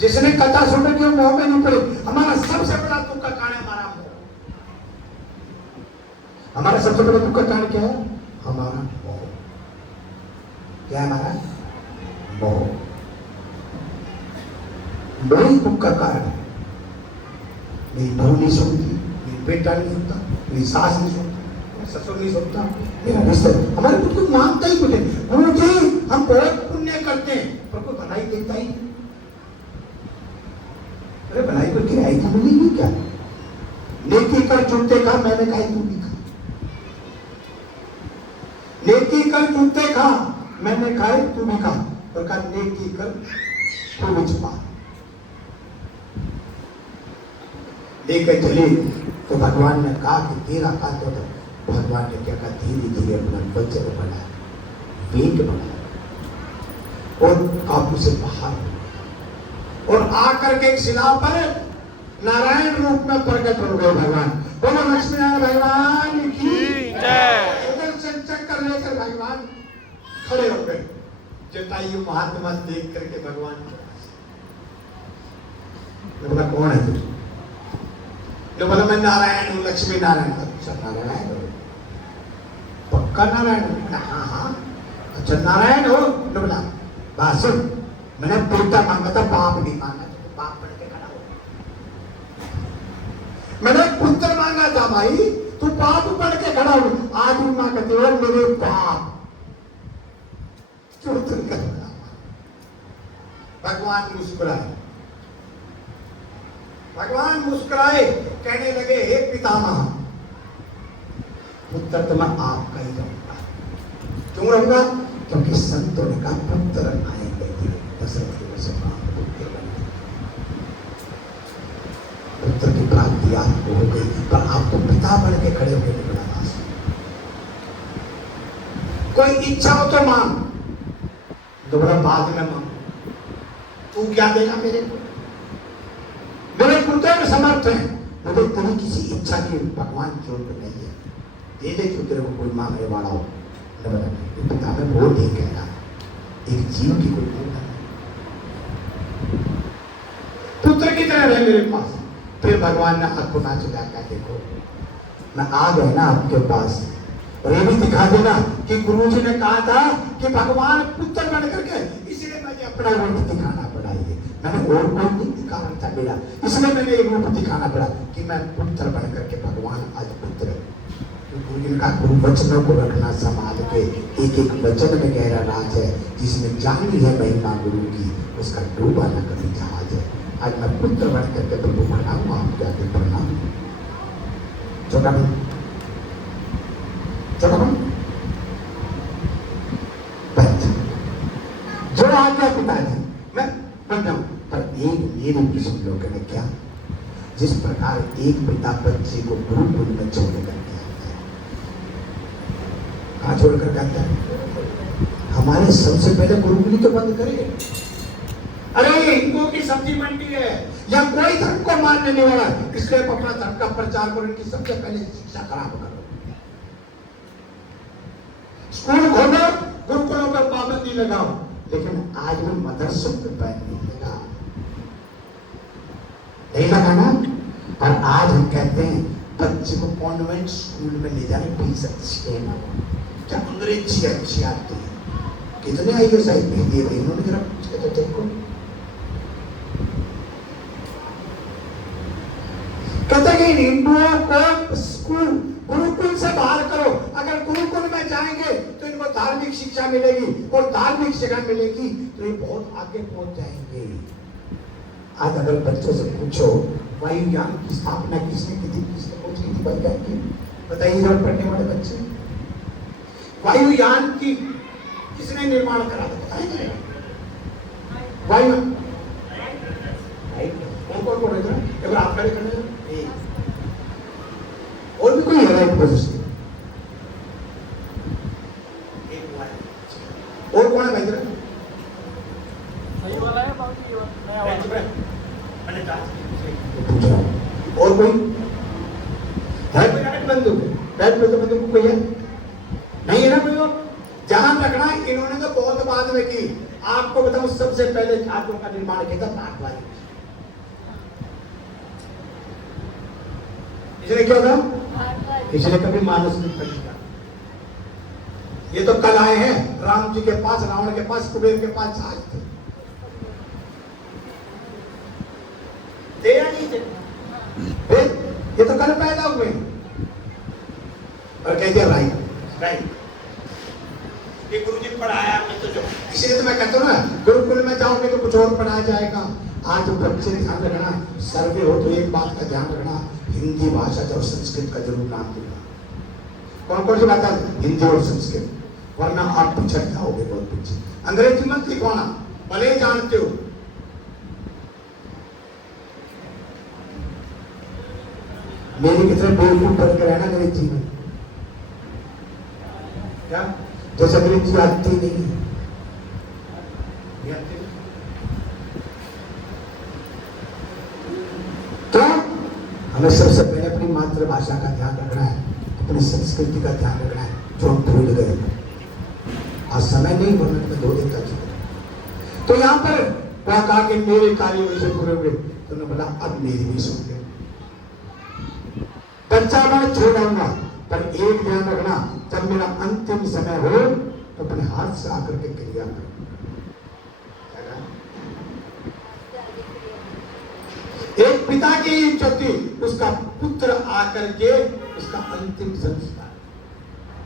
जिसने कथा सुन रखी है मुंह में नहीं पड़ेगी। हमारा सबसे बड़ा दुख का कारण हमारा मोह। हमारा सबसे बड़ा दुख का कारण क्या है, हमारा मोह। क्या है हमारा मोह, बड़ी दुख का कारण है। मेरी बहू नहीं सुनती, मेरी बेटा नहीं सुनता, मेरी सास नहीं सुनती, मेरा ससुर नहीं सुनता, मेरा रिश्ता, हमारे कुछ को मानता ही कुछ नहीं। गुरु जी हम बहुत पुण्य करते हैं पर कोई भलाई देता ही नहीं। अरे भलाई को किराए की मिलेगी क्या, नेकी कर जूते खा, मैंने कहा तू भी खा। नेकी कर जूते खा, मैंने कहा तू भी खा, और कहा नेकी कर तू भी छुपा। लेकर चले तो भगवान ने कहा कि तेरा का तो भगवान ने क्या कहा, धीरे धीरे अपना वज्र बनाया, वेग बनाया और काबू से बाहर, और आकर के एक शिला पर नारायण रूप में प्रकट हो गए भगवान। बोलो लक्ष्मी नारायण भगवान की जय। उधर से चक्कर लेकर भगवान खड़े हो गए। जटायु महात्मा देख करके भगवान के पास, बोला कौन है तू? जो बोला मैं नारायण हूँ, लक्ष्मी नारायण। अच्छा नारायण हो, पक्का नारायण हो? हाँ हाँ, अच्छा नारायण हो। तो बोला बात सुन, मैंने पुत्र मांगा था, बाप नहीं मांगा था, बाप बन के खड़ा हो। मैंने पुत्र मांगा था भाई, तू बाप बन के खड़ा हो। आज भी मां कहती हो मेरे बाप, क्यों तुम कर रहा? भगवान मुस्कुराए, भगवान मुस्कुराए, कहने लगे हे पितामह, पुत्र तो मैं आपका ही रहूंगा। क्यों रहूंगा? क्योंकि संतों ने कहा पुत्र आएंगे, दशरथ के वचन पुत्र बने, पुत्र की प्राप्ति आपको हो गई, पर आपको पिता बन के खड़े होने में बड़ा आस। कोई इच्छा हो तो मांग, तो बड़ा बाद में मांग। तू क्या देगा मेरे को? मेरे पुत्र में समर्थ है, मुझे तेरी किसी इच्छा की भगवान जरूरत नहीं है, दे दे क्यों तेरे को कोई मांगने वाला हो। पिता में वो नहीं कहना, एक जीव की कोई नहीं, पुत्र की तरह रहे मेरे पास। फिर भगवान ने हाथ उठा चुका, देखो मैं आ गया ना आपके पास, और ये भी दिखा देना कि गुरुजी ने कहा था कि भगवान पुत्र बन करके, इसलिए मुझे अपना रूप दिखाना पड़ा। मैंने और कोई नहीं कारण था मेरा, इसलिए मैंने एक रूप दिखाना पड़ा कि मैं पुत्र बन करके भगवान आज पुत्र। तो गुरु जी ने कहा गुरु वचनों को रखना संभाल के, एक एक वचन में गहरा राज है, जिसमें जानी है महिमा गुरु की, उसका डूबा न कभी जहाज है। आज मैं पुत्र बन करके प्रभु खड़ा हूँ, आप जाके प्रणाम। छोटा भाई, छोटा भाई जो आज्ञा पिताजी मैं बन जाऊं, पर एक मेरे भी सुन लो कि क्या, जिस प्रकार एक पिता बच्चे को गुरुकुल में छोड़ करके आता है, कहाँ छोड़ करके आता है? हमारे सबसे पहले गुरुकुल तो बंद करें। अरे हिंदुओं की सब्जी मंडी है, या कोई धर्म को मानने नहीं वाला, इसलिए अपना धर्म का प्रचार करो, इनकी सबसे पहले शिक्षा खराब करो। स्कूल खोलो, गुरुकुलों पर पाबंदी लगाओ, लेकिन आज में मदरसों पे बैन नहीं लगा, नहीं लगाना। और आज हम कहते हैं बच्चे को कॉन्वेंट स्कूल में ले जाने फीस अच्छी है ना, क्या अंग्रेजी अच्छी आती है, कितने आई है साहिब भेज दिए भाई उन्होंने, जरा पूछ के तो देखो। कहते हैं कि हिंदुओं को स्कूल गुरुकुल से बाहर करो, अगर गुरुकुल में जाएंगे तो इनको धार्मिक शिक्षा मिलेगी, और धार्मिक शिक्षा मिलेगी तो ये बहुत आगे पहुंच जाएंगे। आज अगर बच्चों से पूछो वायुयान की स्थापना किसने की थी, किसने खोज की थी वायुयान की, बताइए जरा पढ़ने वाले बच्चे, वायुयान की किसने निर्माण करा था बताइए। वायुयान कौन बोल रहे थे, अगर आप खड़े करने और भी कोई है राइट पोजीशन, और कौन है भाई जरा सही वाला है बाकी नया वाला और कोई है? कोई राइट बंदूक है, राइट बंदूक कोई है नहीं है ना कोई और? ध्यान रखना, इन्होंने तो बहुत बाद में की, आपको बताऊं सबसे पहले छात्रों का निर्माण किया था भारतवारी, इसलिए क्या था, इसलिए कभी मानस नहीं पड़ेगा। ये तो कल आए हैं, राम जी के पास, रावण के पास, कुबेर के पास जहाज थे, नहीं थे, ये तो कल पैदा हुए और कह दिया राइट राइट, ये गुरुजी पढ़ाया मैं तो जो, इसलिए तो मैं कहता हूँ ना गुरुकुल में जाओगे तो कुछ और पढ़ाया जाएगा। आज बच्चे ध्यान रखना, सर्वे हो तो एक बात का ध्यान रखना, हिंदी भाषा और संस्कृत का जरूर नाम देना। कौन कौन सी बात है, हिंदी और संस्कृत, वरना आप पिछड़ जाओगे बहुत पीछे। अंग्रेजी मत लिखवाना, भले जानते हो, मेरी कितने बेवकूफ बन के रहना अंग्रेजी में, क्या जैसे अंग्रेजी आती नहीं है, तो हमें सबसे पहले अपनी मातृभाषा का ध्यान रखना है, अपनी संस्कृति का ध्यान रखना है, जो हम भूल गए। आज समय नहीं, वरना मैं 2 दिन का चुका। तो यहाँ पर वह कहा कि मेरे कार्य वैसे पूरे हुए, तो उन्होंने बोला अब मेरी भी सुन ले, बच्चा मैं छोड़ाऊंगा, पर एक ध्यान रखना, जब मेरा अंतिम समय हो तो अपने हाथ से आकर के क्रिया करो। एक पिता की इच्छा थी, उसका पुत्र आकर के उसका अंतिम संस्कार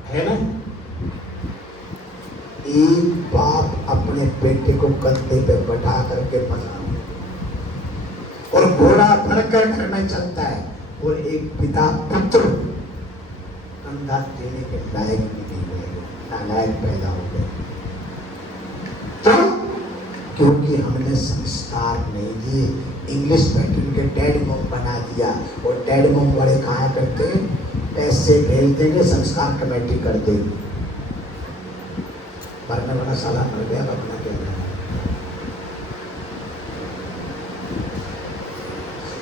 है ना। एक बाप अपने बेटे को कंधे पे बैठा करके बना और घोड़ा बढ़कर घर में चलता है, और एक पिता पुत्र कंधा देने के लायक भी नहीं हुए, नालायक पैदा हो गए। क्यों? क्योंकि हमने संस्कार नहीं दिए, इंग्लिश पैटर्न के डैड मॉम बना दिया, और डैड मॉम वाले कहा करते पैसे भेज देंगे, संस्कार कमेटी कर देगी, मरने वाला साला मर गया, अपना क्या है।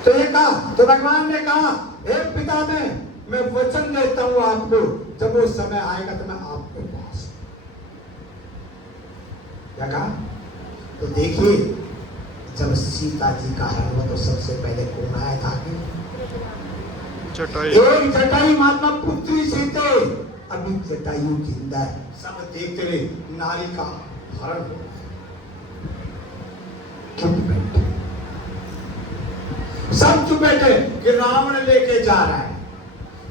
तो ये कहा, तो भगवान ने कहा हे पिता मैं वचन देता हूं आपको, जब वो समय आएगा तो मैं आपके पास। क्या कहा? तो देखिए जब सीता जी का हरण हुआ तो सबसे पहले कौन आया था कि चटाई, एक जटाई माता पुत्री सीते, अभी जटायु जिंदा है, सब देखते रहे नारी का हरण। क्यों बैठे चुप बैठे कि रावण लेके जा रहा है,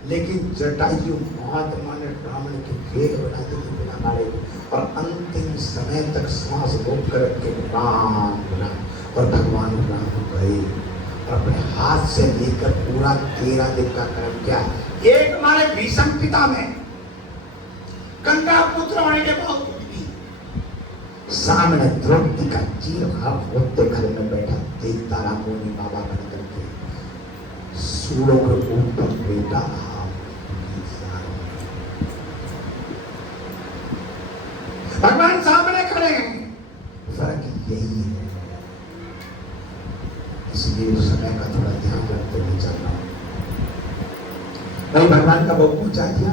लेकिन जटायु महात्मा ने रावण की घेर बना दी थी बिना मारे, और अंतिम समय तक सांस रोक कर के राम बोला, और भगवान राम गए और अपने हाथ से लेकर पूरा 13 दिन का कर्म किया। एक मारे भीष्म पिता में गंगा पुत्र होने के बावजूद भी सामने द्रौपदी का चीरभाव होते घर में बैठा देखता रहा मुनि बाबा बन करके सूरों के ऊपर बेटा भगवान सामने खड़े हैं, फर्क यही है। इसलिए उस समय का थोड़ा ध्यान रखते हुए चलना। भाई भगवान का बहुत पूछा दिया,